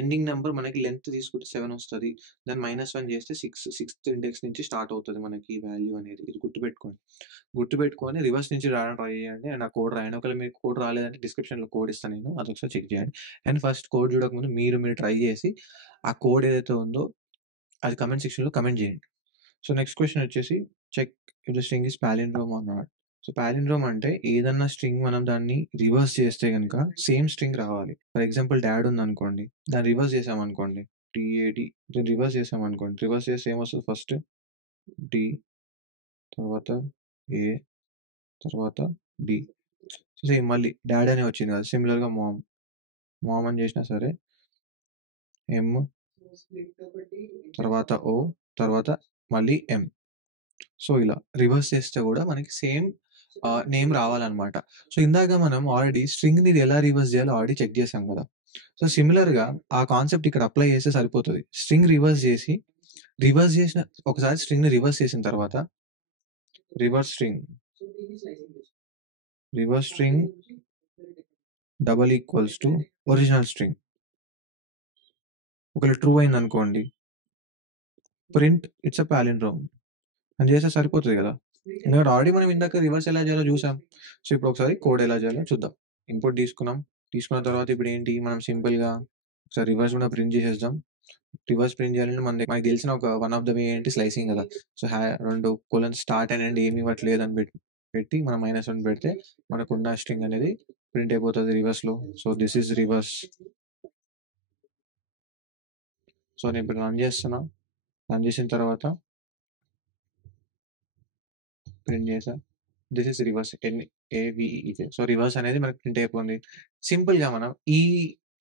ఎండింగ్ నెంబర్ మనకి లెంత్ తీసుకుంటే 7 వస్తుంది, దాన్ని -1 చేస్తే 6th ఇండెక్స్ నుంచి స్టార్ట్ అవుతుంది మనకి వాల్యూ అనేది. ఇది గుర్తుపెట్టుకొని రివర్స్ నుంచి రాయడం ట్రై చేయండి. అండ్ ఆ కోడ్ రాయండి. ఒకవేళ మీకు కోడ్ రాలేదంటే డిస్క్రిప్షన్లో కోడ్ ఇస్తాను నేను, అదొకసారి చెక్ చేయండి. అండ్ ఫస్ట్ కోడ్ చూడకముందు మీరు ట్రై చేసి ఆ కోడ్ ఏదైతే ఉందో అది కమెంట్ సెక్షన్లో కమెంట్ చేయండి. సో నెక్స్ట్ క్వశ్చన్ వచ్చేసి, check if the string is palindrome or not. So palindrome అంటే ఏదన్నా స్ట్రింగ్ మనం దాన్ని రివర్స్ చేస్తే కనుక సేమ్ స్ట్రింగ్ రావాలి. ఫర్ ఎగ్జాంపుల్ డాడ్ ఉందనుకోండి, దాన్ని రివర్స్ చేసామనుకోండి, టీఏడి, దాన్ని రివర్స్ చేసామనుకోండి, రివర్స్ చేస్తే ఏమొస్తుంది, ఫస్ట్ డి, తర్వాత ఏ, తర్వాత డి. సేమ్ మళ్ళీ డాడ్ అనే వచ్చింది కదా, సిమిలర్గా మామ్ అని చేసినా సరే ఎం, తర్వాత ఓ, తర్వాత మళ్ళీ ఎం. సో ఇలా రివర్స్ చేస్తే కూడా మనకి సేమ్ నేమ్ రావాలన్నమాట. సో ఇందాక మనం ఆల్రెడీ స్ట్రింగ్ని ఎలా రివర్స్ చేయాలో ఆల్రెడీ చెక్ చేసాం కదా. సో సిమిలర్గా ఆ కాన్సెప్ట్ ఇక్కడ అప్లై చేస్తే సరిపోతుంది. స్ట్రింగ్ రివర్స్ చేసిన ఒకసారి స్ట్రింగ్ని రివర్స్ చేసిన తర్వాత reverse string double equals to original string. ఒకవేళ ట్రూ అయింది అనుకోండి, ప్రింట్ ఇట్స్ అ పాలిండ్రోమ్ అని చేస్తే సరిపోతుంది కదా. ఎందుకంటే ఆల్రెడీ మనం ఇందాక రివర్స్ ఎలా చేయాలో చూసాం. సో ఇప్పుడు ఒకసారి కోడ్ ఎలా చేయాలో చూద్దాం. ఇన్పుట్ తీసుకున్న తర్వాత ఇప్పుడు ఏంటి, మనం సింపుల్గా ఒకసారి రివర్స్ కూడా ప్రింట్ చేసేద్దాం. రివర్స్ ప్రింట్ చేయాలంటే మనకి తెలిసిన వన్ ఆఫ్ ద వే ఏంటి, స్లైసింగ్ కదా. సో 2 కోలన్స్ స్టార్ట్ అండ్ ఏమి ఇవ్వట్లేదు అని పెట్టి మనం -1 పెడితే మనకున్న స్ట్రింగ్ అనేది ప్రింట్ అయిపోతుంది రివర్స్లో. So this is reverse. So నేను ఇప్పుడు రన్ చేసిన తర్వాత ప్రింట్ చేసా, this is reverse, AVEJ. So reverse అనేది మనకి ప్రింట్ అయిపోయింది. సింపుల్గా మనం ఈ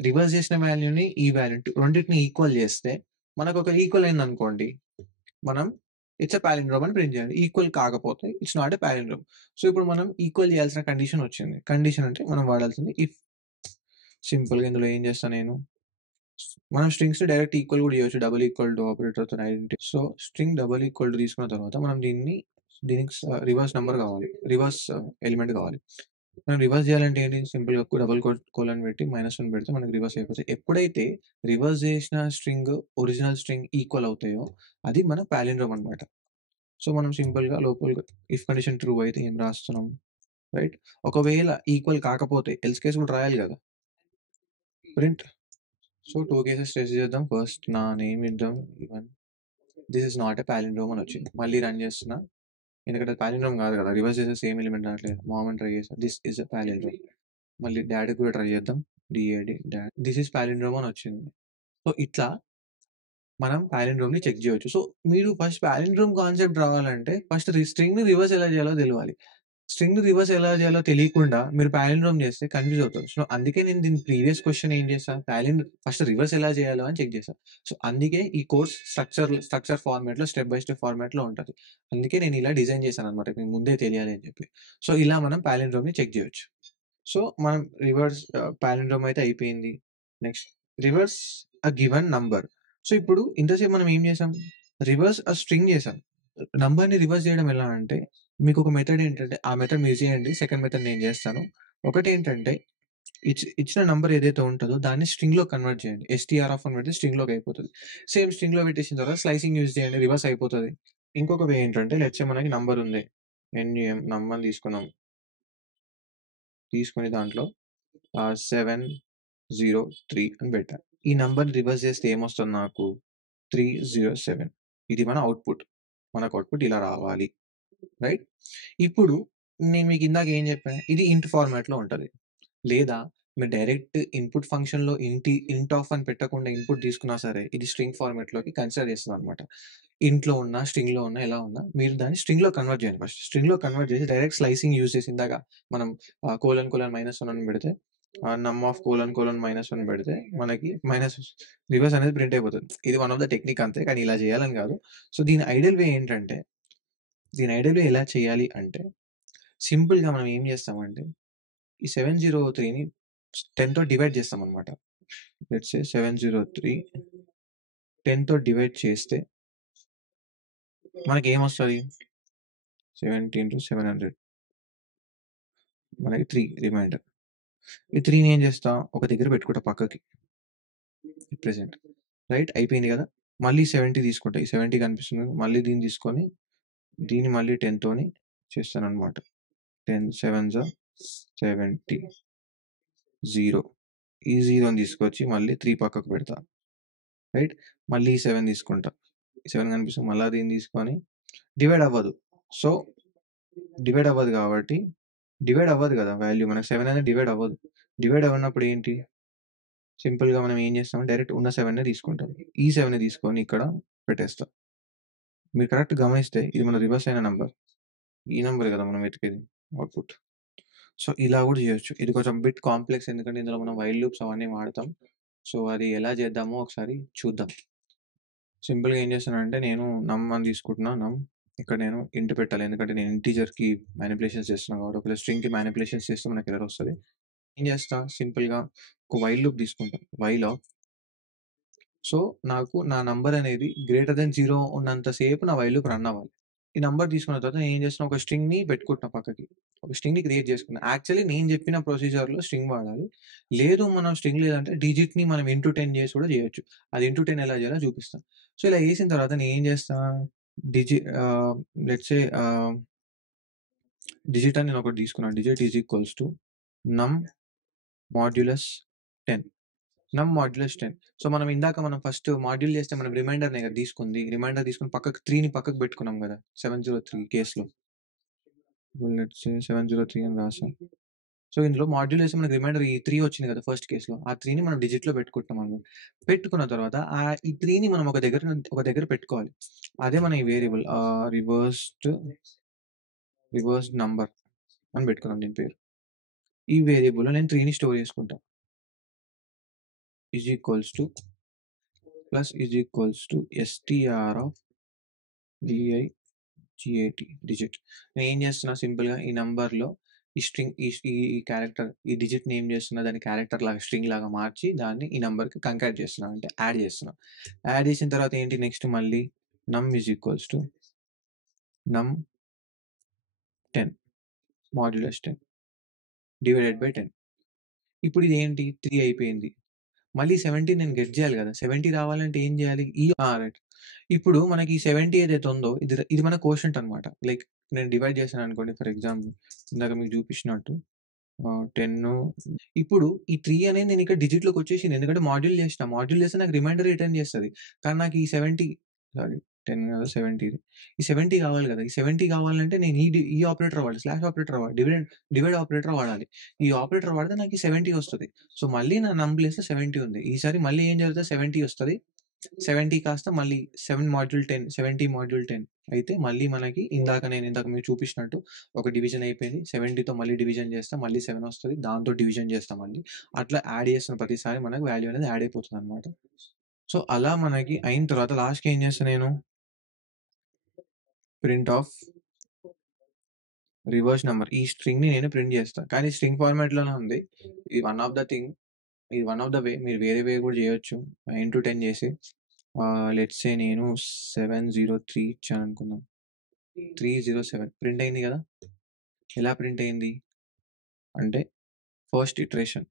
రివర్స్ చేసిన వాల్యూని ఈ వాల్యూ రెండింటిని ఈక్వల్ చేస్తే మనకు ఒక ఈక్వల్ అయింది అనుకోండి, మనం ఇట్స్ అ పాలిండ్రోమ్ అని ప్రింట్ చేయాలి. ఈక్వల్ కాకపోతే it's not a palindrome. So ఇప్పుడు మనం ఈక్వల్ చేయాల్సిన కండిషన్ వచ్చింది. కండిషన్ అంటే మనం వాడాల్సింది ఇఫ్. సింపుల్గా ఇందులో ఏం చేస్తాను నేను, మనం స్ట్రింగ్స్ డైరెక్ట్ ఈక్వల్ కూడా చేయొచ్చు, డబుల్ ఈక్వల్ టు ఆపరేటర్తో identity. So string double equal to తీసుకున్న తర్వాత మనం దీనికి రివర్స్ నెంబర్ కావాలి, రివర్స్ ఎలిమెంట్ కావాలి. మనం రివర్స్ చేయాలంటే ఏంటి, సింపుల్గా డబుల్ కోలన్ పెట్టి -1 పెడితే మనకి రివర్స్ అయిపోతుంది. ఎప్పుడైతే రివర్స్ చేసిన స్ట్రింగ్ ఒరిజినల్ స్ట్రింగ్ ఈక్వల్ అవుతాయో అది మన పాలిండ్రోమ్ అనమాట. సో మనం సింపుల్గా లోపల ఇఫ్ కండిషన్ ట్రూ అయితే ఏం రాస్తున్నాం, రైట్. ఒకవేళ ఈక్వల్ కాకపోతే ఎల్స్ కేస్ కూడా రాయాలి కదా, ప్రింట్. సో 2 కేసెస్ టెస్ట్ చేద్దాం. ఫస్ట్ నా నేమ్ ఇద్దాం even, this is not a palindrome అని వచ్చింది. మళ్ళీ రన్ చేస్తున్నా, ఎందుకంటే పాలిండ్రోమ్ కాదు కదా, రివర్స్ చేసే సేమ్ ఎలిమెంట్ రావట్లేదు. మామ్ అని ట్రై చేస్తాం, దిస్ ఇస్ ఎ పాలిండ్రోమ్. మళ్ళీ డాడీ కూడా ట్రై చేద్దాం, D A D dad, this is palindrome అని వచ్చింది. సో ఇట్లా మనం పాలిండ్రోమ్ని చెక్ చేయొచ్చు. సో మీరు ఫస్ట్ పాలిండ్రోమ్ కాన్సెప్ట్ రావాలంటే ఫస్ట్ స్ట్రింగ్ని రివర్స్ ఎలా చేయాలో తెలియాలి. స్ట్రింగ్ రివర్స్ ఎలా చేయాలో తెలియకుండా మీరు పాలిండ్రోమ్ చేస్తే కన్ఫ్యూజ్ అవుతారు. సో అందుకే నేను దీని ప్రీవియస్ క్వశ్చన్ ఏం చేస్తాను, ఫస్ట్ రివర్స్ ఎలా చేయాలో అని చెక్ చేస్తాను. సో అందుకే ఈ కోర్స్ స్ట్రక్చర్ ఫార్మాట్లో స్టెప్ బై స్టెప్ ఫార్మాట్లో ఉంటుంది. అందుకే నేను ఇలా డిజైన్ చేశాను అనమాట, మీకు ముందే తెలియాలి అని చెప్పి. సో ఇలా మనం పాలిండ్రోమ్ని చెక్ చేయొచ్చు. సో మనం రివర్స్ పాలిండ్రోమ్ అయితే అయిపోయింది. Next reverse a given number. So ఇప్పుడు ఇంతసేపు మనం ఏం చేసాం, రివర్స్ అ స్ట్రింగ్ చేసాం. నంబర్ని రివర్స్ చేయడం ఎలా అంటే, మీకు ఒక మెథడ్ ఏంటంటే ఆ మెథడ్ మీరు చేయండి, సెకండ్ మెథడ్ నేను చేస్తాను. ఒకటి ఏంటంటే ఇచ్చిన నంబర్ ఏదైతే ఉంటుందో దాన్ని స్ట్రింగ్లో కన్వర్ట్ చేయండి. STR అని పెడితే స్ట్రింగ్లోకి అయిపోతుంది. సేమ్ స్ట్రింగ్లో పెట్టేసిన తర్వాత స్లైసింగ్ యూజ్ చేయండి, రివర్స్ అయిపోతుంది. ఇంకొక వే ఏంటంటే, లెట్స్ మనకి నంబర్ ఉంది, NUM నంబర్ తీసుకొని దాంట్లో 703 అని పెట్టాను. ఈ నంబర్ రివర్స్ చేస్తే ఏమొస్తుంది నాకు, 307. ఇది మనకు అవుట్పుట్ ఇలా రావాలి, రైట్. ఇప్పుడు నేను మీకు ఇందాక ఏం చెప్పాను, ఇది ఇంట్ ఫార్మాట్లో ఉంటుంది. లేదా మీరు డైరెక్ట్ ఇన్పుట్ ఫంక్షన్లో ఇంట్ ఆఫ్ అని పెట్టకుండా ఇన్పుట్ తీసుకున్నా సరే ఇది స్ట్రింగ్ ఫార్మాట్లోకి కన్సిడర్ చేస్తుంది అనమాట. ఇంట్లో ఉన్న స్ట్రింగ్లో ఉన్న ఎలా ఉన్నా మీరు దాన్ని స్ట్రింగ్లో కన్వర్ట్ చేయండి. ఫస్ట్ స్ట్రింగ్లో కన్వర్ట్ చేసి డైరెక్ట్ స్లైసింగ్ యూజ్ చేసి ఇందాక మనం కోలన్ -1 అని పెడితే నమ్ ఆఫ్ ::-1 పెడితే మనకి మైనస్ రివర్స్ అనేది ప్రింట్ అయిపోతది. ఇది వన్ ఆఫ్ ద టెక్నిక్ అంతే. కానీ ఇలా చేయాలని కాదు. సో, దీని ఐడియల్ వే ఏంటంటే, ఎలా చేయాలి అంటే, సింపుల్‌గా మనం ఏం చేస్తామంటే, ఈ 703ని 10తో డివైడ్ చేస్తామనమాట. లెట్స్ సే 703 10తో డివైడ్ చేస్తే మనకేమొస్తది? 70 ఇంటూ 700 మనకి 3 రిమైండర్. ఈ 3ని ఏం చేస్తా? ఒక దగ్గర పెట్టుకుంటా పక్కకి. ప్రెజెంట్. రైట్? అయిపోయింది కదా! మళ్ళీ 70 తీసుకుంటా. ఈ 70 కనిపిస్తుంది కదా! మళ్ళీ దీన్ని తీసుకొని, దీన్ని మళ్ళీ 10తోని చేస్తాననమాట. 10 7 70 0 ఈ 0ని తీసుకొచ్చి మళ్ళీ 3 పక్కకు పెడతా. రైట్? మళ్ళీ ఈ 7 తీసుకుంటా. ఈ 7 కనిపిస్తుంది. మళ్ళా దీన్ని తీసుకొని డివైడ్ అవ్వదు. సో, డివైడ్ అవ్వదు కాబట్టి డివైడ్ అవ్వదు కదా! వాల్యూ మనకు 7 అనేది డివైడ్ అవ్వదు. డివైడ్ అవ్వనప్పుడు ఏంటి? సింపుల్‌గా మనం ఏం చేస్తాం? డైరెక్ట్ ఉన్న 7నే తీసుకుంటాం. ఈ 7ని తీసుకొని ఇక్కడ పెట్టేస్తా. మీరు కరెక్ట్ గమనిస్తే ఇది మన రివర్స్ అయిన నంబర్. ఈ నంబరే కదా మనం వెతికేది అవుట్‌పుట్. సో, ఇలా కూడా చేయొచ్చు. ఇది కొంచెం బిట్ కాంప్లెక్స్ ఎందుకంటే ఇందులో మనం వైల్ లూప్స్ అవన్నీ వాడతాం. సో, అది ఎలా చేద్దామో ఒకసారి చూద్దాం. సింపుల్‌గా ఏం చేస్తానంటే నేను నమ్ అని తీసుకుంటున్నా. నమ్ ఇక్కడ నేను ఇంట్ పెట్టాలి. ఎందుకంటే నేను ఇంటిజర్‌కి మానిప్యులేషన్స్ చేస్తున్నా కాబట్టి. ఒకవేళ స్ట్రింగ్‌కి మానిప్యులేషన్స్ చేస్తే మనకు ఎర్రర్ వస్తది. ఏం చేస్తా? సింపుల్‌గా ఒక వైల్ లూప్ తీసుకుంటా. వైల్ ఆఫ్ సో, నాకు నా నంబర్ అనేది గ్రేటర్ థాన్ 0 ఉన్నంత సేపు నా వైల్ లూప్ రన్ అవ్వాలి. ఈ నంబర్ తీసుకున్న తర్వాత నేను ఏం చేస్తున్నా? ఒక స్ట్రింగ్‌ని పెట్టుకుంటున్నా పక్కకి. ఒక స్ట్రింగ్‌ని క్రియేట్ చేసుకున్నా. యాక్చువల్లీ నేను చెప్పిన ప్రొసీజర్‌లో స్ట్రింగ్ వాడాలి. లేదు మనం స్ట్రింగ్ లేదంటే డిజిట్‌ని మనం ఇంటూ 10 చేసి కూడా చేయొచ్చు. అది ఇంటూ 10 ఎలా చేయాలో చూపిస్తా. సో, ఇలా చేసిన తర్వాత నేను ఏం చేస్తా? డిజి ఆహ్, లెట్స్ సే డిజిట్ అని నేను ఒకటి తీసుకున్నాను. డిజిట్ ఈజ్ ఈక్వల్స్ టు నమ్ మాడ్యులస్ 10. నమ్ మాడ్యులస్ 10. సో, మనం ఫస్ట్ మాడ్యూల్ చేస్తే మనం రిమైండర్‌నే కదా తీసుకుంది. రిమైండర్ తీసుకొని పక్కకు 3ని పక్కకు పెట్టుకున్నాం కదా! 703 కేస్‌లో. లెట్స్ సే 703 అని రాసాం. సో, ఇందులో మాడ్యూల్ చేస్తే మనకు రిమైండర్ ఈ 3 వచ్చింది కదా! ఫస్ట్ కేస్‌లో. ఆ 3ని మనం డిజిట్‌లో పెట్టుకుంటున్నామనమాట. పెట్టుకున్న తర్వాత ఈ 3ని మనం ఒక దగ్గర పెట్టుకోవాలి. అదే మన ఈ వేరియబుల్ రివర్స్డ్ నంబర్ అని పెట్టుకున్నాం దీని పేరు. ఈ వేరియబుల్‌లో నేను 3ని స్టోర్ చేసుకుంటా. Is equals to str of digit. నేను ఏం చేస్తున్నా సింపుల్‌గా ఈ నంబర్‌లో ఈ స్ట్రింగ్ ఈ ఈ ఈ క్యారెక్టర్ ఈ డిజిట్‌ని ఏం చేస్తున్నా దాన్ని క్యారెక్టర్ లాగా స్ట్రింగ్ లాగా మార్చి దాన్ని ఈ నంబర్‌కి కంకాట్ చేస్తున్నా. అంటే యాడ్ చేస్తున్నా. యాడ్ చేసిన తర్వాత ఏంటి నెక్స్ట్ మళ్ళీ నమ్ ఈజ్ ఈక్వల్స్ టు నమ్ 10 మాడ్యులస్ 10 డివైడెడ్ బై 10. ఇప్పుడు ఇదేంటి 3 అయిపోయింది. మళ్ళీ 70 నేను గెట్ చేయాలి కదా! 70 రావాలంటే ఏం చేయాలి? రైట్. ఇప్పుడు మనకి ఈ 70 ఏదైతే ఉందో ఇది మన కోషంట్ అనమాట. లైక్ నేను డివైడ్ చేశాననుకోండి ఫర్ ఎగ్జాంపుల్ ఇందాక మీకు చూపించినట్టు 10 ఇప్పుడు ఈ 3 అనేది నేను ఇక్కడ డిజిట్‌లోకొచ్చేసింది. ఎందుకంటే మాడ్యూల్ చేసిన. మాడ్యూల్ చేస్తే నాకు రిమైండర్ రిటర్న్ చేస్తది. కానీ నాకు ఈ 70 సారీ 10 కాదు 70 ఇది. ఈ 70 కావాలి కదా! ఈ 70 కావాలంటే నేను ఈ ఆపరేటర్ వాడాలి. స్లాష్ ఆపరేటర్ వాడాలి. డివైడ్ ఆపరేటర్ వాడాలి. ఈ ఆపరేటర్ వాడితే నాకు ఈ 70 వస్తది. సో, మళ్ళీ నా నమ్ ప్లేస్‌లో 70 ఉంది. ఈసారి మళ్ళీ ఏం జరుగుతది 70 వస్తది. 70 కాస్త మళ్ళీ 7 మాడ్యూల్ 10 70 మాడ్యూల్ 10 అయితే మళ్ళీ మనకి ఇందాక మీకు చూపించినట్టు ఒక డివిజన్ అయిపోయింది. 70తో మళ్ళీ డివిజన్ చేస్తా. మళ్ళీ 7 వస్తది. దాంతో డివిజన్ చేస్తా మళ్ళీ. అట్లా యాడ్ చేస్తున్న ప్రతిసారి మనకు వాల్యూ అనేది యాడ్ అయిపోతుందనమాట. సో, అలా మనకి అయిన తర్వాత లాస్ట్‌కి ఏం చేస్తా నేను ప్రింట్ ఆఫ్ రివర్స్ నంబర్. ఈ స్ట్రింగ్‌ని నేను ప్రింట్ చేస్తా. కానీ స్ట్రింగ్ ఫార్మాట్‌లోనే ఉంది. ఇది వన్ ఆఫ్ ద థింగ్. ఇది వన్ ఆఫ్ ద వే. మీరు వేరే వే కూడా చేయొచ్చు. ఇంటూ 10 చేసి లెట్స్ సే నేను 703 ఇచ్చాననుకుందాం. 307 ప్రింట్ అయింది కదా! ఎలా ప్రింట్ అయింది? అంటే first iteration.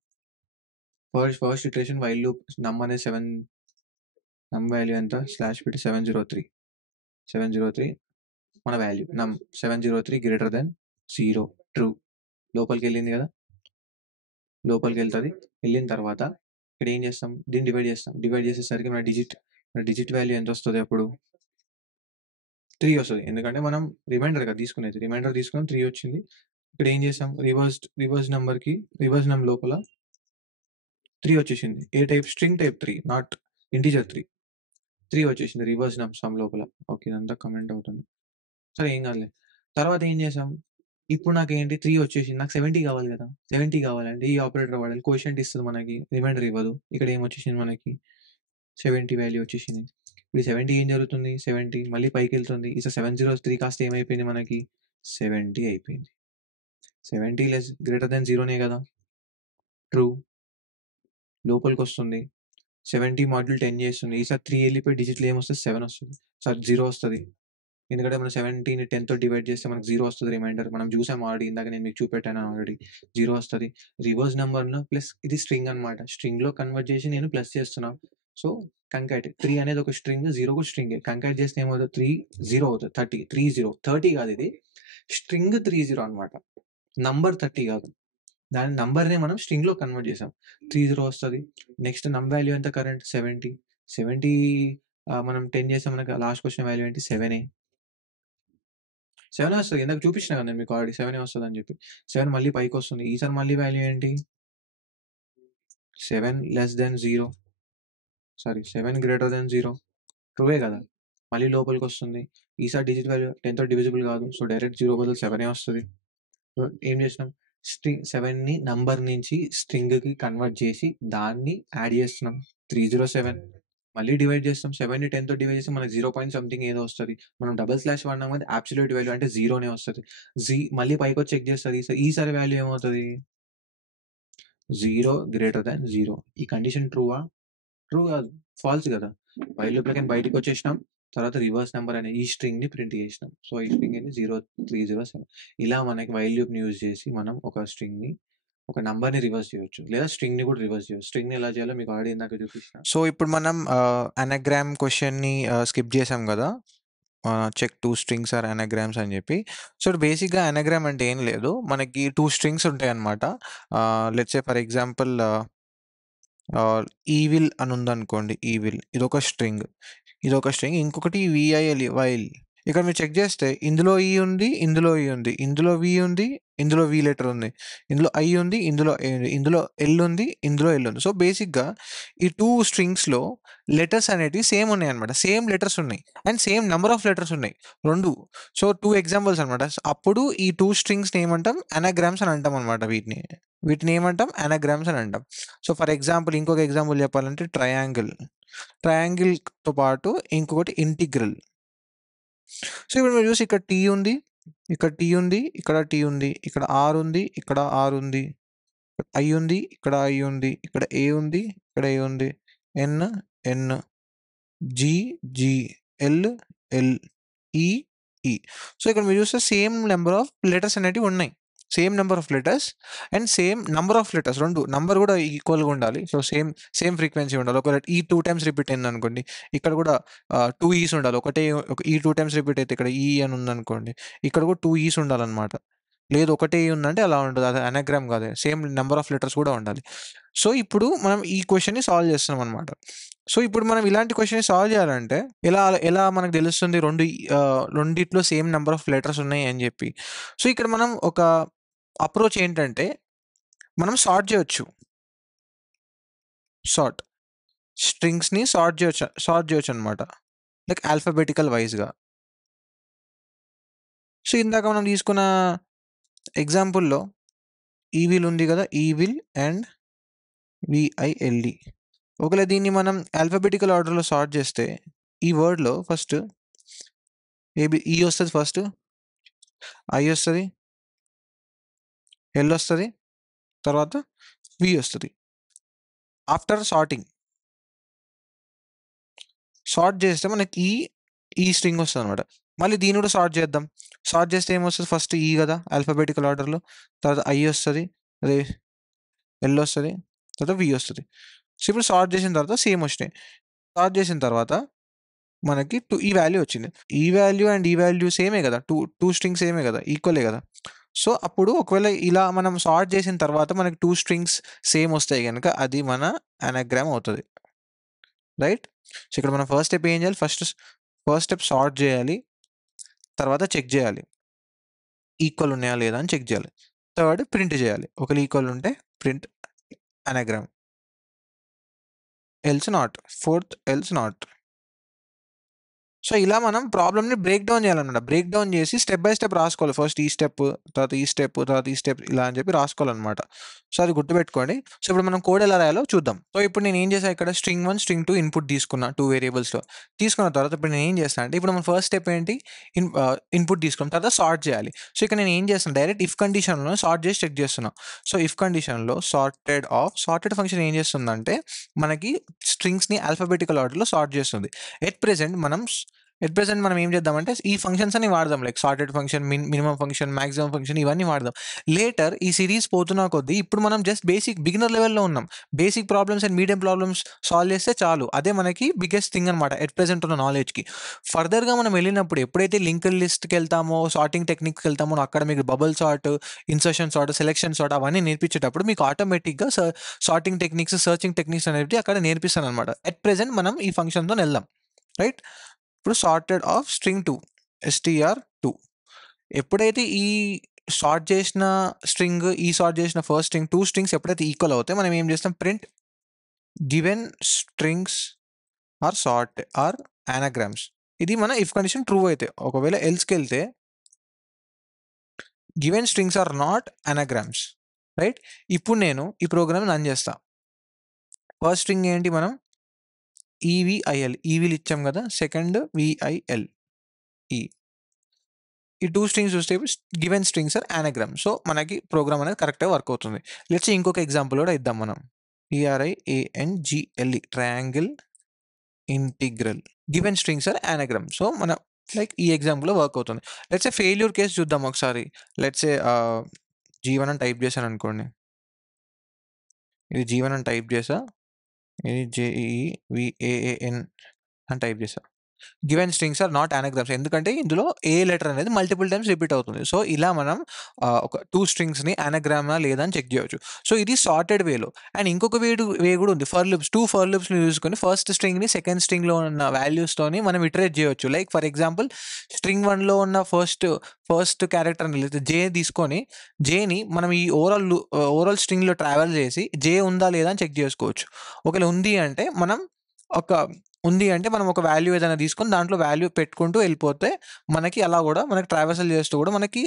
First iteration while loop నమ్ అనేది 7 నమ్ వాల్యూ ఎంత స్లాష్ పెట్టి 703 మన వాల్యూ నమ్ 703 గ్రేటర్ థాన్ 0 ట్రూ. లోపలికెళ్ళింది కదా! లోపలికెళ్తది. వెళ్ళిన తర్వాత ఇక్కడ ఏం చేస్తాం? దీన్ని డివైడ్ చేస్తాం. డివైడ్ చేసేసరికి మన డిజిట్ వాల్యూ ఎంతొస్తది అప్పుడు? 3 వస్తది. ఎందుకంటే మనం రిమైండర్ కదా తీసుకునేది. రిమైండర్ తీసుకున్నాం 3 వచ్చింది. ఇక్కడ ఏం చేసాం? రివర్స్ రివర్స్ నమ్ లోపల 3 వచ్చేసింది. ఏ type? String type 3 not integer 3. 3 వచ్చేసింది రివర్స్ నమ్ సమ్ లోపల. ఓకే. ఇదంతా కమెంట్ అవుతుంది. సరే ఏం కాదులే. తర్వాత ఏం చేసాం? ఇప్పుడు నాకేంటి 3 వచ్చేసింది. నాకు 70 కావాలి కదా! 70 కావాలంటే ఈ ఆపరేటర్ వాడాలి. కోషియంట్ ఇస్తది మనకి. రిమైండర్ ఇవ్వదు. ఇక్కడ ఏమొచ్చేసింది మనకి 70 వాల్యూ వచ్చేసింది. ఇప్పుడు ఈ 70 ఏం జరుగుతుంది? 70 మళ్ళీ పైకెళ్తుంది. ఈ 703 కాస్త ఏమైపోయింది మనకి 70 అయిపోయింది. 70 గ్రేటర్ దాన్ 0నే కదా! ట్రూ. లోపలికొస్తుంది. 70 మాడ్యూల్ 10 చేస్తుంది. ఈసారి 3 వెళ్ళిపోయి డిజిట్‌లో ఏమొస్తది? 7 వస్తది. సారీ 0 వస్తది. ఎందుకంటే మనం 70ని 10తో డివైడ్ చేస్తే మనకు 0 వస్తది రిమైండర్. మనం చూసాం ఆల్రెడీ. ఇందాక నేను మీకు చూపెట్టాను ఆల్రెడీ. 0 వస్తది. రివర్స్ నంబర్‌లో ప్లస్ ఇది స్ట్రింగ్ అనమాట. స్ట్రింగ్‌లో కన్వర్ట్ చేసి నేను ప్లస్ చేస్తున్నా. సో, కంకాట్ 3 అనేది ఒక స్ట్రింగ్, 0 కూడా స్ట్రింగే. కంకాట్ చేస్తే ఏమవుతది? 3 0 అవుతది. 30 30 కాదు ఇది. స్ట్రింగ్ 30 అనమాట. నంబర్ 30 కాదు. దాని నంబర్‌నే మనం స్ట్రింగ్‌లో కన్వర్ట్ చేసాం. 30 వస్తది. నెక్స్ట్ వాల్యూ ఎంత కరెంట్ 70. 70 మనం 10 చేస్తే మనకు లాస్ట్‌కొచ్చిన వాల్యూ ఏంటి 7 7 వస్తది. ఇందాక చూపించిన కదా నేను మీకు ఆల్రెడీ 7 వస్తదని చెప్పి. 7 మళ్ళీ పైకొస్తుంది. ఈసారి మళ్ళీ వాల్యూ ఏంటి? 7 less than 0. Sorry 7 greater than 0. True way కదా! మళ్ళీ లోపలికొస్తుంది. ఈసారి డిజిట్ వాల్యూ 10తో డివిజిబుల్ కాదు. సో, డైరెక్ట్ 0 బదులు 7 వస్తది. సో, ఏం చేసినాం? 7ని నంబర్ నుంచి స్ట్రింగ్‌కి కన్వర్ట్ చేసి దాన్ని యాడ్ చేస్తున్నాం. 307 మళ్ళీ డివైడ్ చేస్తాం. 7ని 10తో డివైడ్ చేస్తే మనకు 0 పాయింట్ సంథింగ్ ఏదో వస్తది. మనం డబుల్ స్లాష్ వాడినాం కదా! అబ్సల్యూట్ వాల్యూ అంటే 0నే వస్తది. మళ్ళీ పైకొచ్చి చెక్ చేస్తది. ఈసారి వాల్యూ ఏమవుతది? 0 గ్రేటర్ థాన్ 0. ఈ కండిషన్ ట్రూవా? ట్రూ కాదు. ఫాల్స్ కదా! వైల్ లూప్‌లోకెళ్ళి బయటికొచ్చేసినాం. తర్వాత రివర్స్ నంబర్ అనే ఈ స్ట్రింగ్‌ని ప్రింట్ చేసినాం. సో, ఈ స్ట్రింగ్ ఏంది 0307. ఇలా మనకి వైల్ లూప్‌ని యూజ్ చేసి మనం ఒక నంబర్‌ని రివర్స్ చేయొచ్చు. లేదా స్ట్రింగ్‌ని కూడా రివర్స్ చేయొచ్చు. స్ట్రింగ్‌ని ఎలా చేయాలో మీకు ఆల్రెడీ ఇందాక చూపించిన. సో, ఇప్పుడు మనం అనాగ్రామ్ క్వెషన్‌ని స్కిప్ చేసాం కదా! చెక్ 2 స్ట్రింగ్స్ ఆర్ అనాగ్రామ్స్ అని చెప్పి. సో, బేసిక్‌గా అనాగ్రామ్ అంటే ఏం లేదు. మనకి 2 స్ట్రింగ్స్ ఉంటాయన్నమాట. Let's say for example evil అని ఉందనుకోండి. ఈవిల్ ఇదొక స్ట్రింగ్. ఇంకొకటి విఐఎల్ వైల్. ఇక్కడ మీరు చెక్ చేస్తే ఇందులో ఈ ఉంది, ఇందులో ఈ ఉంది, ఇందులో వి ఉంది, ఇందులో వి లెటర్ ఉంది, ఇందులో ఐ ఉంది, ఇందులో ఏ ఉంది, ఇందులో ఎల్ ఉంది, ఇందులో ఎల్ ఉంది. సో, బేసిక్‌గా ఈ 2 స్ట్రింగ్స్‌లో లెటర్స్ అనేటివి సేమ్ ఉన్నాయన్నమాట. సేమ్ లెటర్స్ ఉన్నాయి. And same number of letters ఉన్నాయి 2. సో, 2 ఎగ్జాంపుల్స్ అనమాట. అప్పుడు ఈ 2 స్ట్రింగ్స్‌ని ఏమంటాం? అనాగ్రామ్స్ అని అంటాం అనమాట వీటిని. వీటిని ఏమంటాం? అనాగ్రామ్స్ అని అంటాం. సో, ఫర్ ఎగ్జాంపుల్ ఇంకొక ఎగ్జాంపుల్ చెప్పాలంటే ట్రయాంగిల్‌తో పాటు ఇంకొకటి ఇంటిగ్రల్. సో, ఇప్పుడు మీరు చూసి ఇక్కడ టీ ఉంది, ఇక్కడ టీ ఉంది, ఇక్కడ టీ ఉంది, ఇక్కడ ఆర్ ఉంది, ఇక్కడ ఆర్ ఉంది, ఐ ఉంది, ఇక్కడ ఐ ఉంది, ఇక్కడ ఏ ఉంది, ఇక్కడ ఏ ఉంది, ఎన్, ఎన్, జి, జి, ఎల్, ఎల్, ఈ, ఈ. సో, ఇక్కడ మీరు చూస్తే సేమ్ నెంబర్ ఆఫ్ లెటర్స్ అనేటివి ఉన్నాయి. Same number of letters and same number of letters 2 number కూడా ఈక్వల్‌గా ఉండాలి. సో, సేమ్ ఫ్రీక్వెన్సీ ఉండాలి. ఒకవేళ ఈ 2 టైమ్స్ రిపీట్ అయిందనుకోండి, ఇక్కడ కూడా 2 ఈస్ ఉండాలి. ఈ 2 టైమ్స్ రిపీట్ అయితే ఇక్కడ ఈ అని ఉందనుకోండి, ఇక్కడ కూడా 2 ఈస్ ఉండాలన్నమాట. లేదు ఒకటే ఈ ఉందంటే అలా ఉండదు. అది అనాగ్రామ్ కాదు. సేమ్ నంబర్ ఆఫ్ లెటర్స్ కూడా ఉండాలి. సో, ఇప్పుడు మనం ఈ క్వెషన్‌ని సాల్వ్ చేస్తున్నామన్నమాట. సో, ఇప్పుడు మనం ఇలాంటి క్వెషన్‌ని సాల్వ్ చేయాలంటే ఎలా ఎలా మనకు తెలుస్తుంది రెండిట్లో సేమ్ నంబర్ ఆఫ్ లెటర్స్ ఉన్నాయి అని చెప్పి. సో, ఇక్కడ మనం ఒక అప్రోచ్ ఏంటంటే మనం సార్ట్ చేయొచ్చు. స్ట్రింగ్స్‌ని సార్ట్ చేయొచ్చనమాట. లైక్ ఆల్ఫాబెటికల్ వైస్‌గా. సో, ఇందాక మనం తీసుకున్న ఎగ్జాంపుల్‌లో ఈవిల్ ఉంది కదా! Evil and VILE. ఒకవేళ దీన్ని మనం ఆల్ఫాబెటికల్ ఆర్డర్‌లో సార్ట్ చేస్తే ఈ వర్డ్‌లో ఫస్ట్ ఈ వస్తది ఫస్ట్, ఐ వస్తది, ఎల్ వస్తది, తర్వాత వి వస్తది. ఆఫ్టర్ సార్ట్ చేస్తే మనకి ఈ స్ట్రింగ్ వస్తదనమాట. మళ్ళీ దీన్ని కూడా సార్ట్ చేద్దాం. సార్ట్ చేస్తే ఏమొస్తది? ఫస్ట్ ఈ కదా! ఆల్ఫాబెటికల్ ఆర్డర్‌లో. తర్వాత ఐ వస్తది, అదే ఎల్ వస్తది, తర్వాత వి వస్తది. సో, ఇప్పుడు సార్ట్ చేసిన తర్వాత సేమ్ వచ్చినాయి. సార్ట్ చేసిన తర్వాత మనకి ఈ వాల్యూ వచ్చింది. ఈ వాల్యూ అండ్ ఈ వాల్యూ సేమే కదా! 2 స్ట్రింగ్స్ సేమే కదా! ఈక్వలే కదా! సో, అప్పుడు ఒకవేళ ఇలా మనం సార్ట్ చేసిన తర్వాత మనకి 2 స్ట్రింగ్స్ సేమ్ వస్తాయి గనుక అది మన అనాగ్రామ్ అవుతది. రైట్? సో, ఇక్కడ మనం ఫస్ట్ స్టెప్ ఏం చేయాలి? ఫస్ట్ స్టెప్ సార్ట్ చేయాలి. తర్వాత చెక్ చేయాలి. ఈక్వల్ ఉన్నాయా లేదా అని చెక్ చేయాలి. థర్డ్ ప్రింట్ చేయాలి. ఒకవేళ ఈక్వల్ ఉంటే print anagram. Else not. Fourth else not. So, ఇలా మనం ప్రాబ్లమ్‌ని బ్రేక్ డౌన్ చేయాలన్నమాట. బ్రేక్ డౌన్ చేసి స్టెప్ బై స్టెప్ రాసుకోవాలి. ఫస్ట్ ఈ స్టెప్, తర్వాత ఈ స్టెప్, తర్వాత ఈ స్టెప్ ఇలా అని చెప్పి రాసుకోవాలన్నమాట. సో, అది గుర్తుపెట్టుకోండి. సో, ఇప్పుడు మనం కోడ్ ఎలా రాయాలో చూద్దాం. సో, ఇప్పుడు నేనేం చేశా ఇక్కడ స్ట్రింగ్ 1, స్ట్రింగ్ 2 ఇన్‌పుట్ తీసుకున్నా 2 వేరియబుల్స్‌లో. తీసుకున్న తర్వాత ఇప్పుడు నేనేం చేస్తా అంటే ఇప్పుడు మన ఫస్ట్ స్టెప్ ఏంటి? ఇన్‌పుట్ తీసుకున్న తర్వాత సార్ట్ చేయాలి. సో, ఇక్కడ నేను ఏం చేస్తాను డైరెక్ట్ ఇఫ్ కండిషన్‌లో సార్ట్ చేసి చెక్ చేస్తున్నా. సో, ఇఫ్ కండిషన్‌లో సార్టెడ్ ఫంక్షన్ ఏం చేస్తుందంటే మనకి స్ట్రింగ్స్‌ని ఆల్ఫాబెటికల్ ఆర్డర్‌లో సార్ట్ చేస్తుంది. ఎట్ ప్రెజెంట్ మనం ఏం చేద్దామంటే ఈ ఫంక్షన్స్ అన్ని వాడదాం. Like sorted function, minimum function, maximum function ఇవన్నీ వాడదాం. లేటర్ ఈ సిరీస్ పోతున్న కొద్దీ ఇప్పుడు మనం జస్ట్ బిగినర్ లెవెల్‌లో ఉన్నాం. Basic problems and medium problems solve చేస్తే చాలు. అదే మనకి బిగ్గెస్ట్ థింగ్ అనమాట ఎట్ ప్రెజెంట్ ఉన్న నాలెడ్జ్‌కి. ఫర్దర్‌గా మనం వెళ్ళినప్పుడు ఎప్పుడైతే లింక్డ్ లిస్ట్‌కెళ్తామో, సార్టింగ్ టెక్నిక్స్‌కెళ్తామో అక్కడ మీకు bubble sort, insertion sort, selection sort అవన్నీ నేర్పించేటప్పుడు మీకు ఆటోమేటిక్‌గా సార్టింగ్ టెక్నిక్స్, సెర్చింగ్ టెక్నిక్స్ అనేవి అక్కడ నేర్పిస్తాననమాట. ఎట్ ప్రెజెంట్ మనం ఈ ఫంక్షన్‌తోని వెళ్దాం. రైట్? ఇప్పుడు సార్టెడ్ ఆఫ్ స్ట్రింగ్ 2 str2 ఎప్పుడైతే ఈ సార్ట్ చేసిన స్ట్రింగ్, ఈ సార్ట్ చేసిన ఫస్ట్ స్ట్రింగ్ 2 స్ట్రింగ్స్ ఎప్పుడైతే ఈక్వల్ అవుతాయో మనం ఏం చేస్తాం print given strings are anagrams. ఇది మన ఇఫ్ కండిషన్ ట్రూ అయితే. ఒకవేళ ఎల్స్‌కి వెళ్తే given strings are not anagrams. Right? ఇప్పుడు నేను ఈ ప్రోగ్రామ్ రన్ చేస్తా. ఫస్ట్ స్ట్రింగ్ ఏంటి మనం ఈవిఐఎల్ ఈవిల్ ఇచ్చాం కదా. సెకండ్ విఐఎల్ ఈ 2 స్ట్రింగ్స్ చూస్తే given strings are anagram. So, మనకి ప్రోగ్రామ్ అనేది కరెక్ట్‌గా వర్క్ అవుతుంది. లెట్స్ సే ఇంకొక ఎగ్జాంపుల్ కూడా ఇద్దాం మనం. TRIANGLE triangle integral given strings are anagram. So, మన లైక్ ఈ ఎగ్జాంపుల్‌లో వర్క్ అవుతుంది. లెట్స్ సే ఫెయిల్యూర్ కేస్ చూద్దాం ఒకసారి. లెట్స్ సే G1 అని టైప్ చేశాననుకోండి. ఇది G1 అని టైప్ చేశా. ఇది JEEVAAN అని టైప్ చేశా. Given strings are not anagrams. ఎందుకంటే ఇందులో ఏ లెటర్ అనేది మల్టిపుల్ టైమ్స్ రిపీట్ అవుతుంది. సో, ఇలా మనం ఒక 2 స్ట్రింగ్స్‌ని anagrama లేదా అని చెక్ చేయొచ్చు. సో, ఇది సార్టెడ్ వేలో. అండ్ ఇంకొక వే కూడా ఉంది. ఫర్ లూప్స్ 2 ఫర్ లూప్స్‌ని యూజ్‌కొని ఫస్ట్ స్ట్రింగ్‌ని సెకండ్ స్ట్రింగ్‌లో ఉన్న వాల్యూస్‌తోని మనం ఇటరేట్ చేయొచ్చు. లైక్ ఫర్ ఎగ్జాంపుల్ స్ట్రింగ్ 1లో ఉన్న ఫస్ట్ క్యారెక్టర్‌ని లేదా జే తీసుకొని జేని మనం ఈ ఓవరాల్ స్ట్రింగ్‌లో ట్రావెల్ చేసి జే ఉందా లేదా అని చెక్ చేసుకోవచ్చు. ఒకవేళ మనం ఒక వాల్యూ ఏదైనా తీసుకొని దాంట్లో వాల్యూ పెట్టుకుంటూ వెళ్ళిపోతే మనకి అలా కూడా మనకి ట్రావర్సల్ చేస్తూ కూడా మనకి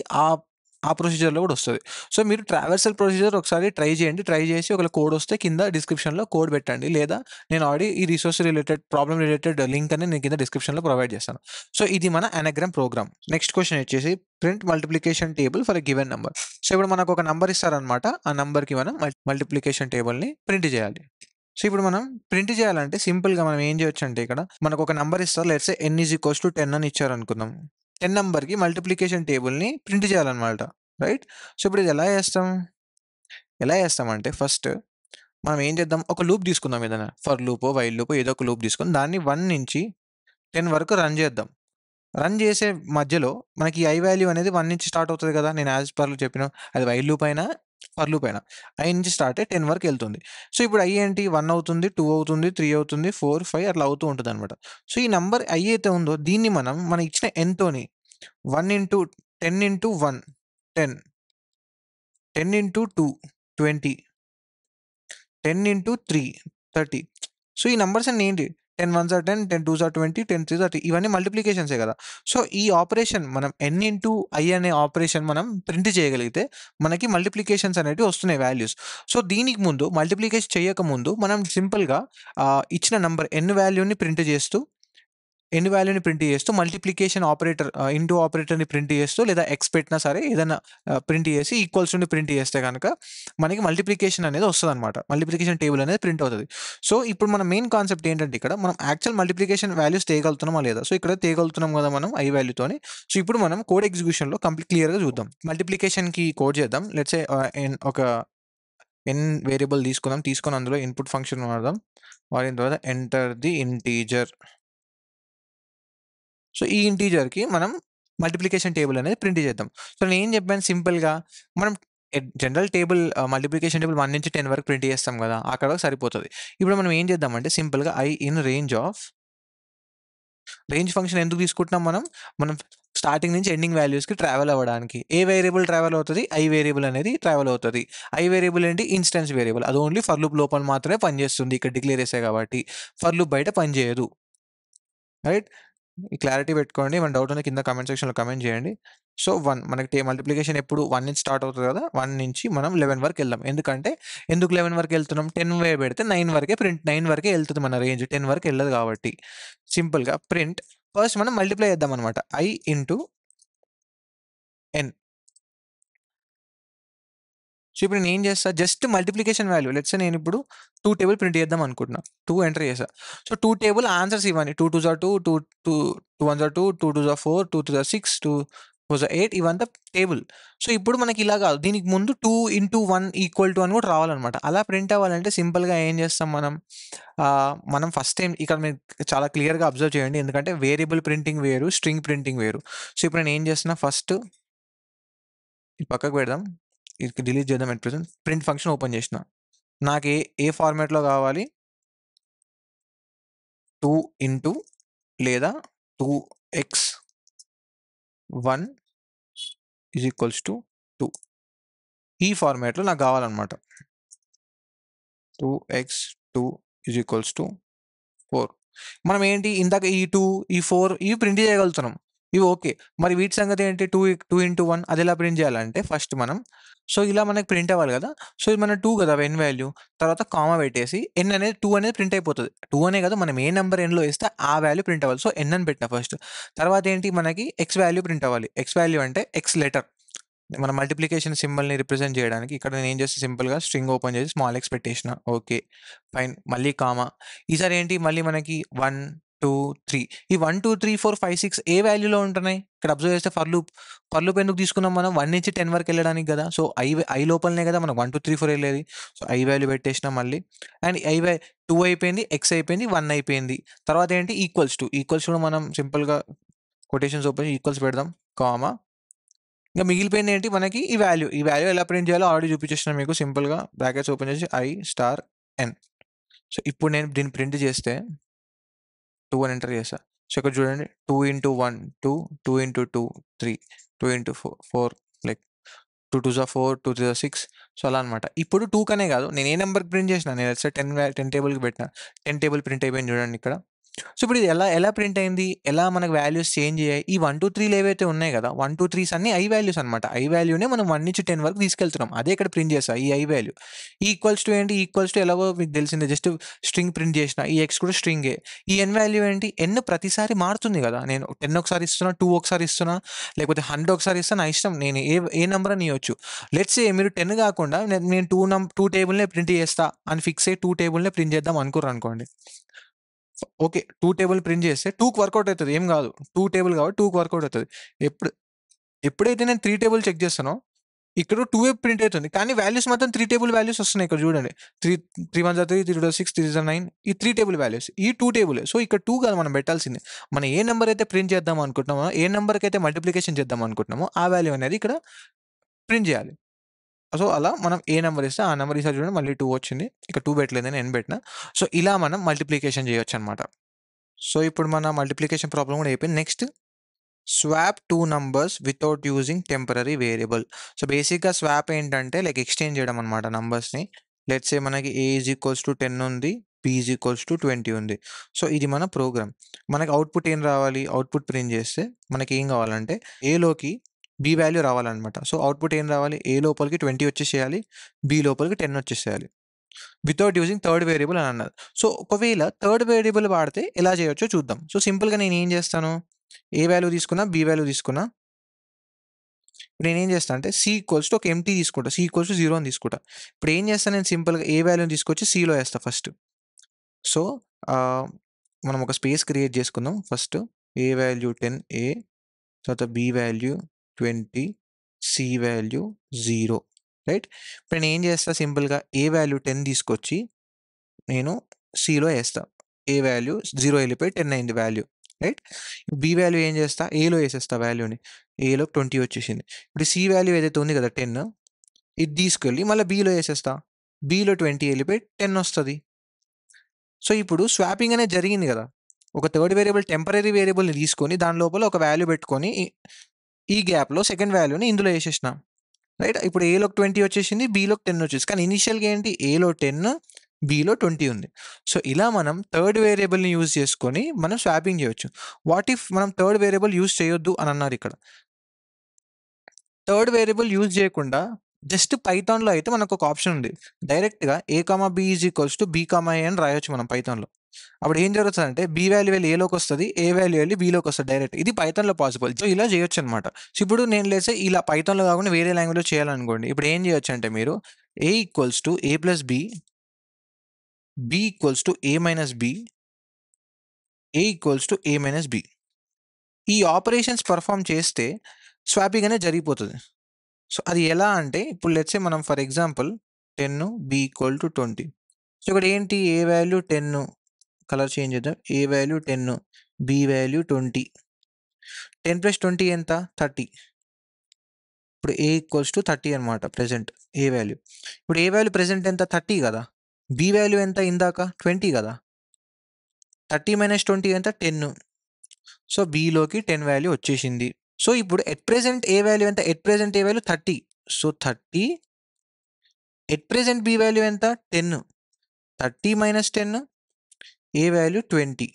ఆ ప్రొసీజర్‌లో కూడా వస్తది. సో, మీరు ట్రావర్సల్ ప్రొసీజర్ ఒకసారి ట్రై చేయండి. ట్రై చేసి ఒకవేళ కోడ్ వస్తే కింద డిస్క్రిప్షన్‌లో కోడ్ పెట్టండి. లేదా నేను ఆల్రెడీ ఈ resource related problem related link అని నేను కింద డిస్క్రిప్షన్‌లో ప్రొవైడ్ చేస్తాను. సో, ఇది మన anagram ప్రోగ్రామ్. నెక్స్ట్ క్వెషన్ వచ్చేసి print multiplication table for a given number. So, ఇప్పుడు మనకు ఒక నంబర్ ఇస్తారనమాట. ఆ నంబర్‌కి మనం మల్టిప్లికేషన్ టేబుల్‌ని ప్రింట్ చేయాలి. సో, ఇప్పుడు మనం ప్రింట్ చేయాలంటే సింపుల్‌గా మనం ఏం చేయొచ్చంటే ఇక్కడ మనకు ఒక నంబర్ ఇస్తారు. లెట్స్ సే n=10 అని ఇచ్చారనుకుందాం. 10 నంబర్‌కి మల్టిప్లికేషన్ టేబుల్‌ని ప్రింట్ చేయాలన్నమాట. రైట్? సో, ఇప్పుడు ఇది ఎలా చేస్తామంటే ఫస్ట్ మనం ఏం చేద్దాం ఒక లూప్ తీసుకుందాం ఏదైనా. ఫర్ లూపో, వైల్ లూపో ఏదో ఒక లూప్ తీసుకొని దాన్ని 1 నుంచి 10 వరకు రన్ చేద్దాం. రన్ చేసే మధ్యలో మనకి ఐ వాల్యూ అనేది 1 నుంచి స్టార్ట్ అవుతది కదా! నేను యాజ్ పర్‌లో చెప్పిన అది వైల్ లూప్ అయినా, ఫర్ లూప్ అయినా. ఐ నుంచి స్టార్ట్ అయ్యి 10 వరకు ఎళ్తుంది. సో, ఇప్పుడు ఐ ఏంటి 1 అవుతుంది, 2 అవుతుంది, 3 అవుతుంది, 4, 5 అట్లా అవుతూ ఉంటదనమాట. సో, ఈ నంబర్ ఐ అయితే ఉందో దీన్ని మనం ఇచ్చిన nతోని 1 into 10 into 1 10, 10 into 2 20, 10 into 3 30. So, ఈ నంబర్స్ అన్నీ ఏంటి 10 ones or 10, 10 twos or 20, 10 threes or 30 ఇవన్నీ మల్టిప్లికేషన్సే కదా! సో, ఈ ఆపరేషన్ మనం n ఇంటూ i అనే ఆపరేషన్ మనం ప్రింట్ చేయగలిగితే మనకి మల్టిప్లికేషన్స్ అనేటివి వస్తున్నాయి వాల్యూస్. సో, దీనికి ముందు మల్టిప్లికేషన్ చేయకముందు మనం సింపుల్‌గా ఇచ్చిన నంబర్ n వాల్యూని ప్రింట్ చేస్తూ మల్టిప్లికేషన్ ఆపరేటర్ ఇంటూ ఆపరేటర్‌ని ప్రింట్ చేస్తూ లేదా ఎక్స్ పెట్టినా సరే ఏదైనా ప్రింట్ చేసి ఈక్వల్స్ నుండి ప్రింట్ చేస్తే గనక మనకి మల్టిప్లికేషన్ అనేది వస్తదనమాట. మల్టిప్లికేషన్ టేబుల్ అనేది ప్రింట్ అవుతది. సో, ఇప్పుడు మన మెయిన్ కాన్సెప్ట్ ఏంటంటే ఇక్కడ మనం యాక్చువల్ మల్టిప్లికేషన్ వాల్యూస్ తేగలుగుతున్నామా లేదా? సో, ఇక్కడ తేగలుగుతున్నాం కదా మనం ఐ వాల్యూతోని. సో, ఇప్పుడు మనం కోడ్ ఎగ్జిక్యూషన్‌లో క్లియర్‌గా చూద్దాం. మల్టిప్లికేషన్‌కి కోడ్ చేద్దాం. లెట్స్ సే ఒక n వేరియబుల్ తీసుకుందాం. తీసుకొని అందులో ఇన్‌పుట్ ఫంక్షన్ వాడిన తర్వాత ఎంటర్ ది ఇంటీజర్. సో, ఈ ఇంటీజర్‌కి మనం మల్టిప్లికేషన్ టేబుల్ అనేది ప్రింట్ చేద్దాం. సో, నేనేం చెప్పాను సింపుల్‌గా మనం జనరల్ టేబుల్ మల్టిప్లికేషన్ టేబుల్ 1 నుంచి 10 వరకు ప్రింట్ చేస్తాం కదా! అక్కడ వరకు సరిపోతది. ఇప్పుడు మనం ఏం చేద్దామంటే సింపుల్‌గా ఐ ఇన్ రేంజ్ ఫంక్షన్ ఎందుకు తీసుకుంటున్నాం మనం స్టార్టింగ్ నుంచి ఎండింగ్ వాల్యూస్‌కి ట్రావెల్ అవ్వడానికి. ఏ వేరియబుల్ ట్రావెల్ అవుతది? ఐ వేరియబుల్ అనేది ట్రావెల్ అవుతది. ఐ వేరియబుల్ ఏంటి? Instance variable. అది ఓన్లీ ఫర్ లూప్ లోపల మాత్రమే పనిచేస్తుంది. ఇక్కడ డిక్లేర్ చేశా కాబట్టి. ఫర్ లూప్ బయట పనిచేయదు. రైట్? ఈ క్లారిటీ పెట్టుకోండి. ఏమైనా డౌట్ ఉంటే కింద కామెంట్ సెక్షన్‌లో కామెంట్ చేయండి. సో, 1 మనకి మల్టిప్లికేషన్ ఎప్పుడు 1 నుంచి స్టార్ట్ అవుతది కదా! 1 నుంచి మనం 11 వరకెళ్దాం. ఎందుకంటే ఎందుకు 11 వరకెళ్తున్నాం? 10 పెడితే 9 వరకే 9 వరకే ఎళ్తది మన రేంజ్. 10 వరకు ఎళ్ళదు కాబట్టి. సింపుల్‌గా ప్రింట్ ఫస్ట్ మనం మల్టిప్లై చేద్దామనమాట. i into n. సో, ఇప్పుడు నేనేం చేస్తా just multiplication value let's say నేనిప్పుడు 2 టేబుల్ ప్రింట్ చేద్దాం అనుకుంటున్నా. 2 ఎంటర్ చేశా. సో, 2 టేబుల్ ఆన్సర్స్ ఇవ్వండి. 2 2 జార్ 2, 2 1 జార్ 2, 2 2 జార్ 4, 2 3 జార్ 6, 2 4 జార్ 8 ఇవంతా టేబుల్. సో, ఇప్పుడు మనకి ఇలా కాదు. దీనికి ముందు 2 ఇంటూ 1 ఈక్వల్ టు అని కూడా రావాలనమాట. అలా ప్రింట్ అవ్వాలంటే సింపుల్‌గా ఏం చేస్తాం మనం? మనం ఫస్ట్ టైమ్ ఇక్కడ మీరు చాలా క్లియర్‌గా అబ్జర్వ్ చేయండి. ఎందుకంటే వేరియబుల్ ప్రింటింగ్ వేరు, స్ట్రింగ్ ప్రింటింగ్ వేరు. సో, ఇప్పుడు నేనేం చేస్తున్నా ఫస్ట్ ఇది పక్కకు పెడదాం. ఇది డిలీట్ చేద్దాం at present. Print function open చేసిన. నాకు ఏ ఫార్మాట్‌లో కావాలి? 2 ఇంటూ లేదా 2x1 ఈజ్ ఈక్వల్స్ టు 2 ఈ ఫార్మాట్‌లో నాకు కావాలన్నమాట. 2x2 ఈజ్ ఈక్వల్స్ టు 4 మనం ఏంటి ఇందాక ఈ 2, ఈ 4 ఇవి ప్రింట్ చేయగలుగుతున్నాం. ఇవి ఓకే. మరి వీటి సంగతి ఏంటి? 2 ఇంటూ 1 అదెలా ప్రింట్ చేయాలంటే ఫస్ట్ మనం సో, ఇలా మనకు ప్రింట్ అవ్వాలి కదా! సో, ఇది మన 2 కదా! n value. తర్వాత కామా పెట్టేసి n అనేది 2 అనేది ప్రింట్ అయిపోతది. 2 అనే కాదు మనం ఏ నంబర్ nలో ఏస్తే ఆ వాల్యూ ప్రింట్ అవ్వాలి. సో, n అని పెట్టినా ఫస్ట్. తర్వాత ఏంటి మనకి x వాల్యూ ప్రింట్ అవ్వాలి. x వాల్యూ అంటే x లెటర్. మన మల్టిప్లికేషన్ సింబల్‌ని రిప్రజెంట్ చేయడానికి ఇక్కడ నేనేం చేస్తా సింపుల్‌గా స్ట్రింగ్ ఓపెన్ చేసి స్మాల్ x పెట్టేసిన. ఓకే. ఫైన్. మళ్ళీ కామా. ఈసారి ఏంటి మళ్ళీ మనకి 1, 2, 3 ఈ 1, 2, 3, 4, 5, 6 ఏ వాల్యూలో ఉంటున్నాయి? ఇక్కడ అబ్జర్వ్ చేస్తే ఫర్ లూప్ ఎందుకు తీసుకున్నాం మనం? 1 నుంచి 10 వరకు వెళ్ళడానికి కదా! సో, i లోపలనే కదా మనం 1, 2, 3, 4 వెళ్ళేది. సో, i వాల్యూ పెట్టేసినా మళ్ళీ. అండ్ 2 అయిపోయింది, x అయిపోయింది, 1 అయిపోయింది. తర్వాత ఏంటి ఈక్వల్స్ టు. ఈక్వల్స్ కూడా మనం సింపుల్‌గా కొటేషన్స్ ఓపెన్ ఈక్వల్స్ పెడదాం. కామా ఇంక మిగిలిపోయింది ఏంటి మనకి ఈ వాల్యూ. ఈ వాల్యూ ఎలా ప్రింట్ చేయాలో ఆల్రెడీ చూపించేసిన మీకు సింపుల్‌గా బ్రాకెట్స్ ఓపెన్ చేసి i*n. సో, ఇప్పుడు నేను దీన్ని ప్రింట్ చేస్తే 2 అని ఎంటర్ చేశా. సో, ఇక్కడ చూడండి 2 ఇంటూ 1 2, 2 ఇంటూ 2 3, 2 ఇంటూ 4 లైక్ 2 2 జా 4, 2 3 జా 6 సో, అలా అనమాట. ఇప్పుడు 2 కనే కాదు నేను ఏ నంబర్‌కి ప్రింట్ చేసినా నేను లెట్స్ సే 10 టేబుల్‌కి పెట్టినా. 10 టేబుల్ ప్రింట్ అయిపోయింది చూడండి ఇక్కడ. సో, ఇప్పుడు ఇది ఎలా ప్రింట్ అయింది? ఎలా మనకు వాల్యూస్ చేంజ్ అయ్యాయి? ఈ 1, 2, 3లు ఏవైతే ఉన్నాయి కదా! 1, 2, 3స్ అన్నీ ఐ వాల్యూస్ అనమాట. ఐ వాల్యూనే మనం 1 నుంచి 10 వరకు తీసుకెళ్తున్నాం. అదే ఇక్కడ ప్రింట్ చేశా ఈ ఐ వాల్యూ. ఈక్వల్స్ టు ఏంటి? ఈక్వల్స్ టు ఎలాగో మీకు తెలిసిందే జస్ట్ స్ట్రింగ్ ప్రింట్ చేసిన. ఈ x కూడా స్ట్రింగే. ఈ n వాల్యూ ఏంటి? n ప్రతిసారి మారుతుంది కదా! నేను 10 ఒకసారి ఇస్తున్నా, 2 ఒకసారి ఇస్తున్నా, లేకపోతే 100 ఒకసారి ఇస్తా నా ఇష్టం. నేను ఏ నంబర్ అని ఇయ్యొచ్చు. లెట్స్ సే మీరు 10 కాకుండా నేను 2 టేబుల్‌నే ప్రింట్ చేస్తా అని ఫిక్స్ అయ్యి 2 టేబుల్‌నే ప్రింట్ చేద్దాం అనుకుర్రనుకోండి. ఓకే. 2 టేబుల్ ప్రింట్ చేస్తే 2కి వర్కౌట్ అయితది. ఏం కాదు. 2 టేబుల్ కాబట్టి 2కి వర్కౌట్ అవుతది. ఎప్పుడైతే నేను 3 టేబుల్ చెక్ చేస్తానో ఇక్కడ 2 ప్రింట్ అవుతుంది. కానీ వాల్యూస్ మాత్రం 3 టేబుల్ వాల్యూస్ వస్తున్నాయి. ఇక్కడ చూడండి. 3 1 జా 3, 3 2 జా 6, 3 జా 9 ఈ 3 టేబుల్ వాల్యూస్. ఈ 2 టేబులే. సో, ఇక్కడ 2 కాదు మనం పెట్టాల్సింది. మనం ఏ నంబర్ అయితే ప్రింట్ చేద్దాం అనుకుంటున్నామో, ఏ నంబర్‌కైతే మల్టిప్లికేషన్ చేద్దాం అనుకుంటున్నామో ఆ వాల్యూ అనేది ఇక్కడ ప్రింట్ చేయాలి. సో, అలా మనం ఏ నంబర్ ఇస్తే ఆ నంబర్ ఈసారి చూడండి మళ్ళీ 2 వచ్చింది. ఇక్కడ 2 పెట్టలేదని n పెట్టినా. సో, ఇలా మనం మల్టిప్లికేషన్ చేయొచ్చనమాట. సో, ఇప్పుడు మన మల్టిప్లికేషన్ ప్రాబ్లమ్ కూడా అయిపోయింది. Next swap 2 numbers without using temporary variable. So, బేసిక్‌గా స్వాప్ ఏంటంటే లైక్ ఎక్స్‌చేంజ్ చేయడం అనమాట నంబర్స్‌ని. లెట్స్ సే మనకి a ఈజ్ ఈక్వల్స్ టు 10 ఉంది. b ఈజ్ ఈక్వల్స్ టు 20 ఉంది. సో, ఇది మన ప్రోగ్రామ్. మనకి అవుట్‌పుట్ ఏం రావాలి? అవుట్‌పుట్ ప్రింట్ చేస్తే మనకి ఏం కావాలంటే a లోకి b వాల్యూ రావాలనమాట. సో, అవుట్‌పుట్ ఏం రావాలి? a లోపలికి 20 వచ్చేసేయాలి. b లోపలికి 10 వచ్చేసేయాలి. వితౌట్ యూజింగ్ థర్డ్ వేరియబుల్ అని అన్నారు. సో, ఒకవేళ థర్డ్ వేరియబుల్ వాడితే ఎలా చేయొచ్చో చూద్దాం. సో, సింపుల్‌గా నేనేం చేస్తాను? ఏ వాల్యూ తీసుకున్నా, బి వాల్యూ తీసుకున్నా. ఇప్పుడు నేనేం చేస్తా అంటే సి ఈక్వల్స్ టు ఒక ఎంప్టీ తీసుకుంటా. సి ఈక్వల్స్ టు 0 అని తీసుకుంటా. ఇప్పుడు ఏం చేస్తా నేను సింపుల్‌గా ఏ వాల్యూని తీసుకొచ్చి సిలో ఏస్తా ఫస్ట్. సో, ఆహ్, మనం ఒక స్పేస్ క్రియేట్ చేసుకుందాం ఫస్ట్. ఏ వాల్యూ 10 ఏ, తర్వాత B value 20, C value 0 right. ఇప్పుడు నేనేం చేస్తా సింపుల్‌గా ఏ వాల్యూ 10 తీసుకొచ్చి నేను సిలో ఏస్తా. ఏ వాల్యూ 0 వెళ్ళిపోయి 10 అయింది వాల్యూ. రైట్. బి వాల్యూ ఏం చేస్తా? ఏలో ఏసేస్తా వాల్యూని. ఏలో 20 వచ్చేసింది. ఇప్పుడు సి వాల్యూ ఏదైతే ఉంది కదా 10 ఇది తీసుకెళ్ళి మళ్ళీ బిలో ఏసేస్తా. బిలో 20 వెళ్ళిపోయి 10 వస్తది. సో, ఇప్పుడు స్వాపింగ్ అనేది జరిగింది కదా! ఒక థర్డ్ వేరియబుల్ టెంపరరీ వేరియబుల్‌ని తీసుకొని దాని లోపల ఒక వాల్యూ పెట్టుకొని ఈ గ్యాప్‌లో సెకండ్ వాల్యూని ఇందులో ఏసేసిన. రైట్. ఇప్పుడు ఏలోకి 20 వచ్చేసింది. బిలోకి 10 వచ్చేసింది. కానీ ఇనీషియల్‌గా ఏంటి? ఏలో 10 బిలో 20 ఉంది. సో, ఇలా మనం థర్డ్ వేరియబుల్‌ని యూజ్ చేసుకొని మనం స్వాపింగ్ చేయొచ్చు. వాట్ ఇఫ్ మనం థర్డ్ వేరియబుల్ యూజ్ చేయొద్దు అని అన్నారిక్కడ. థర్డ్ వేరియబుల్ యూజ్ చేయకుండా జస్ట్ పైథాన్‌లో అయితే మనకొక ఆప్షన్ ఉంది. డైరెక్ట్‌గా a, b is equals to B, a అని రాయొచ్చు మనం పైథాన్‌లో. అప్పుడు ఏం జరుగుతదంటే బి వాల్యూ వెళ్లి ఏలోకొస్తది. ఏ వాల్యూ వెళ్లి బిలోకొస్తది డైరెక్ట్. ఇది పైథాన్‌లో పాసిబుల్. సో, ఇలా చేయొచ్చనమాట. సో, ఇప్పుడు నేను లెట్స్ సే ఇలా పైథాన్‌లో కాకుండా వేరే లాంగ్వేజ్‌లో చేయాలనుకోండి. ఇప్పుడు ఏం చేయొచ్చంటే మీరు a equals to A plus B, b equals to A minus b, a equals to A minus b. ఈ ఆపరేషన్స్ పెర్ఫార్మ్ చేస్తే స్వాపింగ్ అనేది జరిగిపోతది. సో, అది ఎలా అంటే ఇప్పుడు లెట్స్ సే మనం for example 10 B equal to 20. So, ఇక్కడ ఏంటి ఏ వాల్యూ 10 కలర్ చేంజ్ చేద్దాం. A value 10, B value 20. 10 plus 20 ఎంత? 30. ఇప్పుడు ఏ ఈక్వల్స్ టు 30 అనమాట ప్రెజెంట్ ఏ వాల్యూ. ఇప్పుడు ఏ వాల్యూ ప్రెజెంట్ ఎంత? 30 కదా! బి వాల్యూ ఎంత ఇందాక? 20 కదా! 30 మైనస్ 20 ఎంత? 10. సో, బిలోకి 10 వాల్యూ వచ్చేసింది. సో, ఇప్పుడు ఎట్ ప్రెజెంట్ ఏ వాల్యూ ఎంత? At present A value 30. So, 30 at present B value ఎంత? 10. 30 మైనస్ 10 ఏ వాల్యూ 20.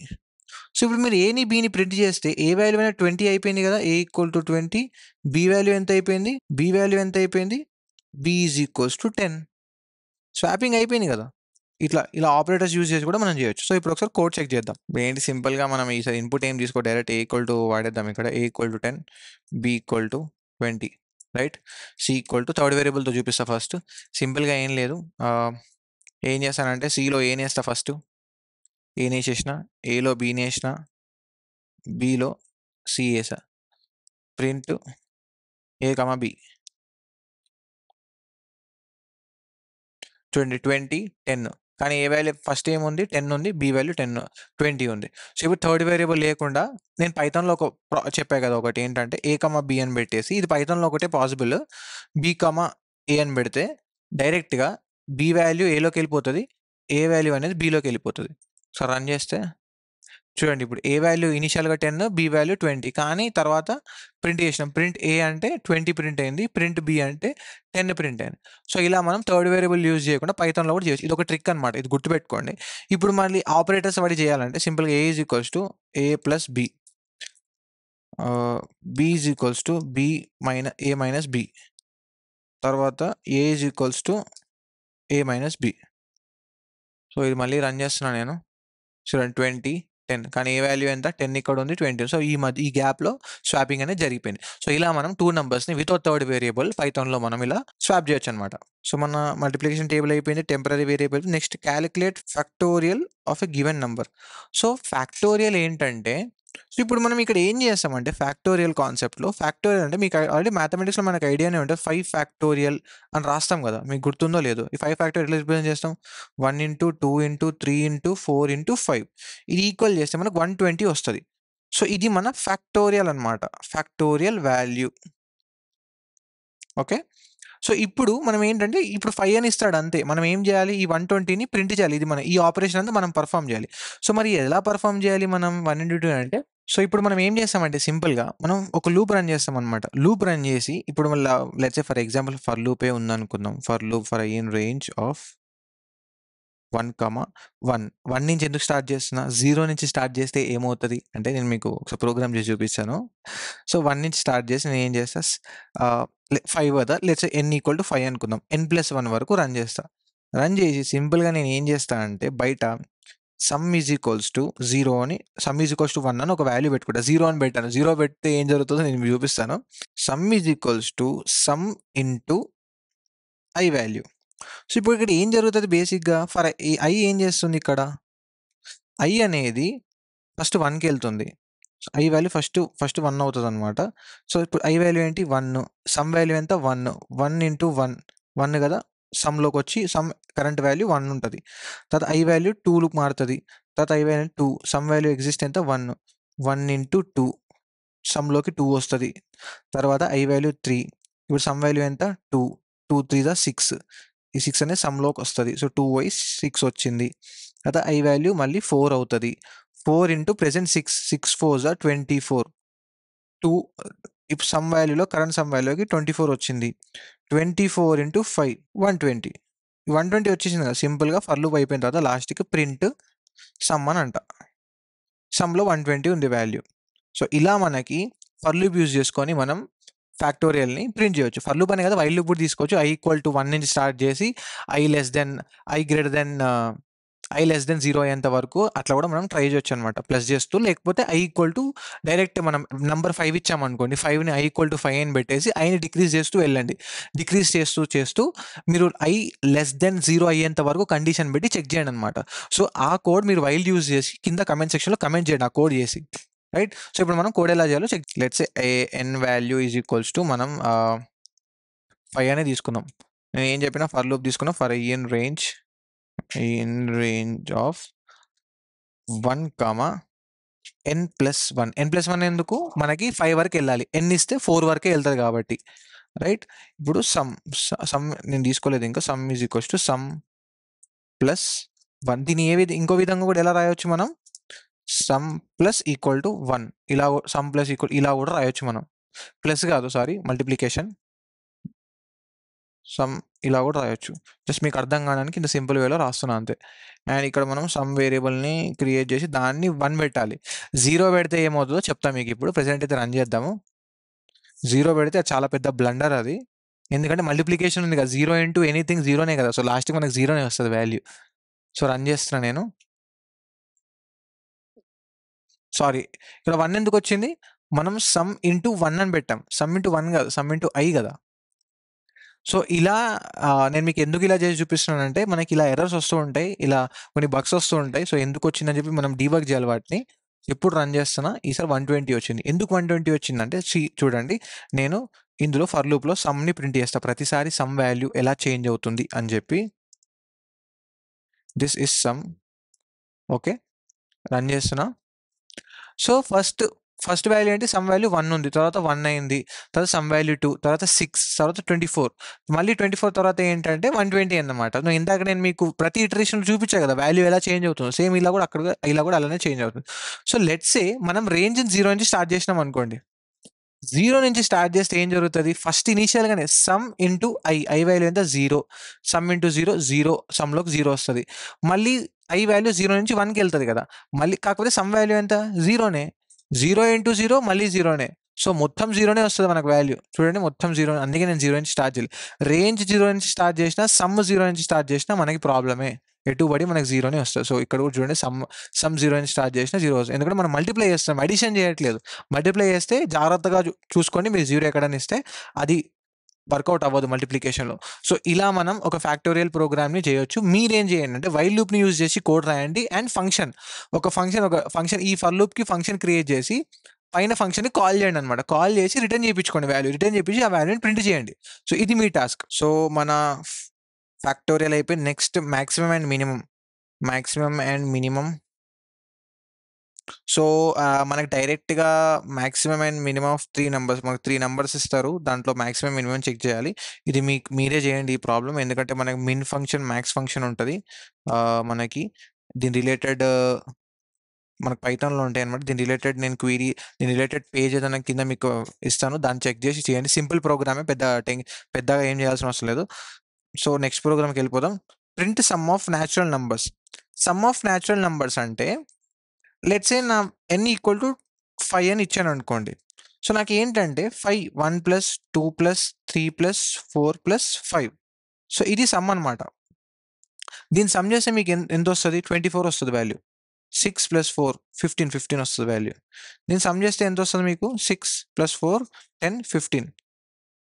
సో, ఇప్పుడు మీరు ఏని, బిని ప్రింట్ చేస్తే ఏ వాల్యూ అనేది 20 అయిపోయింది కదా! A equal to 20. B value ఎంత అయిపోయింది? బి వాల్యూ ఎంత అయిపోయింది? B is equals to 10. Swapping అయిపోయింది కదా! ఇలా ఆపరేటర్స్ యూజ్ చేసి కూడా మనం చేయొచ్చు. సో, ఇప్పుడు ఒకసారి కోడ్ చెక్ చేద్దాం. ఏంటి సింపుల్‌గా మనం ఈసారి ఇన్పుట్ ఏం తీసుకో డైరెక్ట్ ఏ ఈక్వల్ టు వాడేద్దాం ఇక్కడ. A equal to 10, B equal to 20 right? C equal to third వేరియబుల్‌తో చూపిస్తా ఫస్ట్. సింపుల్‌గా ఏం లేదు. ఏం చేస్తానంటే సిలో ఏనేస్తా ఫస్ట్. ఏనేసేసిన, ఏలో బీనేసిన, బిలో సి ఏసా. ప్రింట్ ఏ, బి. చూడండి 20, 10. కానీ ఏ వాల్యూ ఫస్ట్ ఏముంది? 10 ఉంది. బి వాల్యూ 10, 20 ఉంది. సో, ఇప్పుడు థర్డ్ వేరియబుల్ లేకుండా నేను పైథాన్‌లో ఒక చెప్పా కదా! ఒకటి ఏంటంటే ఏ, బి అని పెట్టేసి ఇది పైథాన్‌లో ఒకటే పాసిబుల్. బి, ఏ అని పెడితే డైరెక్ట్‌గా బి వాల్యూ ఏలోకెళ్ళిపోతది. ఏ వాల్యూ అనేది బిలోకెళ్ళిపోతది. సో, రన్ చేస్తే చూడండి ఇప్పుడు ఏ వాల్యూ ఇనిషియల్‌గా 10, బి వాల్యూ 20. కానీ తర్వాత ప్రింట్ చేసినాం. ప్రింట్ ఏ అంటే 20 ప్రింట్ అయింది. ప్రింట్ బి అంటే 10 ప్రింట్ అయింది. సో, ఇలా మనం థర్డ్ వేరియబుల్ యూజ్ చేయకుండా పైథాన్‌లో కూడా చేయొచ్చు. ఇదొక ట్రిక్ అనమాట. ఇది గుర్తుపెట్టుకోండి. ఇప్పుడు మళ్ళీ ఆపరేటర్స్ వాడి చేయాలంటే సింపుల్‌గా A is equals to A plus B. B is equals to B A minus B. తర్వాత A is equals to A minus B. So, ఇది మళ్ళీ రన్ చేస్తున్నా నేను. చూడండి 20, 10 కానీ ఏ వాల్యూ ఎంత? 10 ఇక్కడ ఉంది. 20. సో, ఈ గ్యాప్‌లో స్వాపింగ్ అనేది జరిగిపోయింది. సో, ఇలా మనం 2 నంబర్స్‌ని వితౌట్ థర్డ్ వేరియబుల్ పైథాన్‌లో మనం ఇలా స్వాప్ చేయొచ్చనమాట. సో, మన మల్టిప్లికేషన్ టేబుల్ అయిపోయింది. Temporary variable. Next calculate factorial of a given number. So, factorial ఏంటంటే సో, ఇప్పుడు మనం ఇక్కడ ఏం చేస్తామంటే ఫ్యాక్టోరియల్ కాన్సెప్ట్‌లో ఫ్యాక్టోరియల్ అంటే మీకు ఆల్రెడీ మ్యాథమెటిక్స్‌లో మనకు ఐడియానే ఉంటది. 5 ఫ్యాక్టోరియల్ అని రాస్తాం కదా! మీకు గుర్తుందో లేదో? ఈ 5 ఫ్యాక్టోరియల్ ఎట్లా రిప్రజెంట్ చేస్తాం? 1 ఇంటూ 2 ఇంటూ 3 ఇంటూ 4 ఇంటూ 5 ఇది ఈక్వల్ చేస్తే మనకు 120 వస్తది. సో, ఇది మన ఫ్యాక్టోరియల్ అనమాట. Factorial value. ఓకే. సో, ఇప్పుడు మనం ఏంటంటే ఇప్పుడు 5 అని ఇస్తాడు అంతే. మనం ఏం చేయాలి? ఈ 120ని ప్రింట్ చేయాలి. ఇది ఈ ఆపరేషన్ అంతా మనం పెర్ఫార్మ్ చేయాలి. సో, మరి ఎలా పెర్ఫార్మ్ చేయాలి మనం 1 ఇంటూ 2 అంటే సో, ఇప్పుడు మనం ఏం చేస్తామంటే సింపుల్‌గా మనం ఒక లూప్ రన్ చేస్తామనమాట. లూప్ రన్ చేసి ఇప్పుడు let's say for example for లూపే ఉందనుకుందాం. For loop for in range of 1, 1. 1 నుంచి ఎందుకు స్టార్ట్ చేస్తున్నా? 0 నుంచి స్టార్ట్ చేస్తే ఏమవుతది? అంటే నేను మీకు ఒకసారి ప్రోగ్రామ్ చేసి చూపిస్తాను. సో, 1 నుంచి స్టార్ట్ చేసి నేనేం చేస్తా 5 కదా! Let's say n equal to 5 అనుకుందాం. n+1 వరకు రన్ చేస్తా. రన్ చేసి సింపుల్‌గా నేను ఏం చేస్తా అంటే బయట సమ్ ఈజ్ ఈక్వల్స్ టు 0 అని సమ్ ఈజ్ ఈక్వల్స్ టు 1 అని ఒక వాల్యూ పెట్టుకుంటా. 0 అని పెట్టాను. 0 పెడితే ఏం జరుగుతుందో నేను మీకు చూపిస్తాను. Some is equals to some into I value. So, ఇప్పుడు ఇక్కడ ఏం జరుగుతది బేసిక్‌గా ఫర్ ఐ ఏం చేస్తుంది ఇక్కడ? ఐ అనేది ఫస్ట్ 1కెళ్తుంది. ఐ వాల్యూ ఫస్ట్ 1 అవుతదనమాట. సో, ఇప్పుడు ఐ వాల్యూ ఏంటి? 1. సమ్ వాల్యూ ఎంత? 1. 1 ఇంటూ 1 1 కదా! సమ్‌లోకొచ్చి సమ్ కరెంట్ వాల్యూ 1 ఉంటది. తర్వాత ఐ వాల్యూ 2కి మారుతది. తర్వాత I value 2 some value exist ఎంత? 1. 1 ఇంటూ 2 సమ్‌లోకి 2 వస్తది. తర్వాత ఐ వాల్యూ 3 ఇప్పుడు సమ్ వాల్యూ ఎంత? 2. 2 3 జా 6. ఈ 6 అనేది సమ్‌లోకొస్తది. సో, 2 పోయి 6 వచ్చింది. తర్వాత ఐ వాల్యూ మళ్ళీ 4 అవుతది. 4 ఇంటూ ప్రెజెంట్ 6. 6 4 జా 24. 2 ఇప్పుడు సమ్ వాల్యూలో కరెంట్ సమ్ వాల్యూకి 24 వచ్చింది. 24 ఇంటూ 5 120. 120 వచ్చేసింది కదా, సింపుల్గా ఫర్ లూప్ అయిపోయిన తర్వాత లాస్ట్కి ప్రింట్ సమ్ అని అంట. సమ్లో 120 ఉంది వాల్యూ. సో ఇలా మనకి ఫర్ లూప్ యూజ్ చేసుకొని మనం ఫ్యాక్టోరియల్ని ప్రింట్ చేయొచ్చు. ఫర్ లూప్ అనే కదా, వైల్ లూప్ కూడా తీసుకోవచ్చు. i = 1 నుంచి స్టార్ట్ చేసి i less than 0 అయ్యేంత వరకు అట్లా కూడా మనం ట్రై చేయొచ్చు అనమాట, ప్లస్ చేస్తూ. లేకపోతే i డైరెక్ట్ మనం నెంబర్ 5 ఇచ్చామనుకోండి, 5ని i = 5 అని పెట్టేసి ఐని డిక్రీజ్ చేస్తూ వెళ్ళండి. డిక్రీజ్ చేస్తూ మీరు i less than 0 అయ్యేంత వరకు కండిషన్ పెట్టి చెక్ చేయండి అనమాట. సో ఆ కోడ్ మీరు వైల్ యూజ్ చేసి కింద కమెంట్ సెక్షన్లో కమెంట్ చేయండి ఆ కోడ్ చేసి, రైట్? సో ఇప్పుడు మనం కోడ్ ఎలా చేయాలో check. Let's n value is equals to మనం 5 అనే తీసుకుందాం. నేను ఏం చెప్పినా ఫర్ లూప్ తీసుకున్నాం. For in range of 1, n+1 ఎందుకు, మనకి 5 వరకు వెళ్ళాలి. n ఇస్తే 4 వరకే వెళ్తుంది కాబట్టి, రైట్? ఇప్పుడు సమ్ నేను తీసుకోలేదు ఇంకా. Some is equals to sum plus 1. దీన్ని ఇంకో విధంగా కూడా ఎలా రాయొచ్చు మనం, సమ్ ప్లస్ ఈక్వల్ టు 1, ఇలా సమ్ ప్లస్ ఈక్వల్ ఇలా కూడా రాయొచ్చు మనం. ప్లస్ కాదు, సారీ, మల్టిప్లికేషన్. సమ్ ఇలా కూడా రాయొచ్చు. జస్ట్ మీకు అర్థం కావడానికి ఇంత సింపుల్ వేలో రాస్తున్నా అంతే. అండ్ ఇక్కడ మనం సమ్ వేరియబుల్ని క్రియేట్ చేసి దాన్ని 1 పెట్టాలి. 0 పెడితే ఏమవుతుందో చెప్తాం మీకు ఇప్పుడు. ప్రెసెంట్ అయితే రన్ చేద్దాము. 0 పెడితే అది చాలా పెద్ద బ్లండర్ అది, ఎందుకంటే మల్టిప్లికేషన్ ఉంది కదా, 0 ఇంటూ ఎనీథింగ్ 0నే కదా. సో లాస్ట్కి మనకు 0నే వస్తుంది వాల్యూ. సో రన్ చేస్తున్నా నేను. సారీ, ఇక్కడ 1 ఎందుకు వచ్చింది, మనం సమ్ ఇంటూ 1 అని పెట్టాం. సమ్ ఇంటూ 1 కాదు, సమ్ ఇంటూ i కదా. సో ఇలా నేను మీకు ఎందుకు ఇలా చేసి చూపిస్తున్నానంటే, మనకి ఇలా ఎర్రర్స్ వస్తూ ఉంటాయి, ఇలా కొన్ని బగ్స్ వస్తూ ఉంటాయి. సో ఎందుకు వచ్చిందని చెప్పి మనం డీబగ్ చేయాలి వాటిని. ఎప్పుడు రన్ చేస్తున్నా, ఈసారి 120 వచ్చింది. ఎందుకు 120 వచ్చిందంటే, చూడండి, నేను ఇందులో ఫర్ లూప్లో సమ్ని ప్రింట్ చేస్తా ప్రతిసారి, సమ్ వాల్యూ ఎలా చేంజ్ అవుతుంది అని చెప్పి. This is some. Okay, run చేస్తున్నా. సో ఫస్ట్ వాల్యూ ఏంటి, సమ్ వాల్యూ 1 ఉంది, తర్వాత 1 అయింది, తర్వాత సమ్ వాల్యూ 2, తర్వాత 6, తర్వాత 24, మళ్ళీ 24 తర్వాత ఏంటంటే 120 అన్నమాట. ఇందాక నేను మీకు ప్రతి ఇటరేషన్ చూపించా కదా వాల్యూ ఎలా చేంజ్ అవుతుందో, సేమ్ ఇలా కూడా అలానే చేంజ్ అవుతుంది. సో లెట్స్ సే మనం రేంజ్ 0 నుంచి స్టార్ట్ చేసినాం అనుకోండి. 0 నుంచి స్టార్ట్ చేస్తే ఏం జరుగుతుంది, ఫస్ట్ ఇనీషియల్గానే సమ్ ఇంటూ ఐ వాల్యూ ఎంత 0, సమ్ ఇంటూ 0 సమ్లోకి 0 వస్తుంది. మళ్ళీ ఐ వాల్యూ 0 నుంచి 1కి వెళ్తుంది కదా, మళ్ళీ కాకపోతే సమ్ వాల్యూ ఎంత 0నే, 0 ఇంటూ 0 మళ్ళీ 0నే. సో మొత్తం 0నే వస్తుంది మనకు వాల్యూ. చూడండి, మొత్తం 0, అందుకే నేను 0 నుంచి స్టార్ట్ చేయాలి. రేంజ్ 0 నుంచి స్టార్ట్ చేసినా, సమ్ 0 నుంచి స్టార్ట్ చేసినా మనకి ప్రాబ్లమే, ఎటుబడి మనకి 0నే వస్తుంది. సో ఇక్కడ కూడా చూడండి, సమ్ 0 నుంచి స్టార్ట్ చేసినా 0 వస్తుంది, ఎందుకంటే మనం మల్టిప్లై చేస్తాం, అడిషన్ చేయట్లేదు. మల్టిప్లై చేస్తే జాగ్రత్తగా చూసుకోండి, మీరు 0 ఎక్కడని ఇస్తే అది వర్కౌట్ అవ్వదు మల్టిప్లికేషన్లో. సో ఇలా మనం ఒక ఫ్యాక్టోరియల్ ప్రోగ్రామ్ని చేయొచ్చు. మీరేం చేయండి అంటే, వైల్ లూప్ని యూజ్ చేసి కోడ్ రాయండి, అండ్ ఒక ఫంక్షన్ ఈ ఫర్ లూప్కి ఫంక్షన్ క్రియేట్ చేసి పైన ఫంక్షన్ని కాల్ చేయండి అనమాట. కాల్ చేసి రిటర్న్ చేయించుకోండి వాల్యూ, రిటర్న్ చేయించి ఆ వాల్యూని ప్రింట్ చేయండి. సో ఇది మీ టాస్క్. సో మన ఫ్యాక్టోరియల్ అయిపోయి next maximum and minimum. So మనకి డైరెక్ట్గా maximum and minimum of 3 numbers, మనకు 3 నెంబర్స్ ఇస్తారు, దాంట్లో మ్యాక్సిమం మినిమం చెక్ చేయాలి. ఇది మీరే చేయండి ఈ ప్రాబ్లం, ఎందుకంటే మనకి మిన్ ఫంక్షన్ మ్యాక్స్ ఫంక్షన్ ఉంటుంది. మనకి దీని రిలేటెడ్ మనకు పైథాన్లో ఉంటాయి అనమాట. దీని రిలేటెడ్ పేజ్ ఏదైనా కింద మీకు ఇస్తాను, దాన్ని చెక్ చేసి చేయండి. సింపుల్ ప్రోగ్రామే, పెద్దగా ఏం చేయాల్సిన అవసరం లేదు. సో నెక్స్ట్ ప్రోగ్రామ్కి వెళ్ళిపోదాం. Print some of natural numbers. Some of natural numbers అంటే, లెట్స్ సే నా n = 5 అని ఇచ్చాను అనుకోండి. సో నాకు ఏంటంటే 5 1 + 2 + 3 + 4 + 5. సో ఇది సమ్ అనమాట. దీన్ని సమ్ చేస్తే మీకు ఎంత వస్తుంది, 24 వస్తుంది వాల్యూ. 6 + 4 15 వస్తుంది వాల్యూ. దీన్ని సమ్ చేస్తే ఎంత వస్తుంది మీకు, 6 + 4 10 15.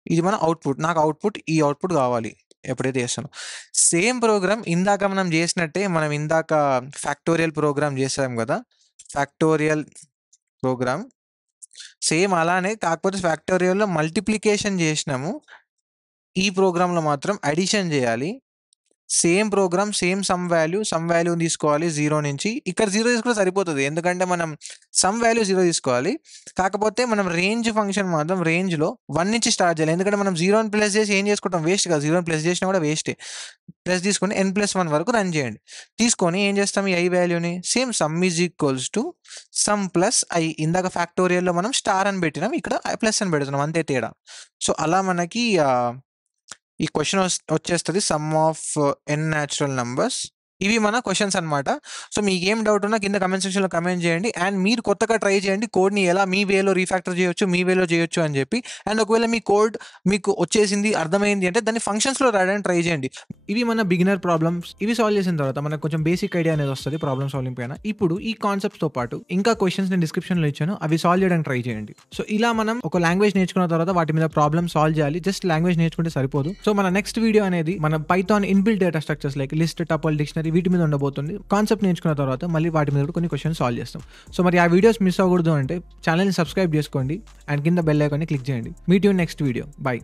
ఇది మన అవుట్పుట్. నాకు ఈ అవుట్పుట్ కావాలి ఎప్పుడైతే చేస్తాను. సేమ్ ప్రోగ్రామ్ ఇందాక మనం చేసినట్టే, మనం ఇందాక ఫ్యాక్టోరియల్ ప్రోగ్రామ్ చేసాం కదా, ఫ్యాక్టోరియల్ ప్రోగ్రామ్ సేమ్ అలానే, కాకపోతే ఫ్యాక్టోరియల్లో మల్టిప్లికేషన్ చేసినాము, ఈ ప్రోగ్రాంలో మాత్రం అడిషన్ చేయాలి. Same programme, same some value తీసుకోవాలి 0 నుంచి. ఇక్కడ 0 తీసుకుంటే సరిపోతుంది, ఎందుకంటే మనం సమ్ వాల్యూ 0 తీసుకోవాలి. కాకపోతే మనం రేంజ్ ఫంక్షన్ మాత్రం రేంజ్లో 1 నుంచి స్టార్ట్ చేయాలి, ఎందుకంటే మనం 0ని ప్లస్ చేసి ఏం చేసుకుంటాం, వేస్ట్ కదా. 0ని ప్లస్ చేసినా కూడా వేస్టే. ప్లస్ తీసుకొని n+1 వరకు రన్ చేయండి. తీసుకొని ఏం చేస్తాం, ఈ ఐ వాల్యూని same some is equals to sum plus I. ఇందాక ఫ్యాక్టోరియల్లో మనం స్టార్ అని పెట్టినాం, ఇక్కడ ప్లస్ అని పెడుతున్నాం, అంతే తేడా. సో అలా మనకి ఈ క్వశ్చన్ వచ్చేస్తుంది some of n natural numbers. ఇవి మన క్వశ్చన్స్ అనమాట. సో మీకు ఏం డౌట్ ఉన్నా కింద కమెంట్ సెక్షన్లో కమెంట్ చేయండి. అండ్ మీరు కొత్తగా ట్రై చేయండి కోడ్ని ఎలా మీ వేలో రీఫ్యాక్టర్ చేయొచ్చు, మీ వేలో చేయొచ్చు అని చెప్పి. అండ్ ఒకవేళ మీ కోడ్ మీకు వచ్చేసింది, అర్థమైంది అంటే దాన్ని ఫంక్షన్స్లో రాయడానికి ట్రై చేయండి. ఇవి మన బిగినర్ ప్రాబ్లమ్స్. ఇవి సాల్వ్ చేసిన తర్వాత మనకు కొంచెం బేసిక్ ఐడియా అనేది వస్తుంది ప్రాబ్లమ్ సాల్వింగ్ పైన. ఇప్పుడు ఈ కాన్సెప్ట్స్తో పాటు ఇంకా క్వశ్చన్స్ నేను డిస్క్రిప్షన్లో ఇచ్చాను, అవి సాల్వ్ చేయడానికి ట్రై చేయండి. సో ఇలా మనం ఒక లాంగ్వేజ్ నేర్చుకున్న తర్వాత వాటి మీద ప్రాబ్లమ్ సాల్వ్ చేయాలి. జస్ట్ లాంగ్వేజ్ నేర్చుకుంటే సరిపోదు. సో మన నెక్స్ట్ వీడియో అనేది మన Python inbuilt data structures like list, tuple, dictionary వీటి మీద ఉండబోతుంది. కాన్సెప్ట్ నేర్చుకున్న తర్వాత మళ్ళీ వాటి మీద కూడా కొన్ని క్వశ్చన్స్ సాల్వ్ చేస్తాం. సో మరి ఆ వీడియోస్ మిస్ అవ్వకూడదు అంటే ఛానల్ని సబ్స్క్రైబ్ చేసుకోండి అండ్ కింద బెల్ ఐకాన్ని క్లిక్ చేయండి. Meet you next video. By.